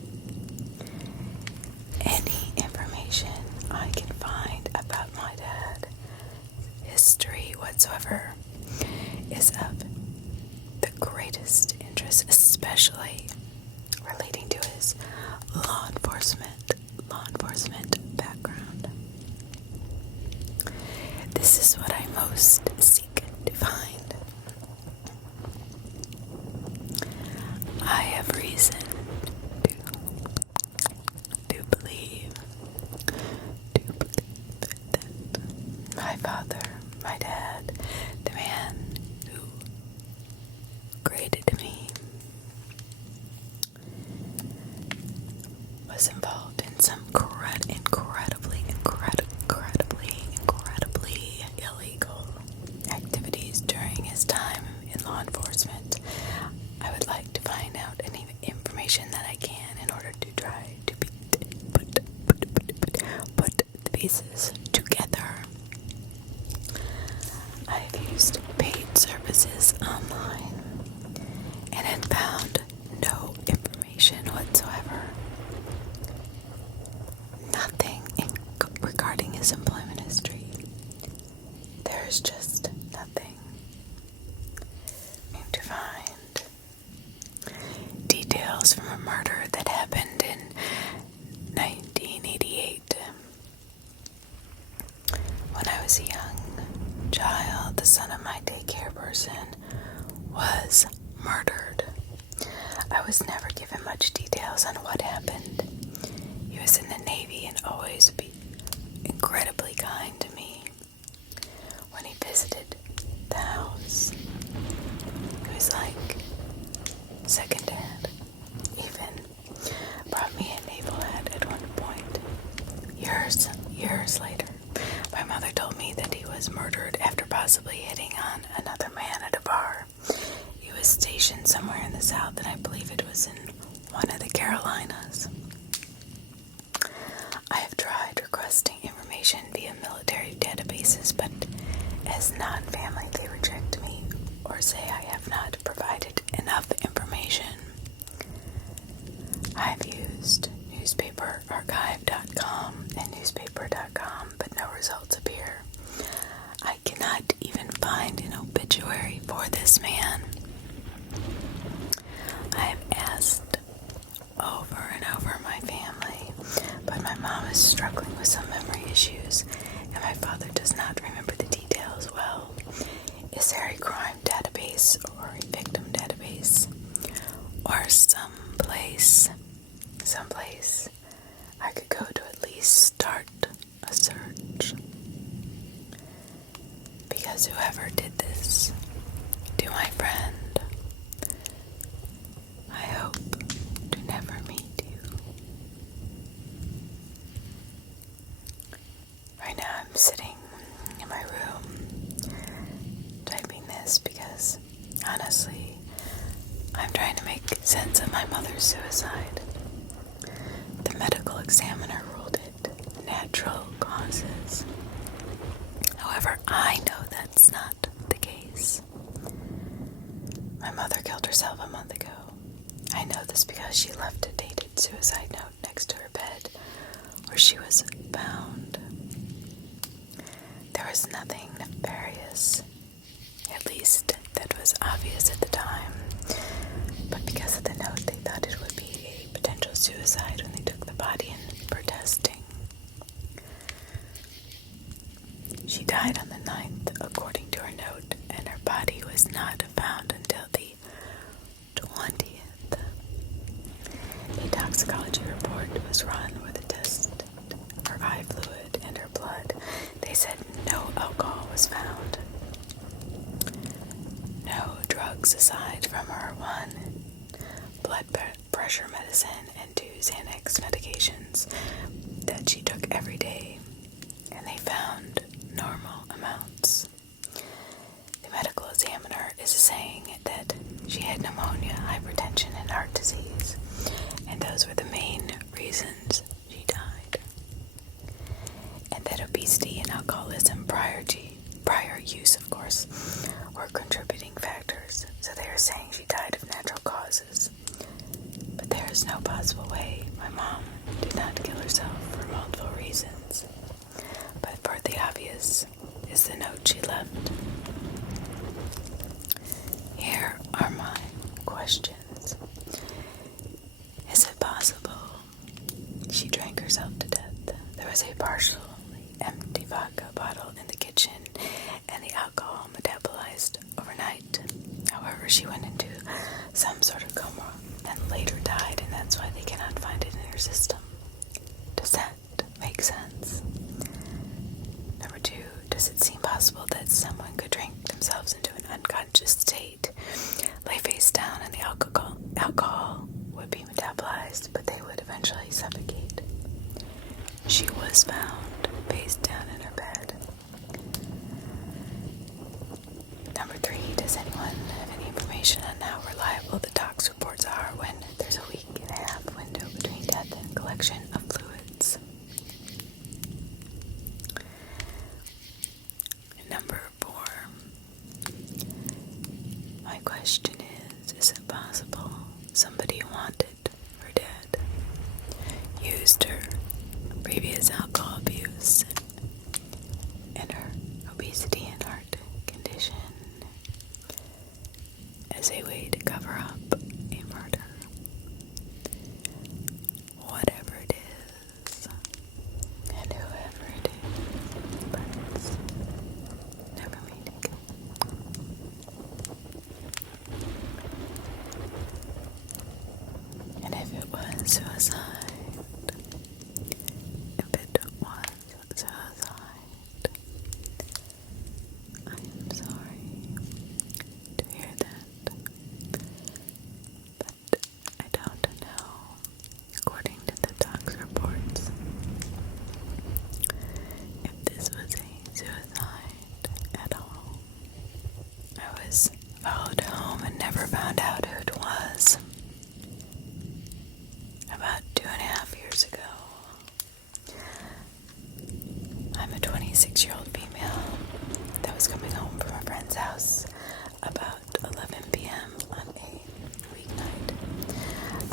Any information I can find about my dad, history whatsoever, is of the greatest interest, especially relating to his law enforcement background. This is what I most seek to find. I have reason to believe that my father, my dad, the man who created me, was involved in some incredibly illegal activities during his time in law enforcement. I would like to find out any information that I can in order to try to put the pieces together. I have used paid services online and had found details from a murder that happened in 1988. When I was a young child, the son of my daycare person was murdered. I was never given much details on what happened. He was in the Navy and always be incredibly kind to me. When he visited the house, he was like second dad. Even brought me a naval hat at one point. Years later, my mother told me that he was murdered after possibly hitting on another man at a bar. He was stationed somewhere in the South, and I believe it was in one of the Carolinas. I have tried requesting information via military databases, but as non-family, they reject me or say I have not provided enough information. I've used newspaperarchive.com and newspaper.com, but no results appear. I cannot even find an obituary for this man. I have asked over and over my family, but my mom is struggling with some memory issues, and my father does not remember the details well. Is there a crime database or a victim database? Or someplace I could go to at least start a search? Because whoever did this to my friend, I hope to never meet you. Right now I'm sitting in my room typing this because, honestly, I'm trying to make sense of my mother's suicide. The medical examiner ruled it natural causes. However, I know that's not the case. My mother killed herself a month ago. I know this because she left a dated suicide note next to her bed where she was found. There was nothing nefarious, at least that was obvious at the time, but because of the note, they thought it would be a potential suicide when they took the body in for testing. She died on the 9th, according to her note, and her body was not found until the 20th. A toxicology report was run where they tested her eye fluid and her blood. They said no alcohol was found. No drugs aside from her 1 blood pressure medicine and 2 Xanax medications that she took every day, and they found normal amounts. The medical examiner is saying that she had pneumonia, hypertension, and heart disease, and those were the main reasons she died. And that obesity and alcoholism, prior use, of course, were contributing factors. So they are saying she died of natural causes. But there is no possible way my mom did not kill herself for multiple reasons. But for the obvious is the note she left. Here are my questions. Is it possible she drank herself to death? There was a partially empty vodka bottle in the kitchen, and the alcohol metabolized overnight. However, she went into some sort of coma and later died, and that's why they cannot find it in her system. Does that make sense? Number 2, does it seem possible that someone could drink themselves into an unconscious state, lay face down, and the alcohol would be metabolized, but they would eventually suffocate? She was found face down in her bed. Number 3, does anyone have any information on how reliable the tox reports are when there's a week and a half window between death and collection of fluids? Number 4, my question is it possible somebody wanted her dead, used her previous alcohol abuse and her obesity and heart condition as a way to cover up a murder?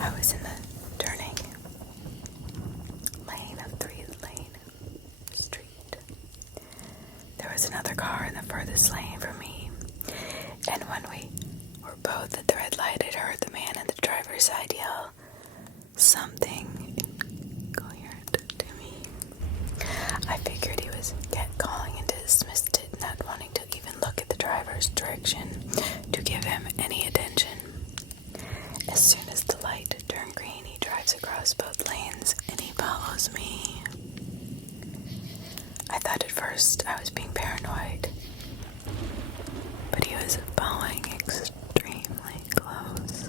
I was in the turning lane of 3-lane street. There was another car in the furthest lane from me, and when we were both at the red light, I heard the man at the driver's side yell something incoherent to me. I figured he was catcalling and dismissed it, not wanting to even look at the driver's direction to give him any attention. As soon as the light turned green, he drives across both lanes and he follows me. I thought at first I was being paranoid, but he was following extremely close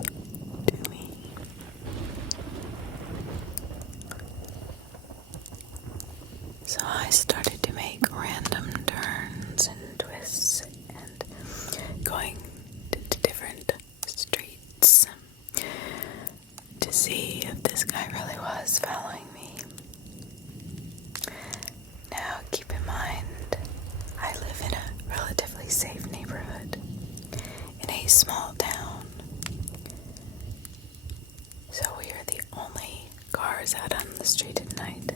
to me. So I started to make random turns and twists and going to different streets to see if this guy really was following me. Now keep in mind, I live in a relatively safe neighborhood in a small town. So we are the only cars out on the street at night.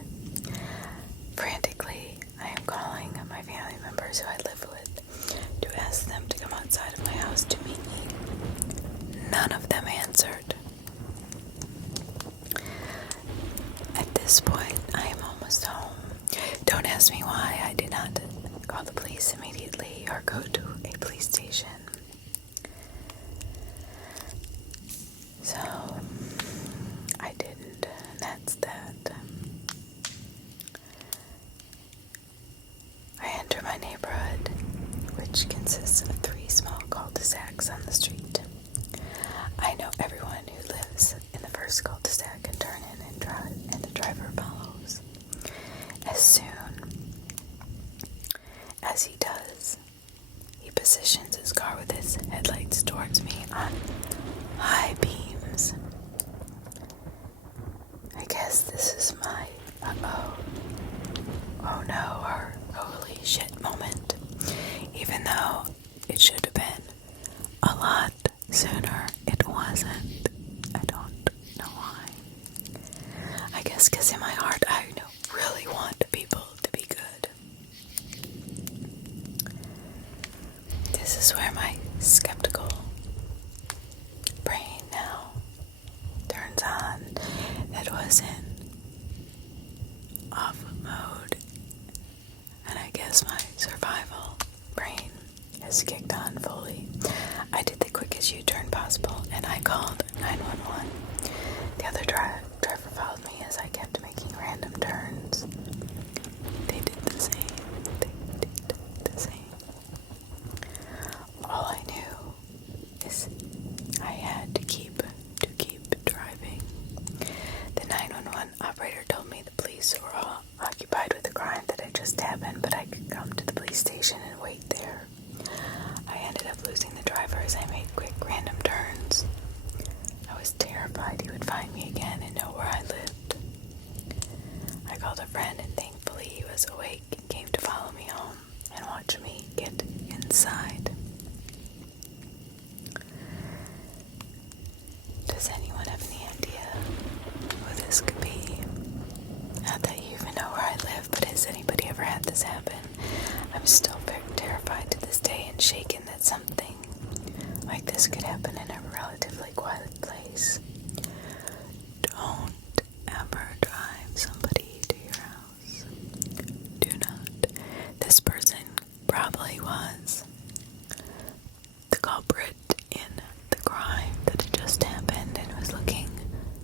Frantically, I am calling my family members who I live with to ask them to come outside of my house to meet me. None of them answered. At this point, I am almost home. Don't ask me why I did not call the police immediately or go to a police station. So, I didn't, and that's that. I enter my neighborhood, which consists of 3 small cul-de-sacs on the street. I know everyone who lives in the first cul-de-sac and turn in and drive, and the driver follows. As soon as he does, he positions his car with his headlights towards me on high beams. I guess this is my oh no, or holy shit moment, even though it should have been a lot sooner. It wasn't. I don't know why. I guess because in my heart I really want people to be good. This is where my skeptical brain now turns on. It was in off mode, and I guess my survival brain has kicked on fully. I did the quickest U-turn possible, and I called 911. The other driver followed me as I kept making random turns. They did the same. All I knew is I had to keep driving. The 911 operator told me the police were all occupied with the crime that had just happened, but I could come to the police station and wait there. I ended up losing the driver as I made quick random turns. I was terrified he would find me again and know where I lived. I called a friend and thankfully he was awake and came to follow me home and watch me get inside. Does anyone have any idea who this could be? Not that you even know where I live, but has anybody ever had this happen? I'm still very terrified to this day and shaken that something like this could happen in a relatively quiet place. Don't ever drive somebody to your house. Do not. This person probably was the culprit in the crime that had just happened and was looking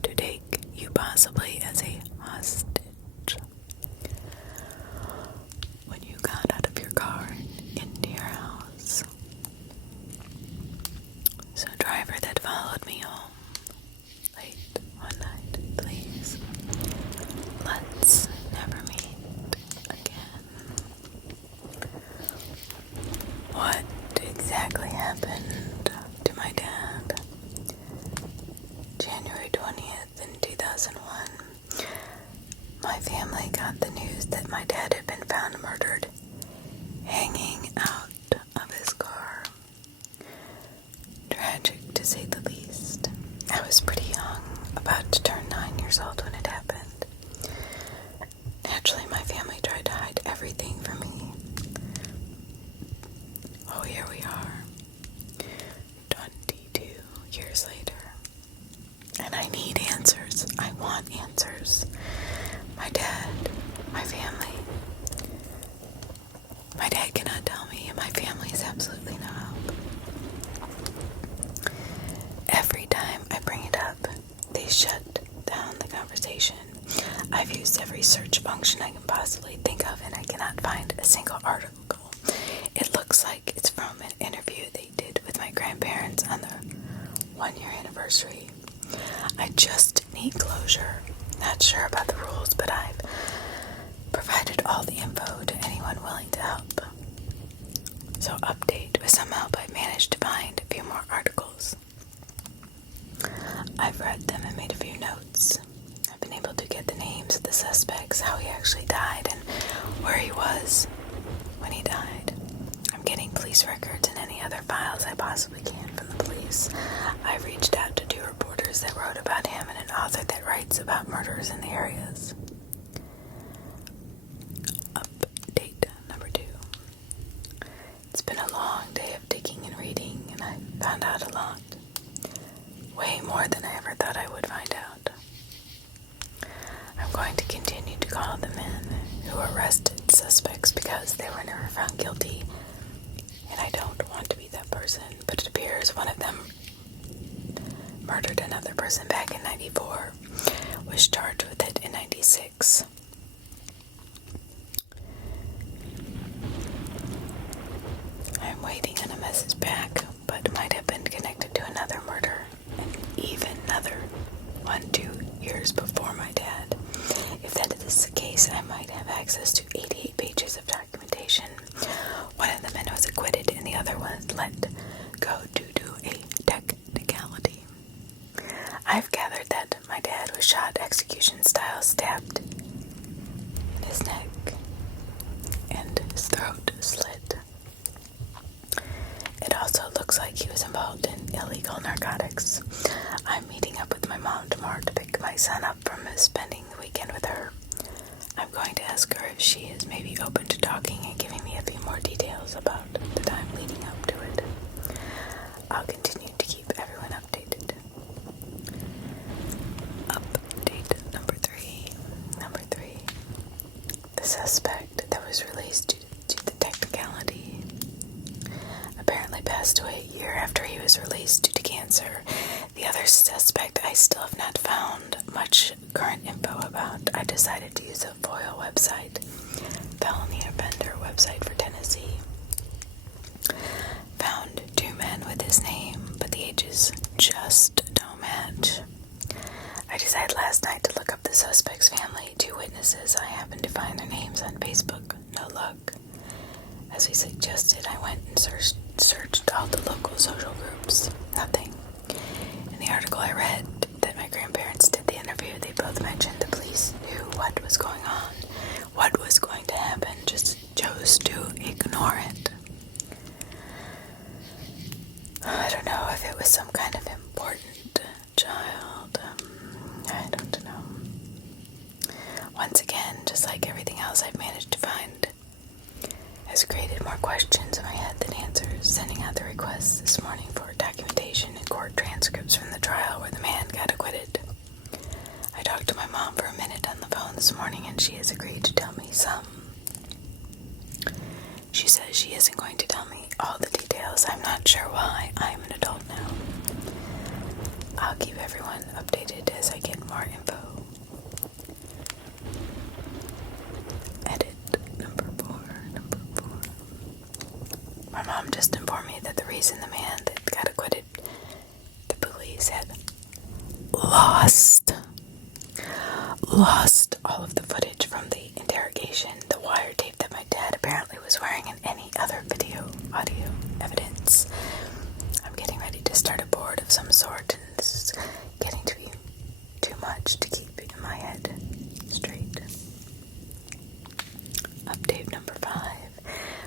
to take you possibly as a hostage. When you got out of your car into your house. So driver that followed me home late one night, please, let's never meet again. What exactly happened to my dad? January 20th in 2001, my family got the news that my dad had been found murdered, hanging out of his car. Tragic to say the least. I was pretty young, about years old when it happened. Naturally, my family tried to hide everything from me. Oh, here we are, 22 years later. And I need answers. I want answers. My dad, my family. My dad cannot tell me, and my family is absolutely no help. Every time I bring it up, they shut down the conversation. I've used every search function I can possibly think of, and I cannot find a single article. It looks like it's from an interview they did with my grandparents on their 1-year anniversary. I just need closure. Not sure about the rules, but I've provided all the info to anyone willing to help. So update, with some help I've managed to find a few more articles. I've read them and made a few notes. I've been able to get the names of the suspects, how he actually died, and where he was when he died. I'm getting police records and any other files I possibly can from the police. I've reached out to 2 reporters that wrote about him and an author that writes about murders in the areas. Update number 2. It's been a long day of digging and reading, and I found out a lot. Way more than I ever thought I would find out. I'm going to continue to call the men who arrested suspects because they were never found guilty, and I don't want to be that person, but it appears one of them murdered another person back in 94, was charged with it in 96. I'm waiting on a message back, but might have been connected to another murder, and even another one 2 years before my dad. If that is the case, I might have access to 88 pages of documentation. One of the men was acquitted, and the other one let go due to a technicality. I've gathered that my dad was shot execution style, stabbed in his neck, and his throat slit. It also looks like he was involved in illegal narcotics. I'm meeting up with my mom tomorrow to pick my son up from spending the weekend with her. I'm going to ask her if she is maybe open to talking and giving me a few more details about the time leading up to it. I'll continue to keep everyone updated. Update number 3. The suspect that was released due to the technicality apparently passed away a year after he was released due to cancer. The other suspect I still have not found much current info about. I decided to use a FOIL website, felony offender website for Tennessee. Found 2 men with his name, but the ages just don't match. I decided last night to look up the suspect's family, 2 witnesses. I happened to find their names on Facebook. No luck. As we suggested, I went and searched all the local social groups. Nothing. In the article I read that my grandparents did the interview, they both mentioned the police knew what was going on, what was going to happen, just chose to ignore it. I don't know if it was some kind of important child. I don't know. Once again, just like everything else I've managed to find, has created more questions in my head than answers. Sending out the requests this morning for documentation and court transcripts from the trial where the man got acquitted. I talked to my mom for a minute on the phone this morning, and she has agreed to tell me some. She says she isn't going to tell me all the details. I'm not sure why. I am an adult now. I'll keep everyone updated as I get more info. Edit number 4. My mom just informed me that the reason the man that got acquitted, the police had lost all of the footage from the interrogation, the wiretape that my dad apparently was wearing, and any other audio evidence. I'm getting ready to start a board of some sort, and this is getting to be too much to keep in my head straight. Update number 5.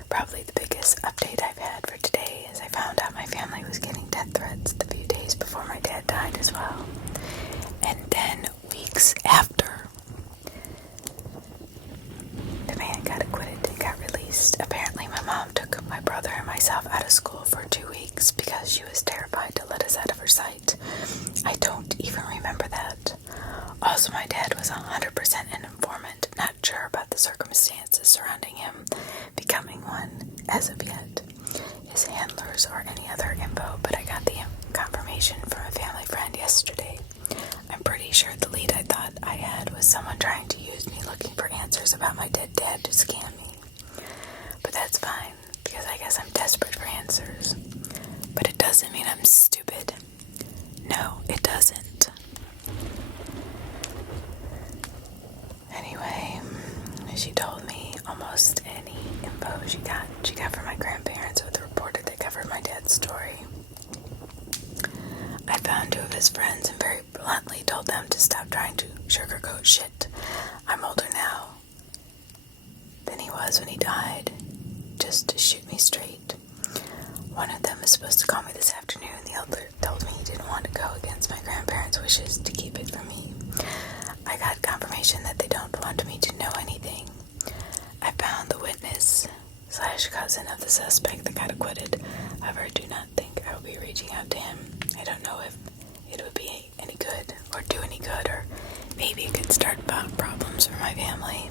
Probably the biggest update I've had for today is I found out my family was getting death threats the few days before my dad died as well. And then we weeks after the man got acquitted and got released. Apparently my mom took my brother and myself out of school for 2 weeks because she was terrified to let us out of her sight. I don't even remember that. Also, my dad was 100% an informant, not sure about the circumstances surrounding him becoming one as of yet, his handlers or any other info, but I got the confirmation from a family friend yesterday. I'm pretty sure the lead I thought I had was someone trying to use me looking for answers about my dead dad to scam me. But that's fine, because I guess I'm desperate for answers. But it doesn't mean I'm stupid. No, it doesn't. Anyway, she told me almost any info she got from my grandparents with the reporter that covered my dad's story. I found 2 of his friends and very bluntly told them to stop trying to sugarcoat shit. I'm older now than he was when he died, just to shoot me straight. One of them is supposed to call me this afternoon. The other told me he didn't want to go against my grandparents' wishes to keep it from me. I got confirmation that they don't want me to know anything. I found the witness/cousin of the suspect that got acquitted. However, I do not think I will be reaching out to him. I don't know if it would be any good or do any good, or maybe it could start problems for my family.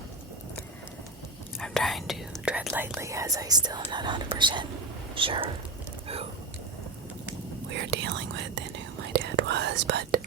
I'm trying to tread lightly as I still am not 100% sure who we are dealing with and who my dad was, but